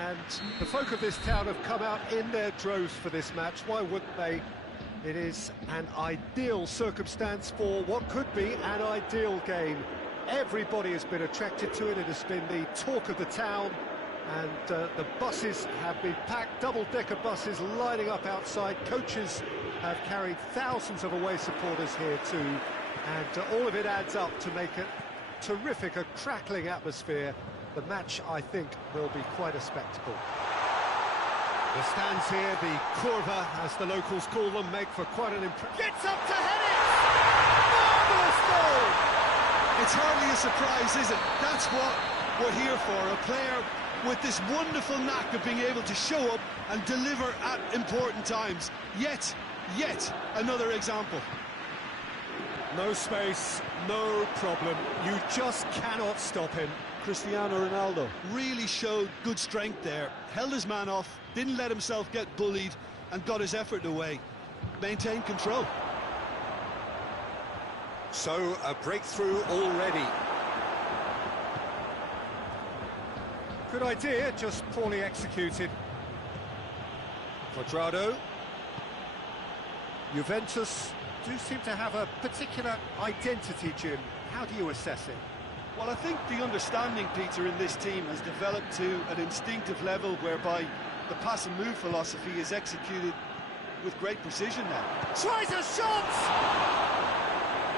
and the folk of this town have come out in their droves for this match. Why wouldn't they? It is an ideal circumstance for what could be an ideal game. Everybody has been attracted to it. It has been the talk of the town, and the buses have been packed, double-decker buses lining up outside. Coaches have carried thousands of away supporters here too, and all of it adds up to make it terrific, a crackling atmosphere. The match, I think, will be quite a spectacle. The stands here, the curva, as the locals call them, make for quite an impression. Gets up to head it! Marvellous goal! It's hardly a surprise, is it? That's what we're here for, a player with this wonderful knack of being able to show up and deliver at important times. Yet another example. No space, no problem. You just cannot stop him. Cristiano Ronaldo Really showed good strength there. Held his man off, didn't let himself get bullied, and got his effort away. Maintained control. So, a breakthrough already. Good idea, just poorly executed. Cuadrado. Juventus do seem to have a particular identity, Jim. How do you assess it? Well, I think the understanding, Peter, in this team has developed to an instinctive level whereby the pass and move philosophy is executed with great precision now. Tries a shot!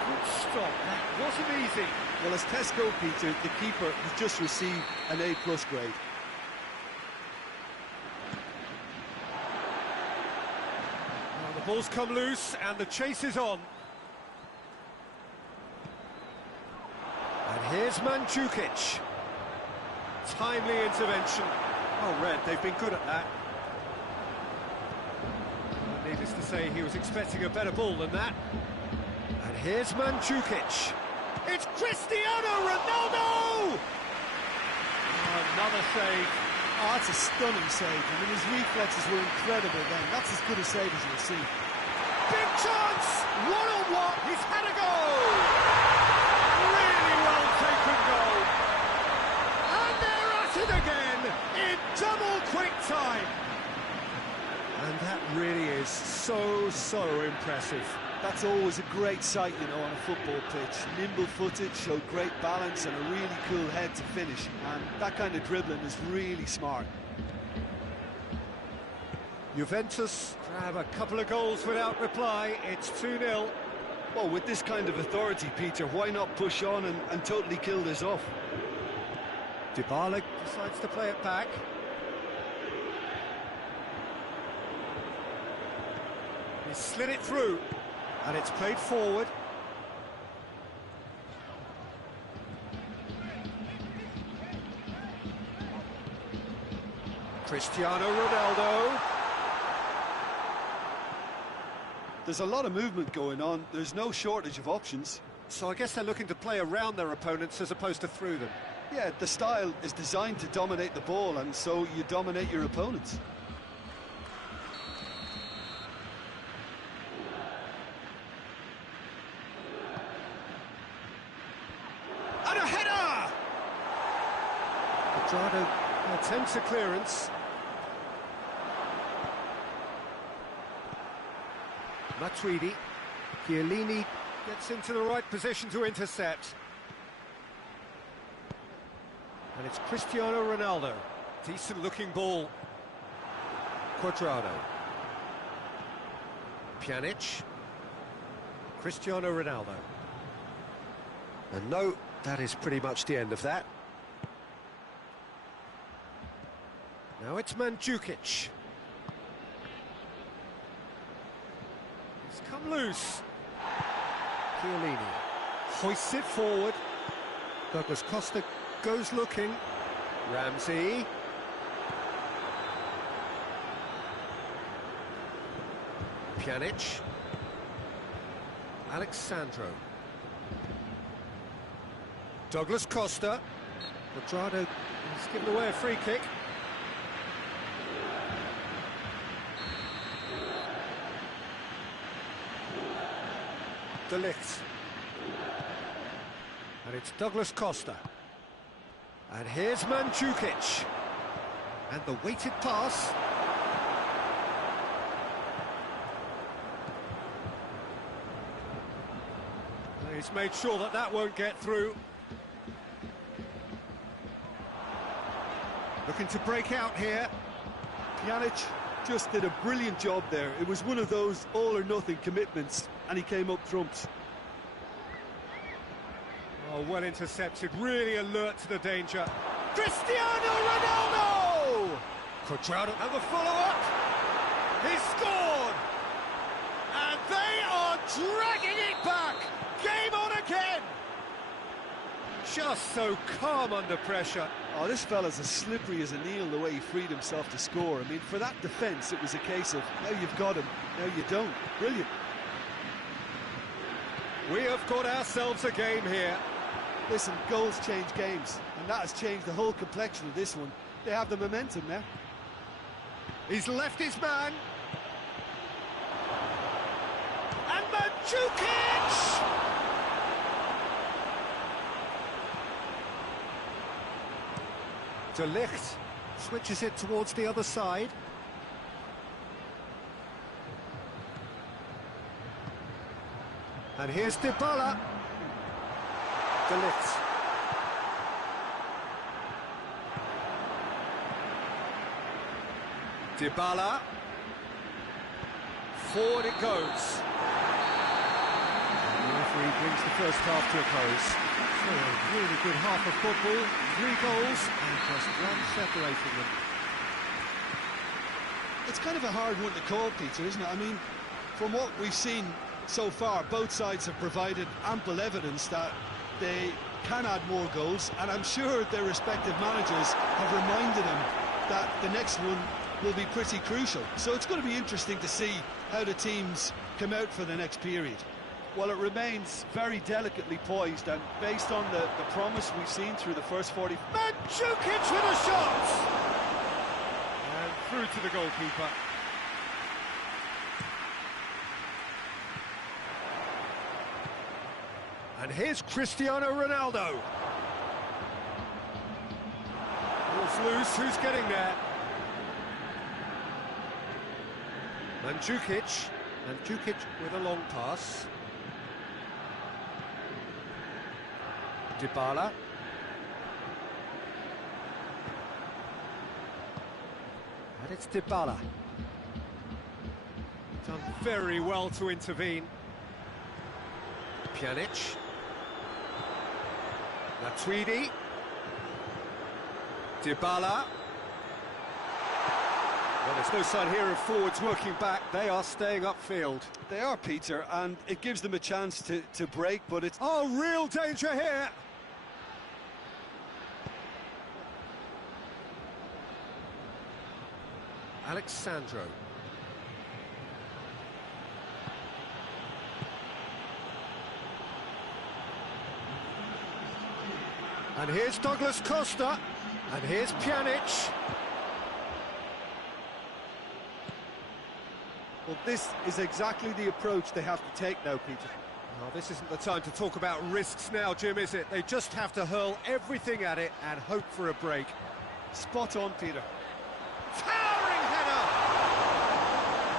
Good stop, that wasn't easy. Well, as Tesco, Peter, the keeper has just received an A+ grade. Well, the ball's come loose and the chase is on. And here's Mandzukic. Timely intervention. Oh, Red, they've been good at that. Well, needless to say, he was expecting a better ball than that. And here's Mandzukic. It's Cristiano Ronaldo! Oh, another save. Oh, that's a stunning save. I mean, his reflexes were incredible then. That's as good a save as you'll see. Big chance! One-on-one, he's had a goal! Really well taken goal. And they're at it again in double quick time. And that really is so impressive. That's always a great sight, you know, on a football pitch. Nimble-footed, showed great balance and a really cool head to finish. And that kind of dribbling is really smart. Juventus grab a couple of goals without reply. It's 2-0. Well, with this kind of authority, Peter, why not push on and totally kill this off? Bback decides to play it back. He slid it through, and it's played forward. Cristiano Ronaldo. There's a lot of movement going on. There's no shortage of options. So I guess they're looking to play around their opponents as opposed to through them. Yeah, the style is designed to dominate the ball, and so you dominate your opponents. And a header! Cuadrado attempts a clearance. Matuidi. Chiellini gets into the right position to intercept. And it's Cristiano Ronaldo. Decent-looking ball. Cuadrado. Pjanic. Cristiano Ronaldo. And no, that is pretty much the end of that. Now it's Mandzukic. It's come loose. Chiellini hoists it forward. Douglas Costa goes looking. Ramsey. Pjanic. Alexandro. Douglas Costa. Cuadrado has given away a free kick. De Ligt. And it's Douglas Costa. And here's Mandzukic. And the weighted pass. He's made sure that that won't get through. Looking to break out here. Pjanic just did a brilliant job there. It was one of those all-or-nothing commitments, and he came up trumps. Oh, well intercepted, really alert to the danger. Cristiano Ronaldo! Cuadrado and the follow-up. He's scored! And they are dragging it back! Game on again! Just so calm under pressure. Oh, this fella's as slippery as a needle the way he freed himself to score. I mean, for that defence, it was a case of, now you've got him, now you don't. Brilliant. We have got ourselves a game here. Listen, goals change games, and that has changed the whole complexion of this one. They have the momentum now. He's left his man. And Mandzukic! De Ligt switches it towards the other side. And here's Dybala. De Ligt. Dybala. Forward it goes. The referee brings the first half to a close. So a really good half of football, 3 goals, and just one separating them. It's kind of a hard one to call, Peter, isn't it? I mean, from what we've seen so far, both sides have provided ample evidence that they can add more goals, and I'm sure their respective managers have reminded them that the next one will be pretty crucial. So it's going to be interesting to see how the teams come out for the next period. Well, it remains very delicately poised, and based on the promise we've seen through the first 40... Mandzukic with a shot! And through to the goalkeeper. And here's Cristiano Ronaldo. Ball's loose, who's getting there? Mandzukic. Mandzukic with a long pass. Dybala. And it's Dybala. Done very well to intervene. Pjanic. Matuidi. Dybala. Well, there's no sign here of forwards working back. They are staying upfield. They are, Peter, and it gives them a chance to break, but it's... Oh, real danger here! Alexandro. And here's Douglas Costa. And here's Pjanic. Well, this is exactly the approach they have to take now, Peter. Oh, this isn't the time to talk about risks now, Jim, is it? They just have to hurl everything at it and hope for a break. Spot on, Peter. Towering header!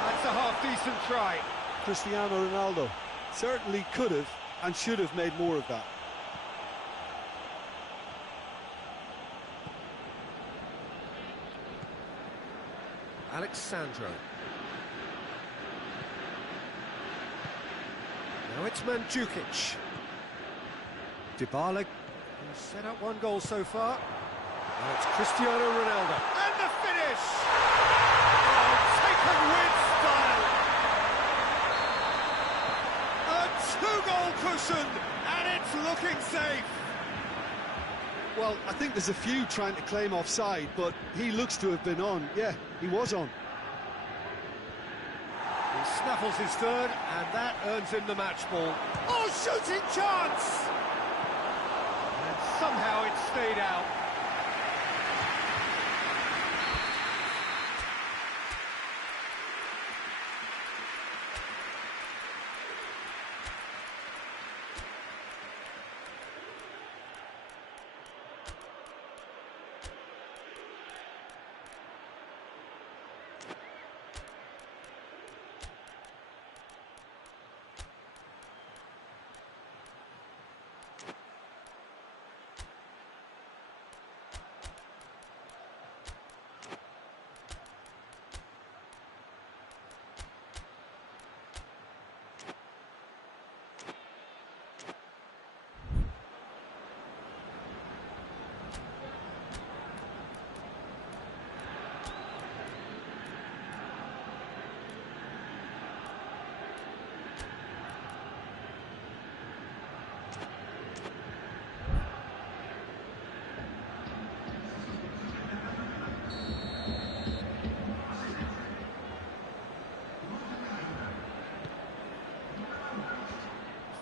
That's a half-decent try. Cristiano Ronaldo certainly could have and should have made more of that. Alexandro. Now it's Mandzukic. Dybala has set up 1 goal so far. Now it's Cristiano Ronaldo. And the finish! Oh, taken with style! A 2-goal cushion, and it's looking safe. Well, I think there's a few trying to claim offside, but he looks to have been on. Yeah, he was on. He snaffles his third, and that earns him the match ball. Oh, shooting chance! And somehow it stayed out.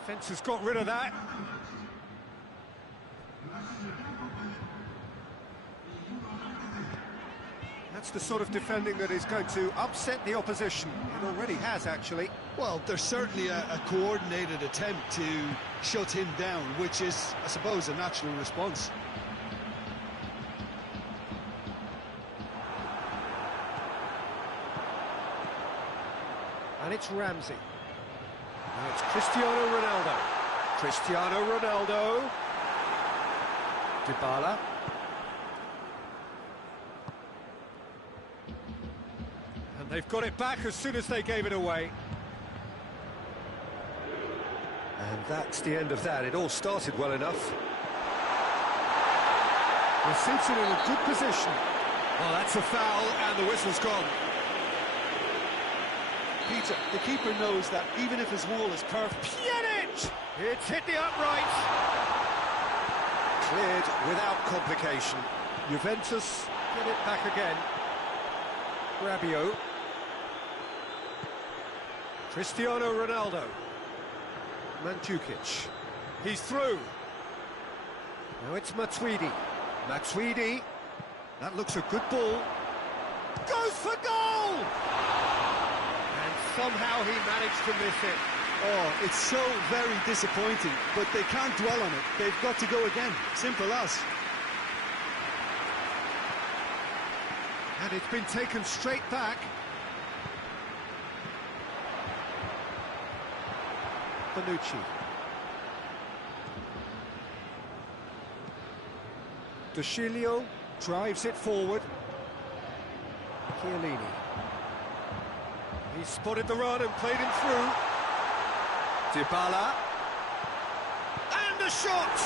Defence has got rid of that. That's the sort of defending that is going to upset the opposition. It already has, actually. Well, there's certainly a coordinated attempt to shut him down, which is, I suppose, a natural response. And it's Ramsey. Now it's Cristiano Ronaldo. Cristiano Ronaldo. Dybala. And they've got it back as soon as they gave it away. And that's the end of that. It all started well enough. He seats it in a good position. Well, that's a foul, and the whistle's gone. Peter, the keeper knows that even if his wall is perfect... Pjanic! It's hit the upright. Cleared without complication. Juventus get it back again. Rabiot. Cristiano Ronaldo. Mandzukic. He's through. Now it's Matuidi. Matuidi. That looks a good ball. Goes for goal! And somehow he managed to miss it. Oh, it's so very disappointing, but they can't dwell on it. They've got to go again. Simple as. And it's been taken straight back. Bonucci. De Sciglio drives it forward. Chiellini. He spotted the run and played him through. Dybala. And a shot!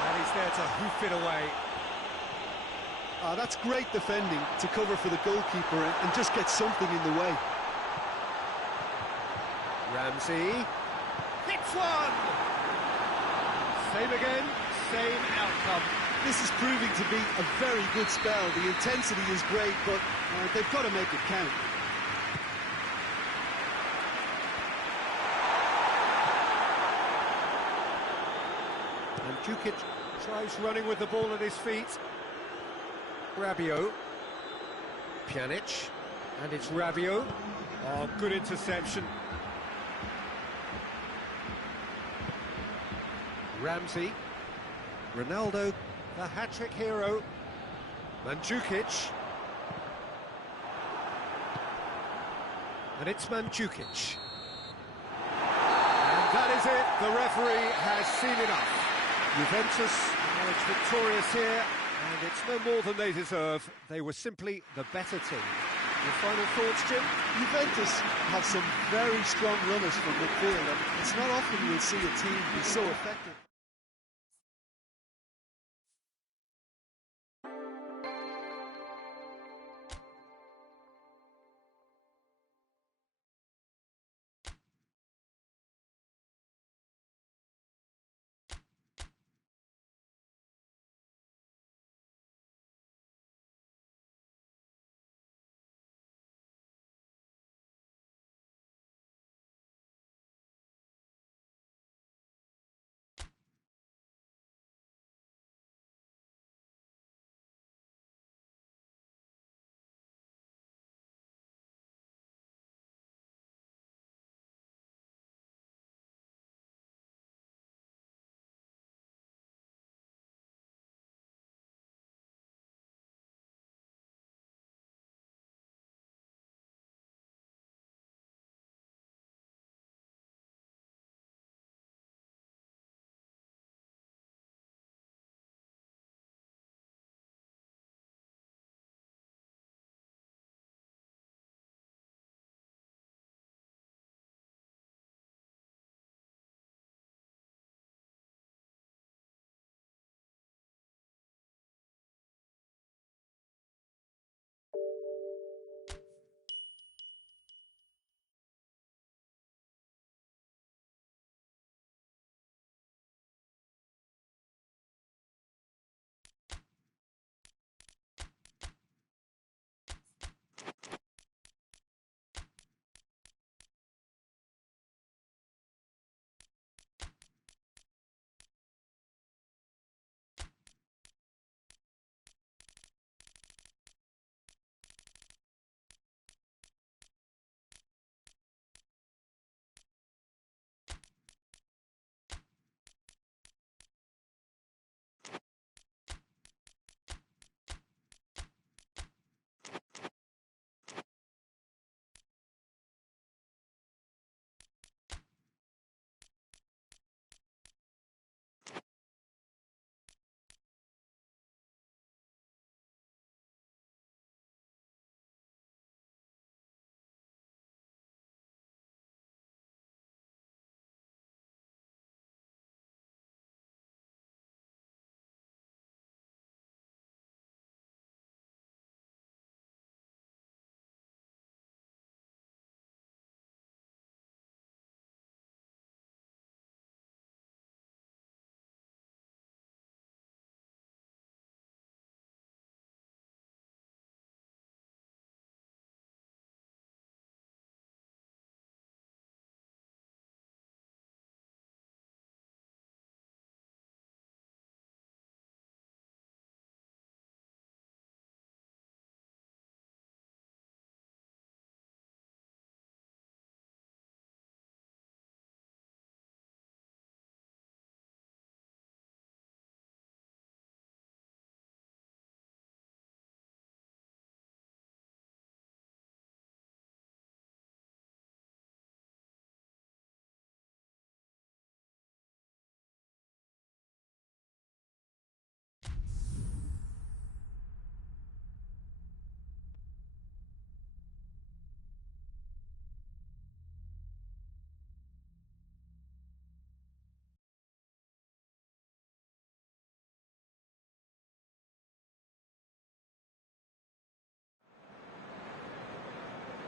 And he's there to hoof it away. That's great defending to cover for the goalkeeper and just get something in the way. Ramsey. Hits one! Same again, same outcome. This is proving to be a very good spell. The intensity is great, but they've got to make it count. And Mandzukic tries running with the ball at his feet. Rabiot. Pjanic. And it's Rabiot. Oh, good interception. Ramsey. Ronaldo, the hat-trick hero. Mandzukic. And it's Mandzukic. And that is it. The referee has seen enough. Juventus emerged victorious here, and it's no more than they deserve. They were simply the better team. Your final thoughts, Jim? Juventus have some very strong runners from midfield, and it's not often you'll see a team be so effective.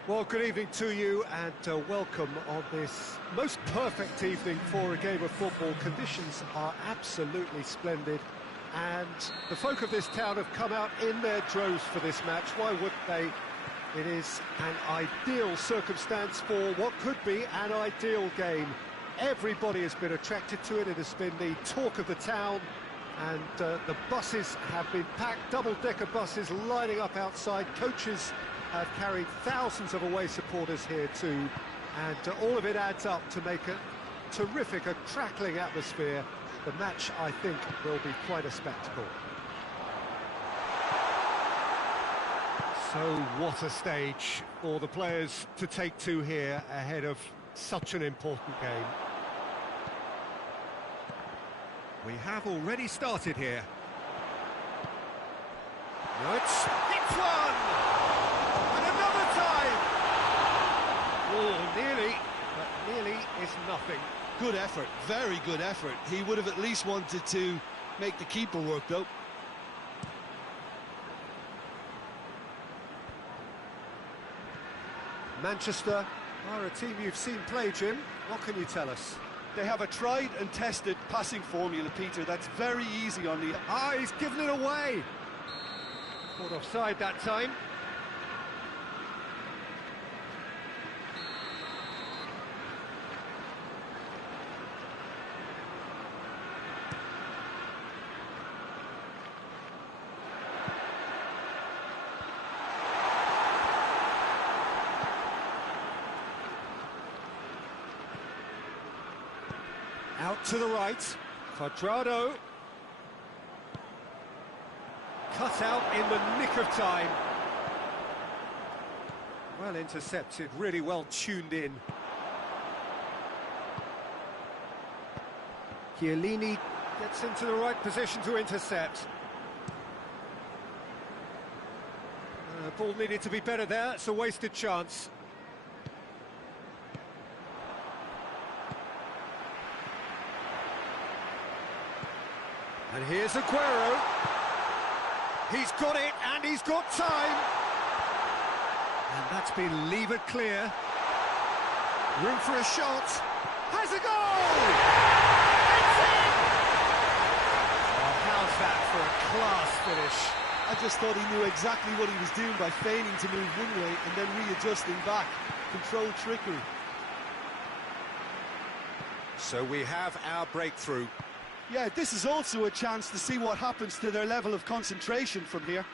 Well, good evening to you and welcome on this most perfect evening for a game of football. Conditions are absolutely splendid and the folk of this town have come out in their droves for this match. Why wouldn't they? It is an ideal circumstance for what could be an ideal game. Everybody has been attracted to it. It has been the talk of the town and the buses have been packed, double-decker buses lining up outside. Coaches have carried thousands of away supporters here too, and all of it adds up to make a terrific, a crackling atmosphere. The match, I think, will be quite a spectacle. So what a stage for the players to take to here ahead of such an important game. We have already started here. No, it's one! And another time! Oh, nearly, but nearly is nothing. Good effort, very good effort. He would have at least wanted to make the keeper work, though. Manchester are a team you've seen play, Jim. What can you tell us? They have a tried and tested passing formula, Peter, that's very easy on the... Ah, he's given it away! Caught offside that time. Out to the right, Cuadrado. Cut out in the nick of time. Well intercepted, really well tuned in. Chiellini gets into the right position to intercept. Ball needed to be better there, it's a wasted chance. And here's Aguero. He's got it, and he's got time. And that's been levered clear. Room for a shot. Has a goal! It's in! Oh, how's that for a class finish? I just thought he knew exactly what he was doing by feigning to move one way and then readjusting back. Controlled trickery. So we have our breakthrough. Yeah, this is also a chance to see what happens to their level of concentration from here.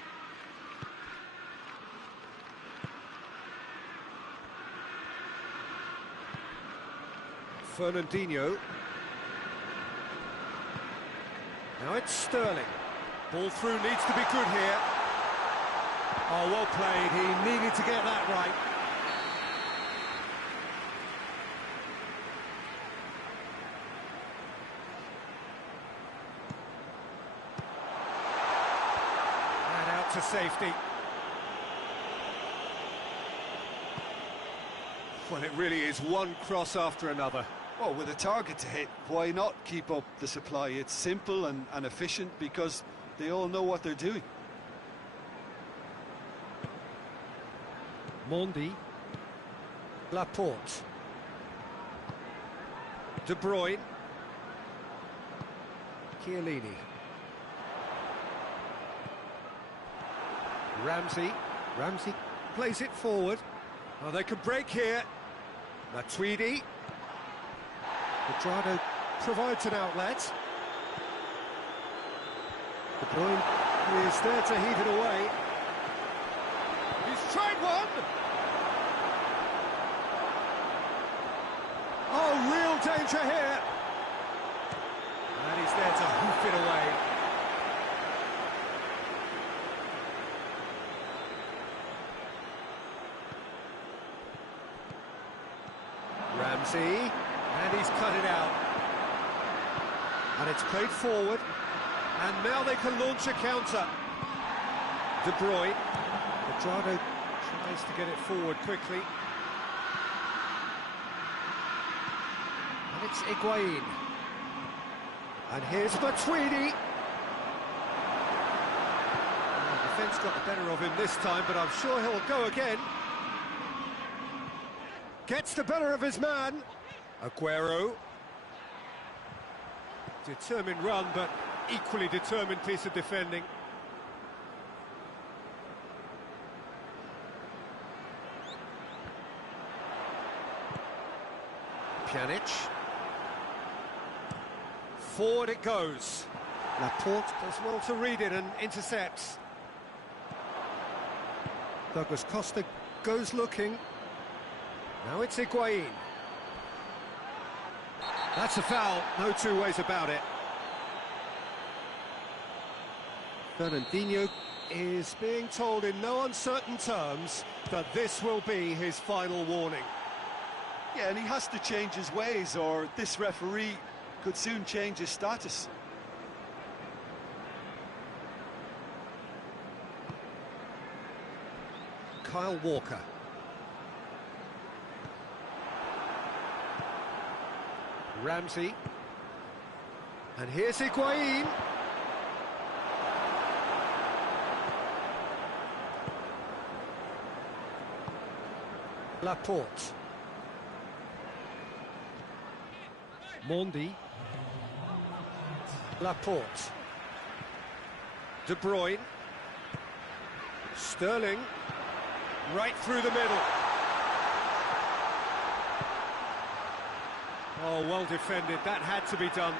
Fernandinho. Now it's Sterling. Ball through needs to be good here. Oh, well played. He needed to get that right. To safety. Well, it really is one cross after another. Well, with a target to hit, why not keep up the supply? It's simple and efficient because they all know what they're doing. Mondi. Laporte. De Bruyne. Chiellini. Ramsey plays it forward. Oh, they can break here. Matuidi. Cuadrado provides an outlet. De Bruyne is there to heave it away. He's tried one! Oh, real danger here! And he's there to hoof it away. Ramsey, and he's cut it out. And it's played forward, and now they can launch a counter. De Bruyne. Cuadrado tries to get it forward quickly. And it's Higuain. And here's Matuidi. Well, the defence got the better of him this time, but I'm sure he'll go again. Gets the better of his man. Aguero. Determined run, but equally determined piece of defending. Pjanic. Forward it goes. Laporte does well to read it and intercepts. Douglas Costa goes looking. Now it's Higuain. That's a foul, no two ways about it. Fernandinho is being told in no uncertain terms that this will be his final warning. Yeah, and he has to change his ways, or this referee could soon change his status. Kyle Walker. Ramsey. And here's Higuain. Laporte. Mondi. Laporte. De Bruyne. Sterling. Right through the middle. Oh, well defended. That had to be done.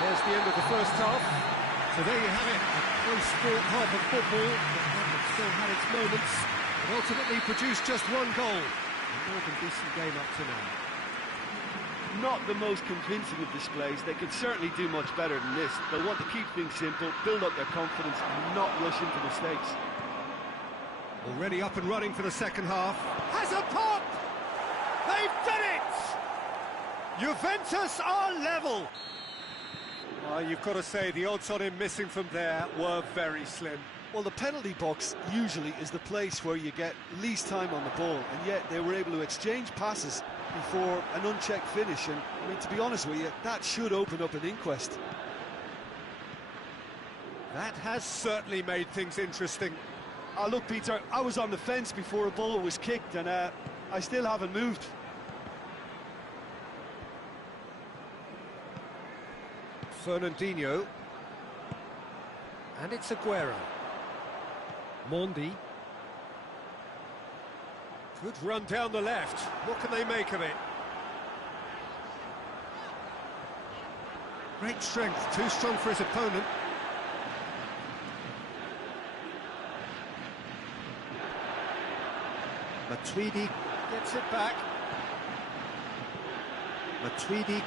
There's the end of the first half. So there you have it. A close-fought half of football, but still had its moments. It ultimately produced just one goal. A more than decent game up to now. Not the most convincing of displays. They could certainly do much better than this. They'll want to keep things simple, build up their confidence, and not rush into mistakes. Already up and running for the second half. Has a pop! They've done it! Juventus are level! Well, you've got to say the odds on him missing from there were very slim. Well, the penalty box usually is the place where you get least time on the ball, and yet they were able to exchange passes before an unchecked finish, and I mean, to be honest with you, that should open up an inquest. That has certainly made things interesting. Look, Peter, I was on the fence before a ball was kicked, and I still haven't moved. Fernandinho. And it's Aguero. Mondi. Good run down the left. What can they make of it? Great strength, too strong for his opponent. Matuidi gets it back. Matuidi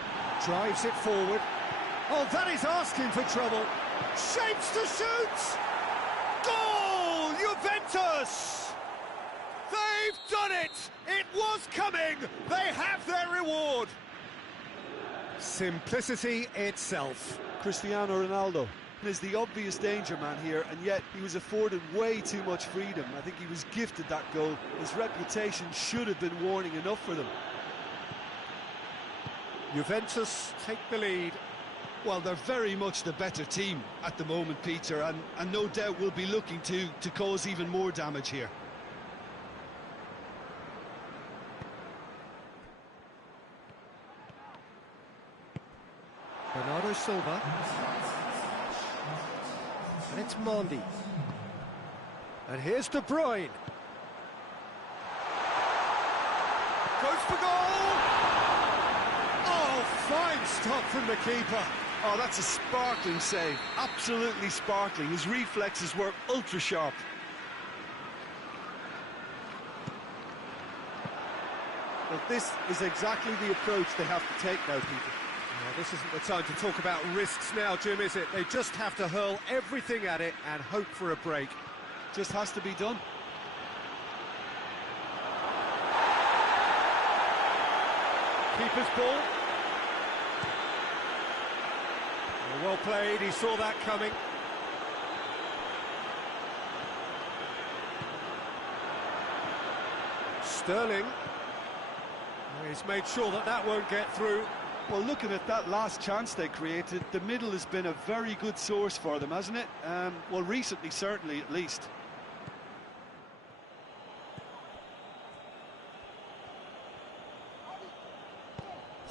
drives it forward. Oh, that is asking for trouble. Shapes to shoot! Goal! Juventus! They've done it! It was coming! They have their reward! Simplicity itself. Cristiano Ronaldo is the obvious danger man here, and yet he was afforded way too much freedom. I think he was gifted that goal. His reputation should have been warning enough for them. Juventus take the lead. Well, they're very much the better team at the moment, Peter, and no doubt will be looking to cause even more damage here. Bernardo Silva. And it's Mondi. And here's De Bruyne. Goes for goal! Oh, fine stop from the keeper. Oh, that's a sparkling save. Absolutely sparkling. His reflexes were ultra-sharp. Well, this is exactly the approach they have to take now, Peter. Well, this isn't the time to talk about risks now, Jim, is it? They just have to hurl everything at it and hope for a break. Just has to be done. Keeper's ball. Well played, he saw that coming. Sterling. He's made sure that that won't get through. Well, looking at that last chance they created, the middle has been a very good source for them, hasn't it? Well, recently, certainly, at least.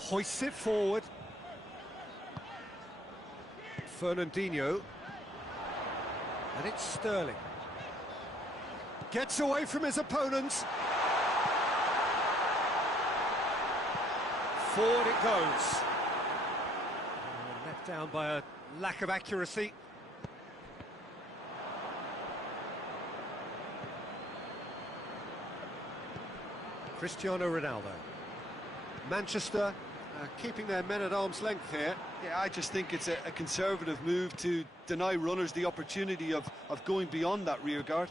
hoists it forward. Fernandinho. And it's Sterling. Gets away from his opponents. Forward it goes. Let down by a lack of accuracy. Cristiano Ronaldo. Manchester keeping their men at arm's length here. Yeah, I just think it's a conservative move to deny runners the opportunity of going beyond that rear guard.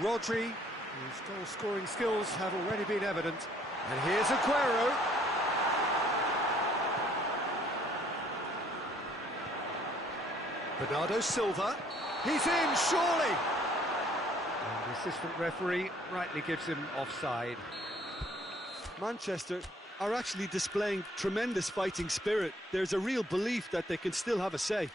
Rodri, whose goal-scoring skills have already been evident. And here's Aguero. Bernardo Silva. He's in, surely! And the assistant referee rightly gives him offside. Manchester are actually displaying tremendous fighting spirit. There's a real belief that they can still have a say.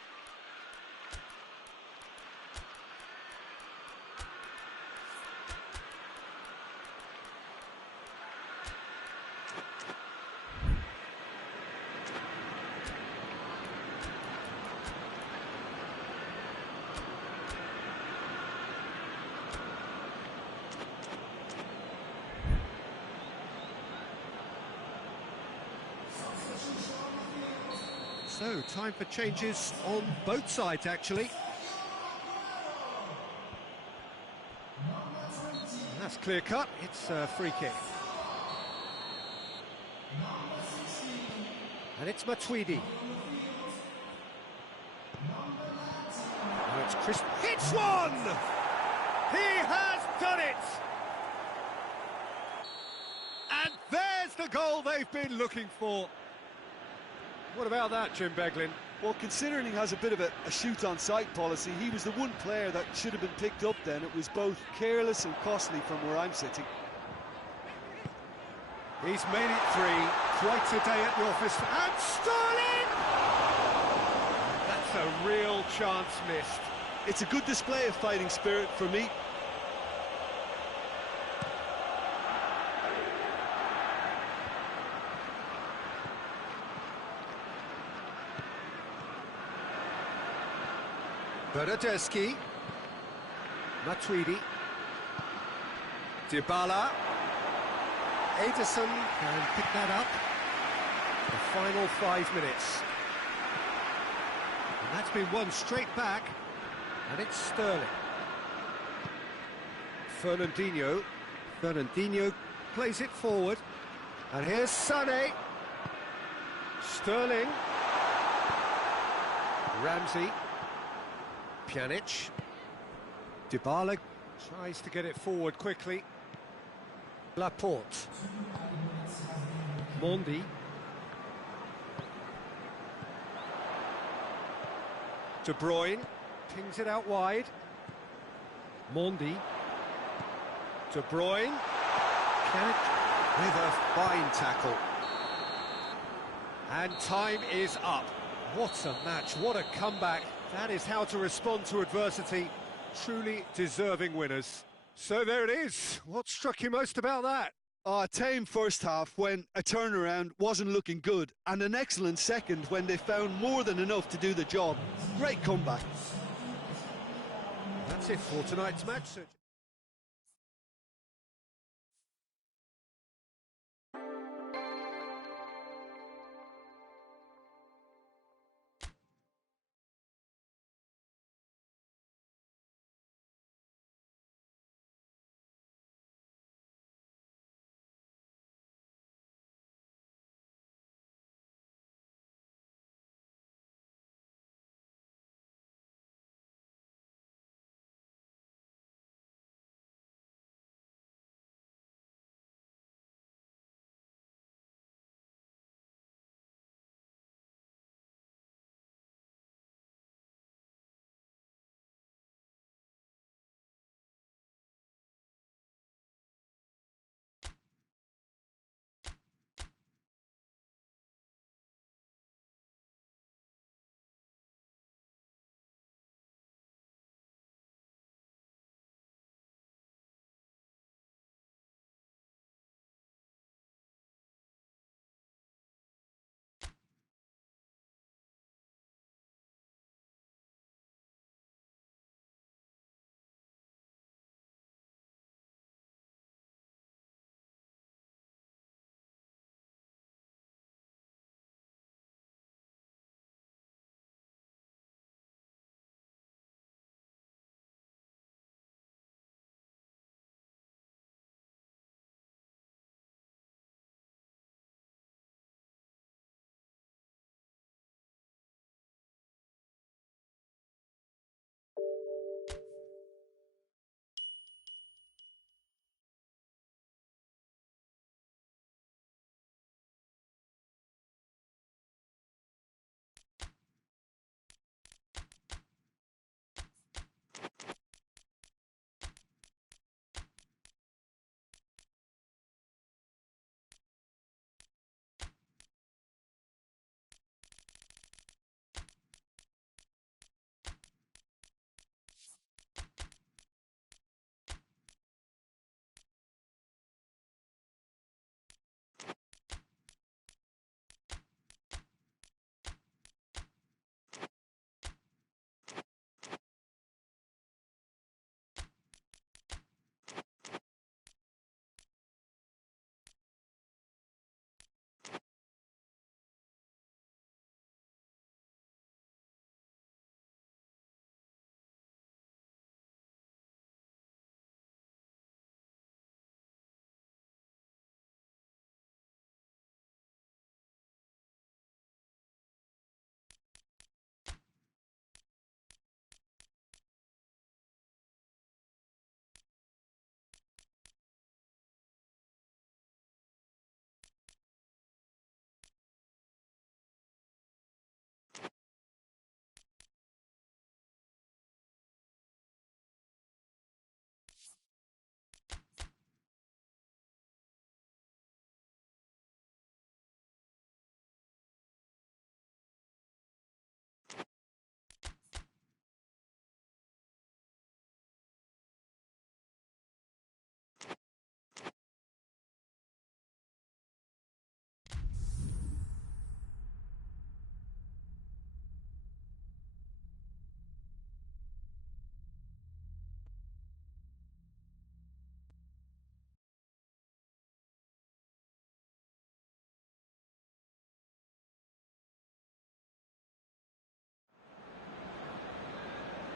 So, time for changes on both sides, actually. And that's clear-cut, it's a free kick. And it's Matuidi. Now it's Chris... Hits one! He has done it! And there's the goal they've been looking for. What about that, Jim Beglin? Well, considering he has a bit of a shoot-on-sight policy, he was the one player that should have been picked up then. It was both careless and costly from where I'm sitting. He's made it three. Quite a day at the office. And Sterling! That's a real chance missed. It's a good display of fighting spirit for me. Bernardeschi, Matuidi, Dybala, Ederson can pick that up. The final 5 minutes. And that's been won straight back, and it's Sterling. Fernandinho plays it forward, and here's Sané. Sterling. Ramsey. Pjanic. Dybala tries to get it forward quickly. Laporte. Mondi. De Bruyne pings it out wide. Mondi. De Bruyne. Pjanic with a fine tackle. And time is up. What a match, what a comeback. That is how to respond to adversity. Truly deserving winners. So there it is. What struck you most about that? A tame first half when a turnaround wasn't looking good, and an excellent second when they found more than enough to do the job. Great comeback. That's it for tonight's match.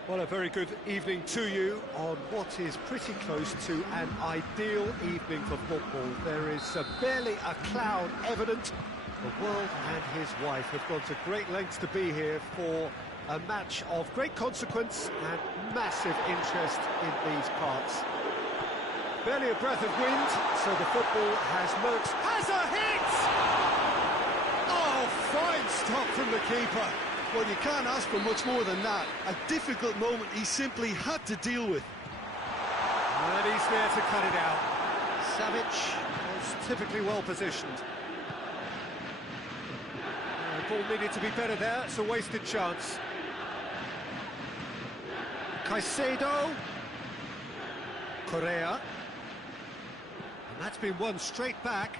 Well, a very good evening to you on what is pretty close to an ideal evening for football. There is barely a cloud evident. The world and his wife have gone to great lengths to be here for a match of great consequence and massive interest in these parts. Barely a breath of wind, so the football has lurched. Has a hit! Oh, fine stop from the keeper. Well, you can't ask for much more than that. A difficult moment he simply had to deal with. And he's there to cut it out. Savic was typically well positioned. The ball needed to be better there. It's a wasted chance. Caicedo. Correa. And that's been won straight back.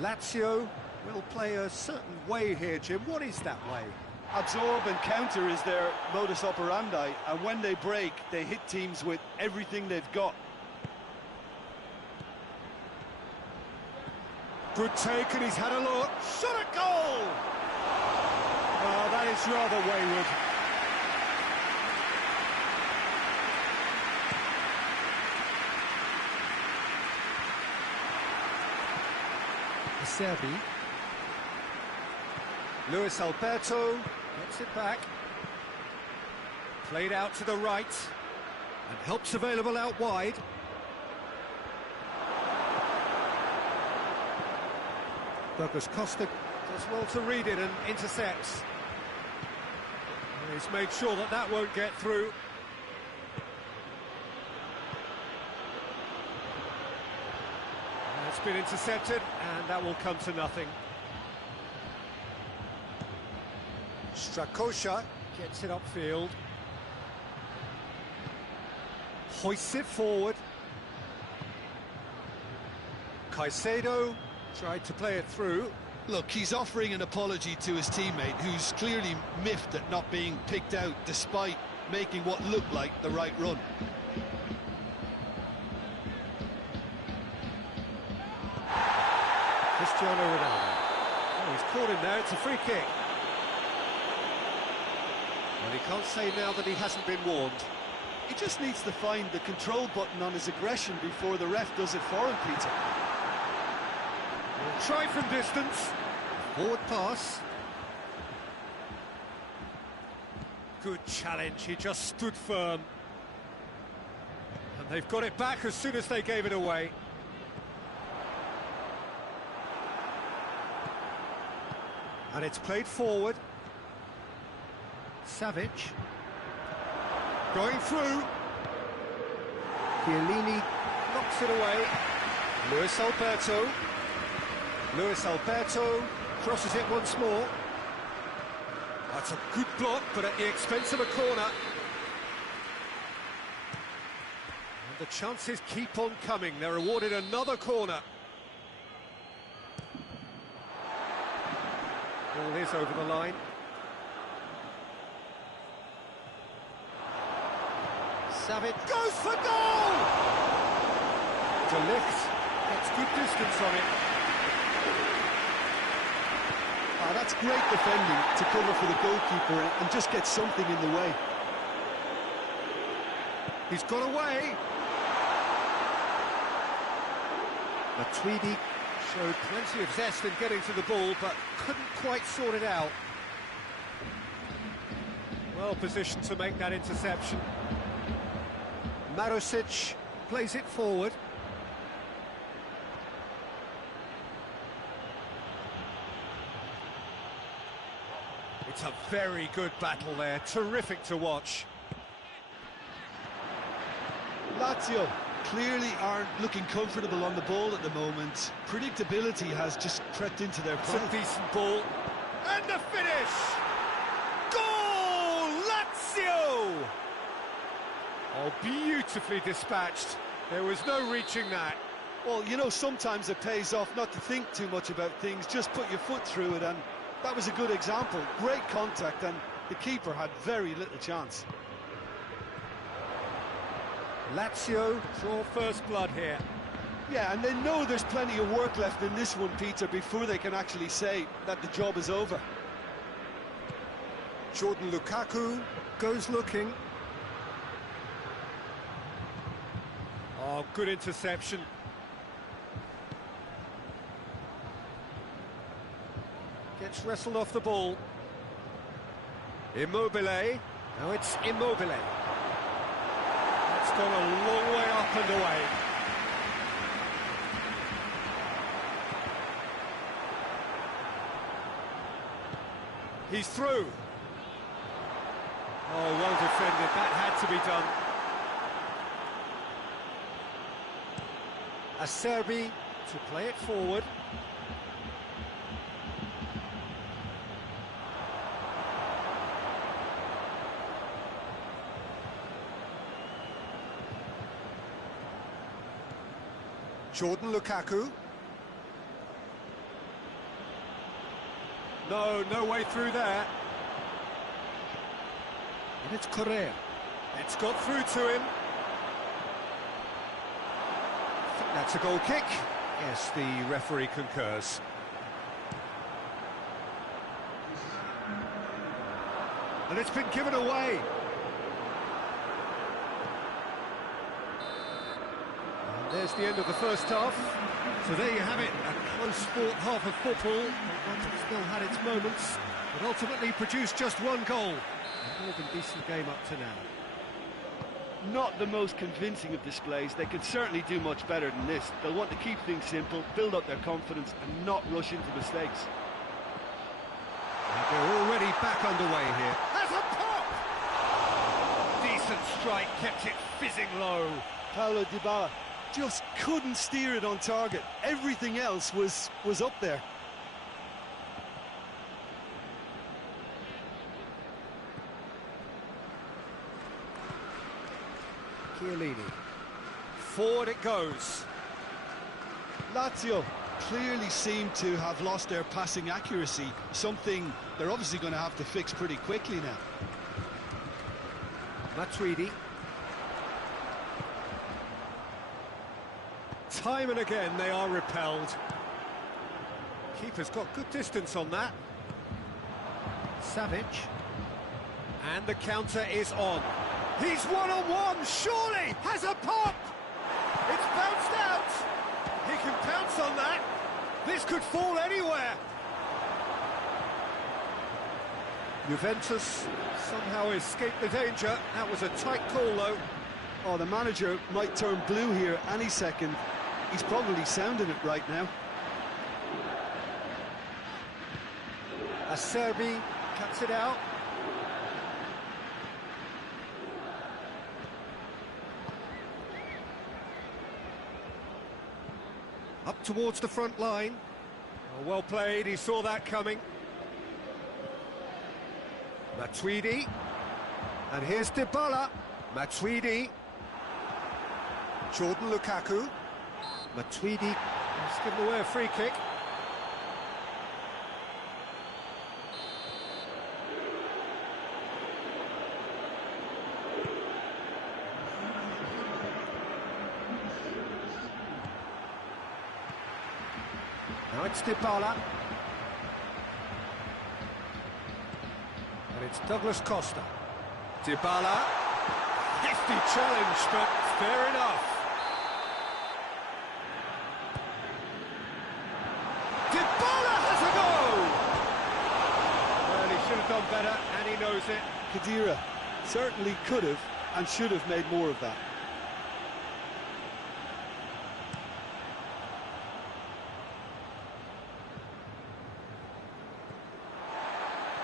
Lazio will play a certain way here, Jim. What is that way? Absorb and counter is their modus operandi, and when they break, they hit teams with everything they've got. Good take, and he's had a look. Shot a goal! Oh, that is rather wayward. Serbi. Luis Alberto gets it back. Played out to the right. And help's available out wide. Douglas Costa does well to read it and intercepts. And he's made sure that that won't get through. It's been intercepted, and that will come to nothing. Strakosha gets it upfield. Hoists it forward. Caicedo tried to play it through. Look, he's offering an apology to his teammate, who's clearly miffed at not being picked out despite making what looked like the right run. Cristiano Ronaldo. Oh, he's caught him there, it's a free kick. Well, he can't say now that he hasn't been warned. He just needs to find the control button on his aggression before the ref does it for him, Peter. We'll try from distance. Forward pass. Good challenge, he just stood firm. And they've got it back as soon as they gave it away. And it's played forward. Savic. Going through. Chiellini knocks it away. Luis Alberto. Luis Alberto crosses it once more. That's a good block, but at the expense of a corner. And the chances keep on coming. They're awarded another corner. Ball is over the line. Savic goes for goal! De Ligt gets good distance on it. Oh, that's great defending to cover for the goalkeeper and just get something in the way. He's got away. Matuidi showed plenty of zest in getting to the ball, but couldn't quite sort it out. Well positioned to make that interception. Marusic plays it forward. It's a very good battle there, terrific to watch. Lazio clearly aren't looking comfortable on the ball at the moment. Predictability has just crept into their play. It's a decent ball. And the finish! Goal! Lazio! Oh, beautifully dispatched. There was no reaching that. Well, you know, sometimes it pays off not to think too much about things, just put your foot through it, and that was a good example. Great contact, and the keeper had very little chance. Lazio draw first blood here. Yeah, and they know there's plenty of work left in this one, Peter, before they can actually say that the job is over. Jordan Lukaku goes looking. Oh, good interception. Gets wrestled off the ball. Immobile. Now it's Immobile. That's gone a long way up and away. He's through. Oh, well defended. That had to be done. Acerbi to play it forward. Jordan Lukaku. No way through there. And it's Correa. It's got through to him. I think that's a goal kick. Yes, the referee concurs. And it's been given away. And there's the end of the first half. So there you have it, a close-fought half of football. It still had its moments, but ultimately produced just one goal. A more than decent game up to now. Not the most convincing of displays. They could certainly do much better than this. They'll want to keep things simple, build up their confidence and not rush into mistakes. And they're already back underway here. There's a pop! Decent strike, kept it fizzing low. Paulo Dybala just couldn't steer it on target. Everything else was up there. Chiellini. Forward it goes. Lazio clearly seem to have lost their passing accuracy, something they're obviously going to have to fix pretty quickly now. Matuidi. Time and again they are repelled. Keeper's got good distance on that. Savic. And the counter is on. He's one-on-one, surely! Has a pop! It's bounced out! He can pounce on that. This could fall anywhere. Juventus somehow escaped the danger. That was a tight call, though. Oh, the manager might turn blue here any second. He's probably sounding it right now. Acerbi cuts it out. Up towards the front line. Oh, well played, he saw that coming. Matuidi. And here's Dybala. Matuidi. Jordan Lukaku. Matuidi has given away a free kick. Now it's Dybala. And it's Douglas Costa. Dybala. Hefty challenge, but fair enough. Dybala has a goal! Well, he should have done better, and he knows it. Khedira certainly could have and should have made more of that.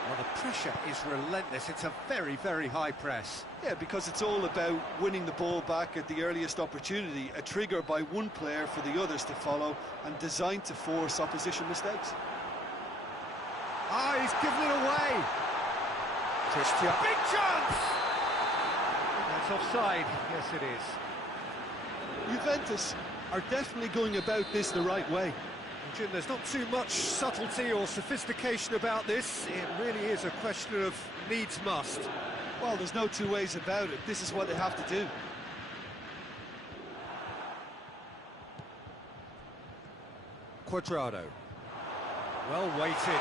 Well, the pressure is relentless. It's a very, very high press. Yeah, because it's all about winning the ball back at the earliest opportunity, a trigger by one player for the others to follow and designed to force opposition mistakes. Ah, he's given it away. Christian, big chance! That's offside. Yes, it is. Juventus are definitely going about this the right way. Jim, there's not too much subtlety or sophistication about this. It really is a question of needs must. Well, there's no two ways about it. This is what they have to do. Cuadrado. Well weighted.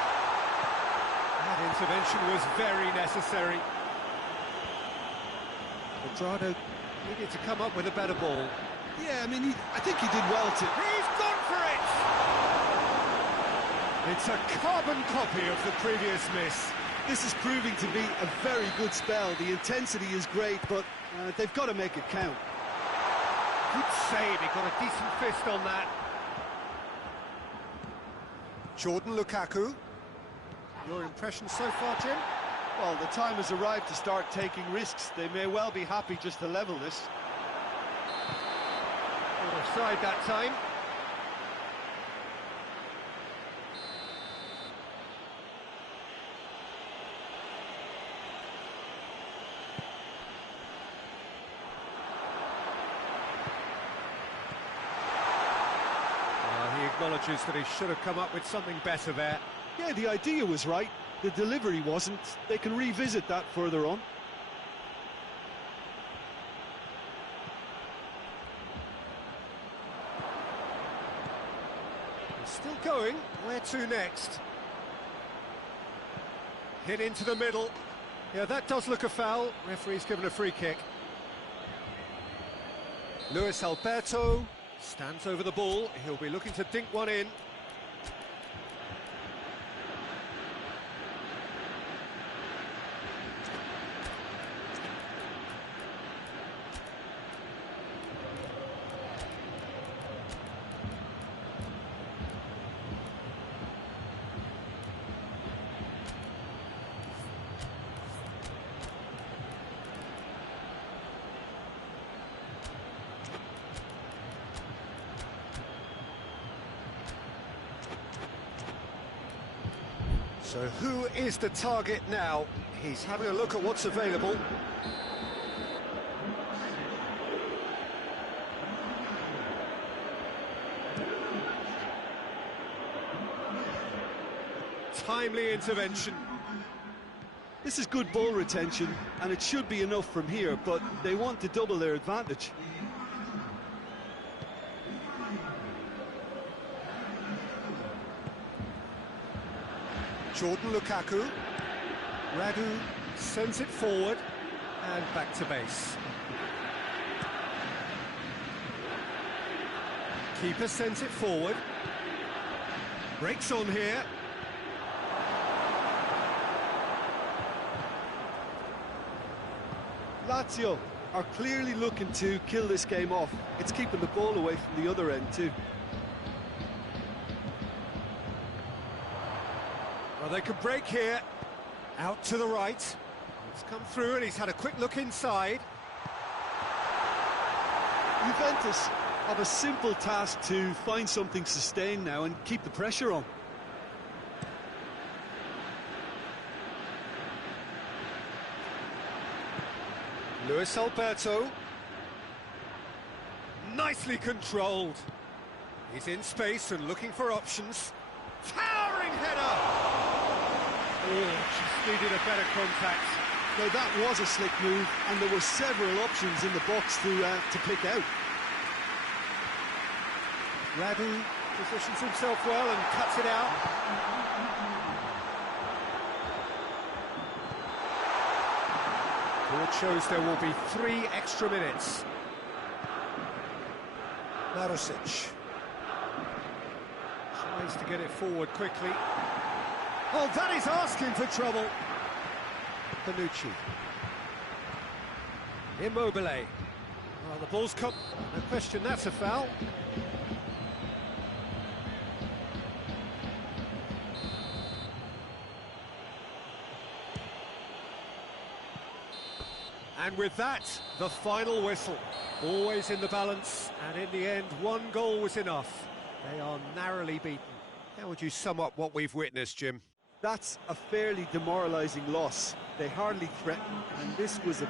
That intervention was very necessary. Cuadrado needed to come up with a better ball. Yeah, I mean, I think he did well to... He's gone for it! It's a carbon copy of the previous miss. This is proving to be a very good spell. The intensity is great, but they've got to make it count. Good save, he got a decent fist on that. Jordan Lukaku. Your impression so far, Jim? Well, the time has arrived to start taking risks. They may well be happy just to level this. Not offside that time. He acknowledges that he should have come up with something better there. Yeah, the idea was right. The delivery wasn't. They can revisit that further on. Still going. Where to next? Hit into the middle. Yeah, that does look a foul. Referee's given a free kick. Luis Alberto stands over the ball. He'll be looking to dink one in. So who is the target now? He's having a look at what's available. Timely intervention. This is good ball retention, and it should be enough from here, but they want to double their advantage. Jordan Lukaku. Radu sends it forward and back to base. Keeper sends it forward. Breaks on here. Lazio are clearly looking to kill this game off. It's keeping the ball away from the other end too. Well, they could break here. Out to the right. It's come through and he's had a quick look inside. Juventus have a simple task to find something sustained now and keep the pressure on. Luis Alberto. Nicely controlled. He's in space and looking for options. Towering header! Oh, just needed a better contact. Now that was a slick move, and there were several options in the box to pick out. Radu positions himself well and cuts it out. Board shows there will be 3 extra minutes. Marusic tries to get it forward quickly. Oh, that is asking for trouble. Panucci. Immobile. Well, the ball's come. No question, that's a foul. And with that, the final whistle. Always in the balance, and in the end, 1 goal was enough. They are narrowly beaten. How would you sum up what we've witnessed, Jim? That's a fairly demoralising loss. They hardly threatened, and this was a